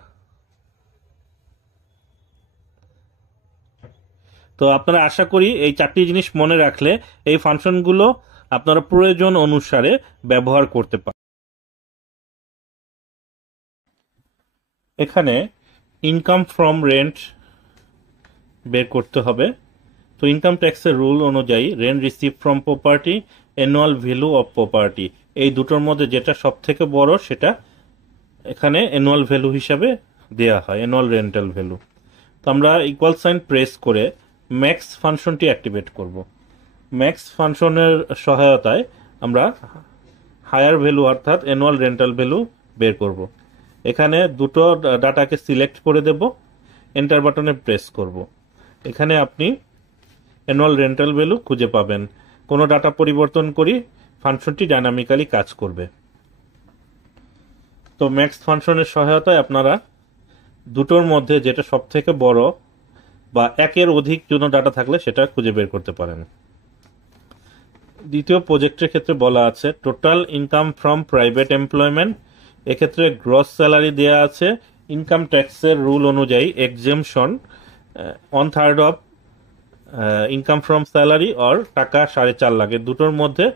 তো আপনারা আশা করি এই 4টি জিনিস মনে রাখলে এই ফাংশনগুলো আপনারা প্রয়োজন অনুসারে ব্যবহার করতে পারেন। এখানে ইনকাম ফ্রম রেন্ট বের করতে হবে। তো ইনকাম ট্যাক্সের রুল অনুযায়ী rent receive from property, annual value of property, এই দুটোর মধ্যে যেটা সব থেকে বড় সেটা এখানে অ্যানুয়াল ভ্যালু হিসাবে দেয়া হয়, অ্যানুয়াল রেন্টাল ভ্যালু। তো আমরা ইকুয়াল সাইন প্রেস করে ম্যাক্স ফাংশনটি অ্যাক্টিভেট করব। ম্যাক্স ফাংশনের সহায়তায় আমরা হায়ার ভ্যালু অর্থাৎ অ্যানুয়াল রেন্টাল ভ্যালু বের করব। এখানে দুটো ডাটাকে সিলেক্ট করে দেব, এন্টার বাটনে প্রেস করব। এখানে আপনি অ্যানুয়াল রেন্টাল ভ্যালু খুঁজে পাবেন। কোনো ডাটা পরিবর্তন করি ফাংশনটি ডাইনামিক্যালি কাজ করবে। তো ম্যাক্স ফাংশনের সহায়তায় আপনারা দুটোর মধ্যে যেটা সব থেকে বড় বা একের অধিক কোনো ডাটা থাকলে সেটা খুঁজে বের করতে পারেন। দ্বিতীয় প্রজেক্টের ক্ষেত্রে বলা আছে total income from private employment. এক্ষেত্রে গ্রস স্যালারি দেয়া আছে। ইনকাম ট্যাক্সের রুল অনুযায়ী exemption 1/3 of income from salary or টাকা 4.5 লাখ, দুটোর মধ্যে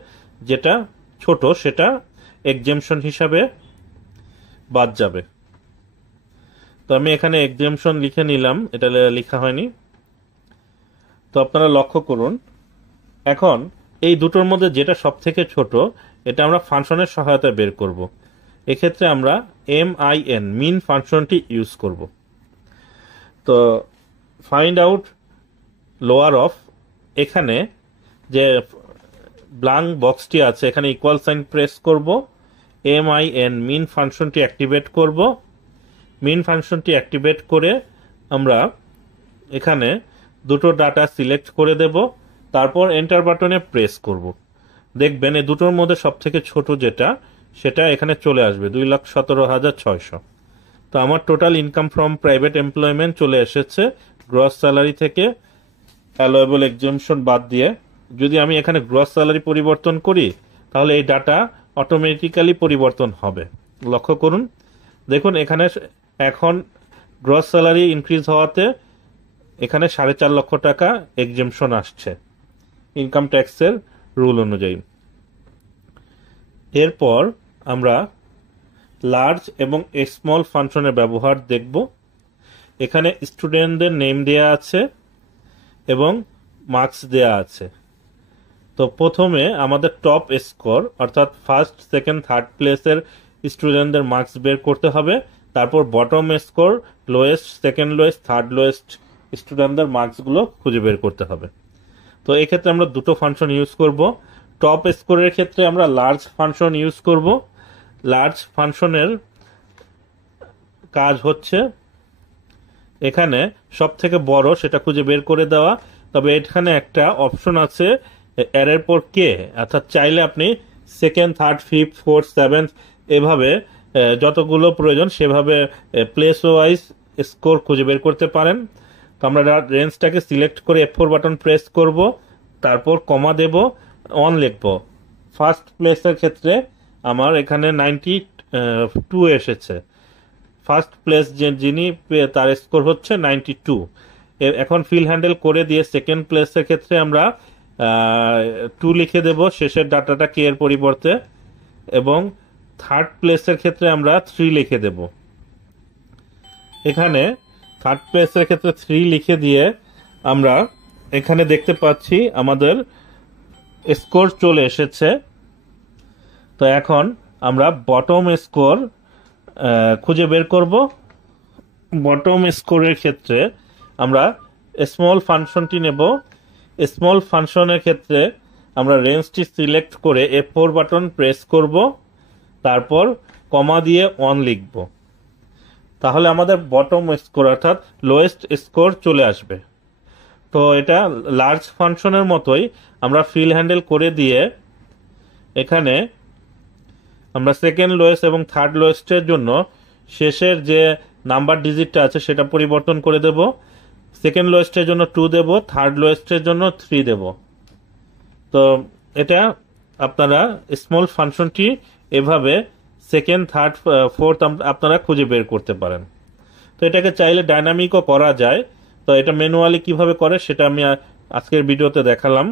যেটা ছোট সেটা এক্সেমশন হিসাবে বাদ যাবে। তো আমি এখানে এক্সেমশন লিখে নিলাম, এটা লেখা হয়নি। তো আপনারা লক্ষ্য করুন, এখন এই দুটোর মধ্যে যেটা সব থেকে ছোট এটা আমরা ফাংশনের সহায়তায় বের করব। এক্ষেত্রে আমরা MIN মিন ফাংশনটি ইউজ করব। তো ফাইন্ড আউট লোয়ার অফ, এখানে যে ব্ল্যাঙ্ক বক্সটি আছে এখানে ইকুয়াল সাইন প্রেস করব, MIN মিন ফাংশনটি অ্যাক্টিভেট করব। মিন ফাংশনটি অ্যাক্টিভেট করে আমরা এখানে দুটো ডাটা সিলেক্ট করে দেব, তারপর এন্টার বাটনে প্রেস করব। দেখবেন এই দুটোর মধ্যে সব থেকে ছোট যেটা সেটা এখানে চলে আসবে 2,17,600। তো আমার total income from private employment চলে এসেছে গ্রস স্যালারি থেকে অ্যালোয়েবল এক্সেমশন বাদ দিয়ে। যদি আমি এখানে গ্রস স্যালারি পরিবর্তন করি তাহলে এই ডাটা অটোমেটিক্যালি পরিবর্তন হবে। লক্ষ্য করুন, দেখুন এখানে এখন গ্রস স্যালারি ইনক্রিজ হওয়াতে এখানে 4.5 লক্ষ টাকা এক্সেমশন আসছে ইনকাম ট্যাক্সের রুল অনুযায়ী। এরপর আমরা লার্জ এবং স্মল ফাংশনের ব্যবহার দেখব। এখানে স্টুডেন্টদের নেম দেয়া আছে এবং মার্কস দেয়া আছে। তো প্রথমে আমাদের টপ স্কোর অর্থাৎ ফার্স্ট, সেকেন্ড, থার্ড প্লেসের স্টুডেন্টদের মার্কস বের করতে হবে। তারপর bottom score, lowest, second lowest, third lowest স্টুডেন্টদের মার্কসগুলো খুঁজে বের করতে হবে। তো এক্ষেত্রে আমরা দুটো ফাংশন ইউজ করব। টপ স্কোরের ক্ষেত্রে আমরা লার্জ ফাংশন ইউজ করব। লার্জ ফাংশনের কাজ হচ্ছে এখানে সব থেকে বড় সেটা খুঁজে বের করে দেওয়া। তবে এখানে একটা অপশন আছে এর পর কে, অর্থাৎ চাইলে আপনি second, third, fifth, fourth, seventh এভাবে যতগুলো প্রয়োজন সেভাবে প্লেস ওয়াইজ স্কোর খুঁজে বের করতে পারেন। তো আমরা রেঞ্জটাকে সিলেক্ট করে F4 বাটন প্রেস করব, তারপর কমা দেব, 1 লিখব। ফার্স্ট প্লেসের ক্ষেত্রে আমার এখানে 92 এসেছে। ফার্স্ট প্লেস যিনি তার স্কোর হচ্ছে 92। এখন ফিল হ্যান্ডেল করে দিয়ে সেকেন্ড প্লেসের ক্ষেত্রে আমরা 2 লিখে দেব শেষের ডাটাটা কে এর পরিবর্তে, এবং থার্ড প্লেসের ক্ষেত্রে আমরা 3 লিখে দেব। এখানে থার্ড প্লেসের ক্ষেত্রে 3 লিখে দিয়ে আমরা এখানে দেখতে পাচ্ছি আমাদের স্কোর চলে এসেছে। তো এখন আমরা বটম স্কোর খুঁজে বের করব। বটম স্কোরের ক্ষেত্রে আমরা স্মল ফাংশনটি নেব। স্মল ফাংশনের ক্ষেত্রে আমরা রেঞ্জটি সিলেক্ট করে F4 বাটন প্রেস করব, তারপর কমা দিয়ে 1 লিখব। তাহলে আমাদের বটম স্কোর অর্থাৎ লোয়েস্ট স্কোর চলে আসবে। তো এটা লার্জ ফাংশনের মতোই আমরা ফিল হ্যান্ডেল করে দিয়ে এখানে আমরা সেকেন্ড লোয়েস্ট এবং থার্ড লোয়েস্টের জন্য শেষের যে নাম্বার ডিজিটটা আছে সেটা পরিবর্তন করে দেব। সেকেন্ড লোয়েস্টের জন্য 2 দেব, থার্ড লোয়েস্টের জন্য 3 দেব। তো এটা আপনারা স্মল ফাংশনটি এভাবে সেকেন্ড, থার্ড, ফোর্থ আপনারা খুঁজে বের করতে পারেন। তো এটাকে চাইলে ডাইনামিকও করা যায়। তো এটা ম্যানুয়ালি কিভাবে করে সেটা আমি আজকের ভিডিওতে দেখালাম।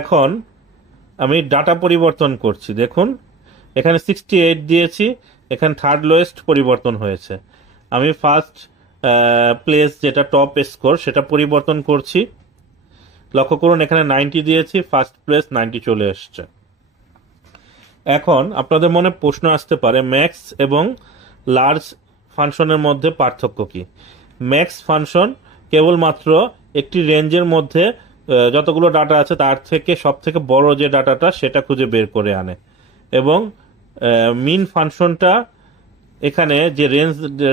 এখন আমি ডাটা পরিবর্তন করছি। দেখুন এখানে 68 দিয়েছি, এখানে থার্ড লোয়েস্ট পরিবর্তন হয়েছে। আমি ফার্স্ট প্লেস যেটা টপ স্কোর সেটা পরিবর্তন করছি। লক্ষ্য করুন এখানে 90 দিয়েছি, ফার্স্ট প্লেস 90 চলে এসছে। এখন আপনাদের মনে প্রশ্ন আসতে পারে ম্যাক্স এবং লার্জ ফাংশনের মধ্যে পার্থক্য কি? ম্যাক্স ফাংশন কেবলমাত্র একটি রেঞ্জের মধ্যে যতগুলো ডাটা আছে তার থেকে সব থেকে বড় যে ডাটাটা সেটা খুঁজে বের করে আনে, এবং মিন ফাংশনটা এখানে যে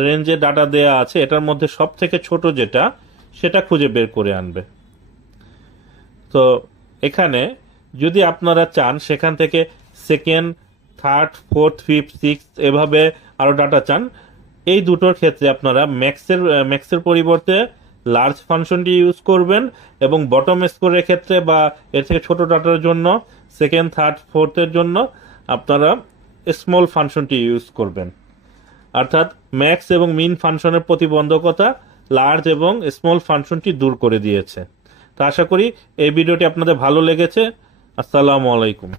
রেঞ্জে ডাটা দেয়া আছে এটার মধ্যে সব থেকে ছোট যেটা সেটা খুঁজে বের করে আনবে। তো এখানে যদি আপনারা চান সেখান থেকে second, third, fourth, fifth, six এভাবে আরো ডাটা চান, এই দুটোর ক্ষেত্রে আপনারা ম্যাক্সের পরিবর্তে লার্জ ফাংশনটি ইউজ করবেন, এবং বটম স্কোরের ক্ষেত্রে বা এর থেকে ছোট ডাটার জন্য সেকেন্ড, থার্ড, ফোর্থের জন্য আপনারা স্মল ফাংশনটি ইউজ করবেন। অর্থাৎ ম্যাক্স এবং মিন ফাংশনের প্রতিবন্ধকতা লার্জ এবং স্মল ফাংশনটি দূর করে দিয়েছে। তো আশা করি এই ভিডিওটি আপনাদের ভালো লেগেছে। আসসালামু আলাইকুম।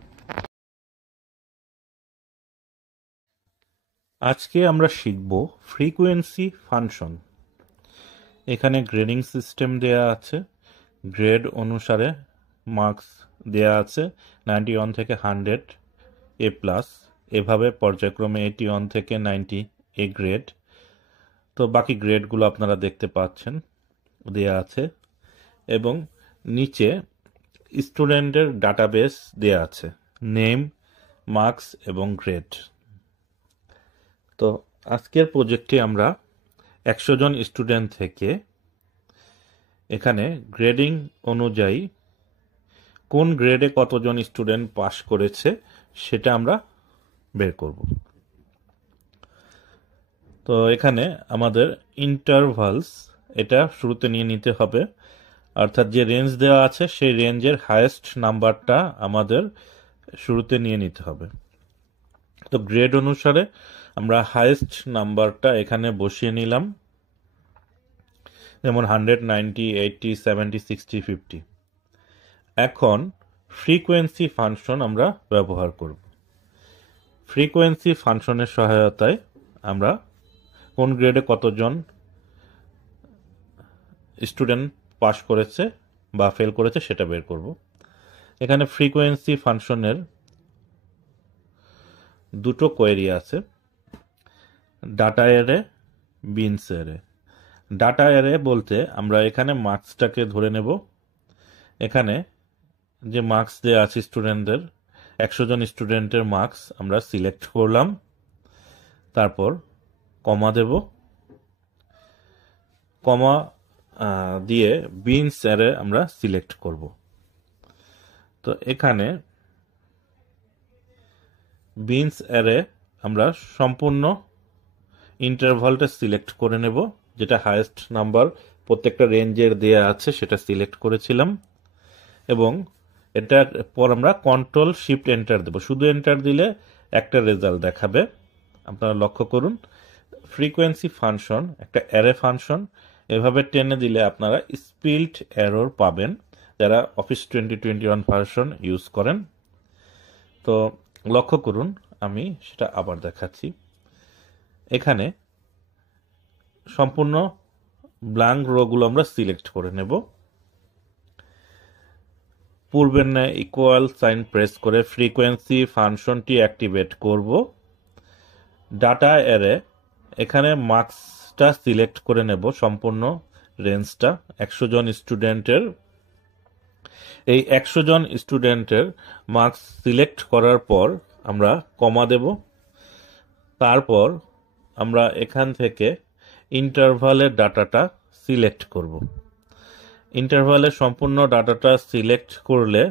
আজকে আমরা শিখব ফ্রিকোয়েন্সি ফাংশন। এখানে গ্রেডিং সিস্টেম দেয়া আছে, গ্রেড অনুসারে মার্কস দেয়া আছে 91 থেকে 100 A+, এভাবে পর্যায়ক্রমে 81 থেকে 90 A গ্রেড। তো বাকি গ্রেডগুলো আপনারা দেখতে পাচ্ছেন দেয়া আছে, এবং নিচে স্টুডেন্টের ডাটাবেস দেয়া আছে, নেম, মার্কস এবং গ্রেড। তো আজকের প্রজেক্টে আমরা 100 জন স্টুডেন্ট থেকে এখানে গ্রেডিং অনুযায়ী কোন গ্রেডে কতজন স্টুডেন্ট পাস করেছে সেটা আমরা বের করব। তো এখানে আমাদের ইন্টারভালস এটা শুরুতে নিয়ে নিতে হবে, অর্থাৎ যে রেঞ্জ দেওয়া আছে সেই রেঞ্জের হায়েস্ট নাম্বারটা আমাদের শুরুতে নিয়ে নিতে হবে। তো গ্রেড অনুসারে আমরা হায়েস্ট নাম্বারটা এখানে বসিয়ে নিলাম, যেমন 100, 90, 80, 70, 60, 50। এখন ফ্রিকোয়েন্সি ফাংশন আমরা ব্যবহার করব। ফ্রিকোয়েন্সি ফাংশনের সহায়তায় আমরা কোন গ্রেডে কতজন স্টুডেন্ট পাস করেছে বা ফেল করেছে সেটা বের করব। এখানে ফ্রিকোয়েন্সি ফাংশনের দুটো কোয়েরি আছে, data array, beans array. Data array বলতে আমরা এখানে মার্কসটাকে ধরে নেব। এখানে যে মার্কস দেওয়া আছে স্টুডেন্টদের, 100 জন স্টুডেন্টের মার্কস আমরা সিলেক্ট করলাম, তারপর কমা দেব, কমা দিয়ে বিনস অ্যারে আমরা সিলেক্ট করব। তো এখানে বিনস অ্যারে আমরা সম্পূর্ণ ইন্টারভালটা সিলেক্ট করে নেব, যেটা হায়েস্ট নাম্বার প্রত্যেকটা রেঞ্জের দেয়া আছে সেটা সিলেক্ট করেছিলাম, এবং এটা পর আমরা কন্ট্রোল শিফট এন্টার দেব। শুধু এন্টার দিলে একটা রেজাল্ট দেখাবে। আপনারা লক্ষ্য করুন, ফ্রিকোয়েন্সি ফাংশন একটা অ্যারে ফাংশন, এভাবে টেনে দিলে আপনারা স্প্লিট এরর পাবেন যারা অফিস 2021 ভার্সন ইউজ করেন। তো লক্ষ্য করুন, আমি সেটা আবার দেখাচ্ছি। এখানে সম্পূর্ণ ব্ল্যাঙ্ক রোগুলো আমরা সিলেক্ট করে নেব। পূর্বের ন্যায় ইকুয়াল সাইন প্রেস করে ফ্রিকোয়েন্সি ফাংশনটি অ্যাক্টিভেট করব। ডাটা অ্যারে, এখানে মার্কসটা সিলেক্ট করে নেব, সম্পূর্ণ রেঞ্জটা 100 জন স্টুডেন্টের। এই 100 জন স্টুডেন্টের মার্কস সিলেক্ট করার পর আমরা কমা দেব। তারপর আমরা এখান থেকে ইন্টারভালের ডাটাটা সিলেক্ট করব। ইন্টারভালের সম্পূর্ণ ডাটাটা সিলেক্ট করলে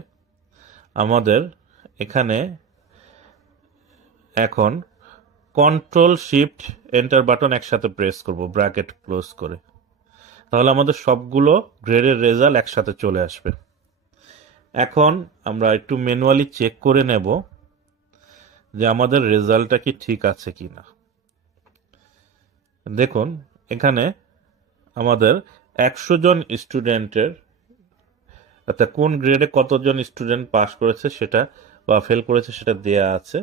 আমাদের এখানে এখন কন্ট্রোল শিফট এন্টার বাটন একসাথে প্রেস করব, ব্র্যাকেট ক্লোজ করে। তাহলে আমাদের সবগুলো গ্রেডের রেজাল্ট একসাথে চলে আসবে। এখন আমরা একটু ম্যানুয়ালি চেক করে নেব যে আমাদের রেজাল্টটা কি ঠিক আছে কিনা। দেখুন, এখানে আমাদের 100 জন স্টুডেন্টের অর্থাৎ কোন গ্রেডে কতজন স্টুডেন্ট পাস করেছে সেটা বা ফেল করেছে সেটা দেয়া আছে।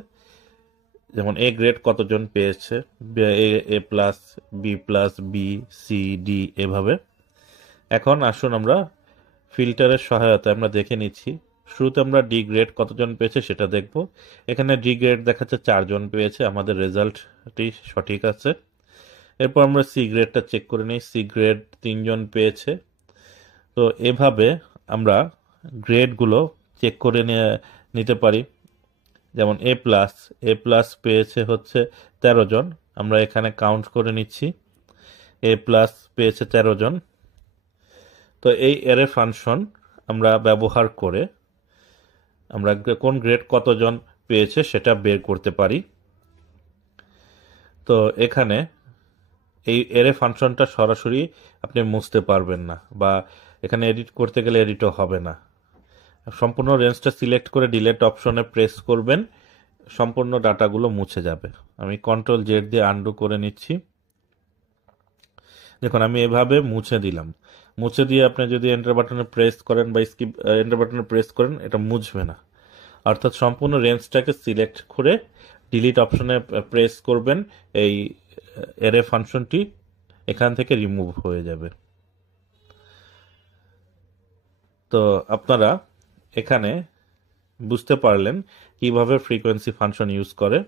যেমন এ গ্রেড কতজন পেয়েছে, A plus, B plus, B, C, D, এভাবে। এখন আসুন আমরা ফিল্টারের সহায়তায় আমরা দেখে নিচ্ছি। শুরুতে আমরা ডি গ্রেড কতজন পেয়েছে সেটা দেখব। এখানে ডি গ্রেড দেখাচ্ছে 4 জন পেয়েছে, আমাদের রেজাল্টটি সঠিক আছে। এরপর আমরা সি গ্রেডটা চেক করে নিই, সি গ্রেড 3 জন পেয়েছে। তো এভাবে আমরা গ্রেডগুলো চেক করে নিতে পারি। যেমন এ প্লাস পেয়েছে হচ্ছে 13 জন, আমরা এখানে কাউন্ট করে নিচ্ছি, এ প্লাস পেয়েছে 13 জন। তো এই অ্যারে ফাংশন আমরা ব্যবহার করে আমরা কোন গ্রেড কতজন পেয়েছে সেটা বের করতে পারি। তো এখানে এই অ্যারে ফাংশনটা সরাসরি আপনি মুছতে পারবেন না, বা এখানে এডিট করতে গেলে এডিটও হবে না। সম্পূর্ণ রেঞ্জটা সিলেক্ট করে ডিলেট অপশনে প্রেস করবেন, সম্পূর্ণ ডাটাগুলো মুছে যাবে। আমি কন্ট্রোল জেড দিয়ে আনডু করে নিচ্ছি। দেখুন, আমি এভাবে মুছে দিলাম। মুছে দিয়ে আপনি যদি এন্টার বাটনে প্রেস করেন বা স্কিপ এন্টার বাটনে প্রেস করেন, এটা মুছবে না। অর্থাৎ সম্পূর্ণ রেঞ্জটাকে সিলেক্ট করে ডিলিট অপশনে প্রেস করবেন, এই অ্যারে ফাংশনটি এখান থেকে রিমুভ হয়ে যাবে। তো আপনারা এখানে বুঝতে পারলেন কিভাবে ফ্রিকোয়েন্সি ফাংশন ইউজ করে।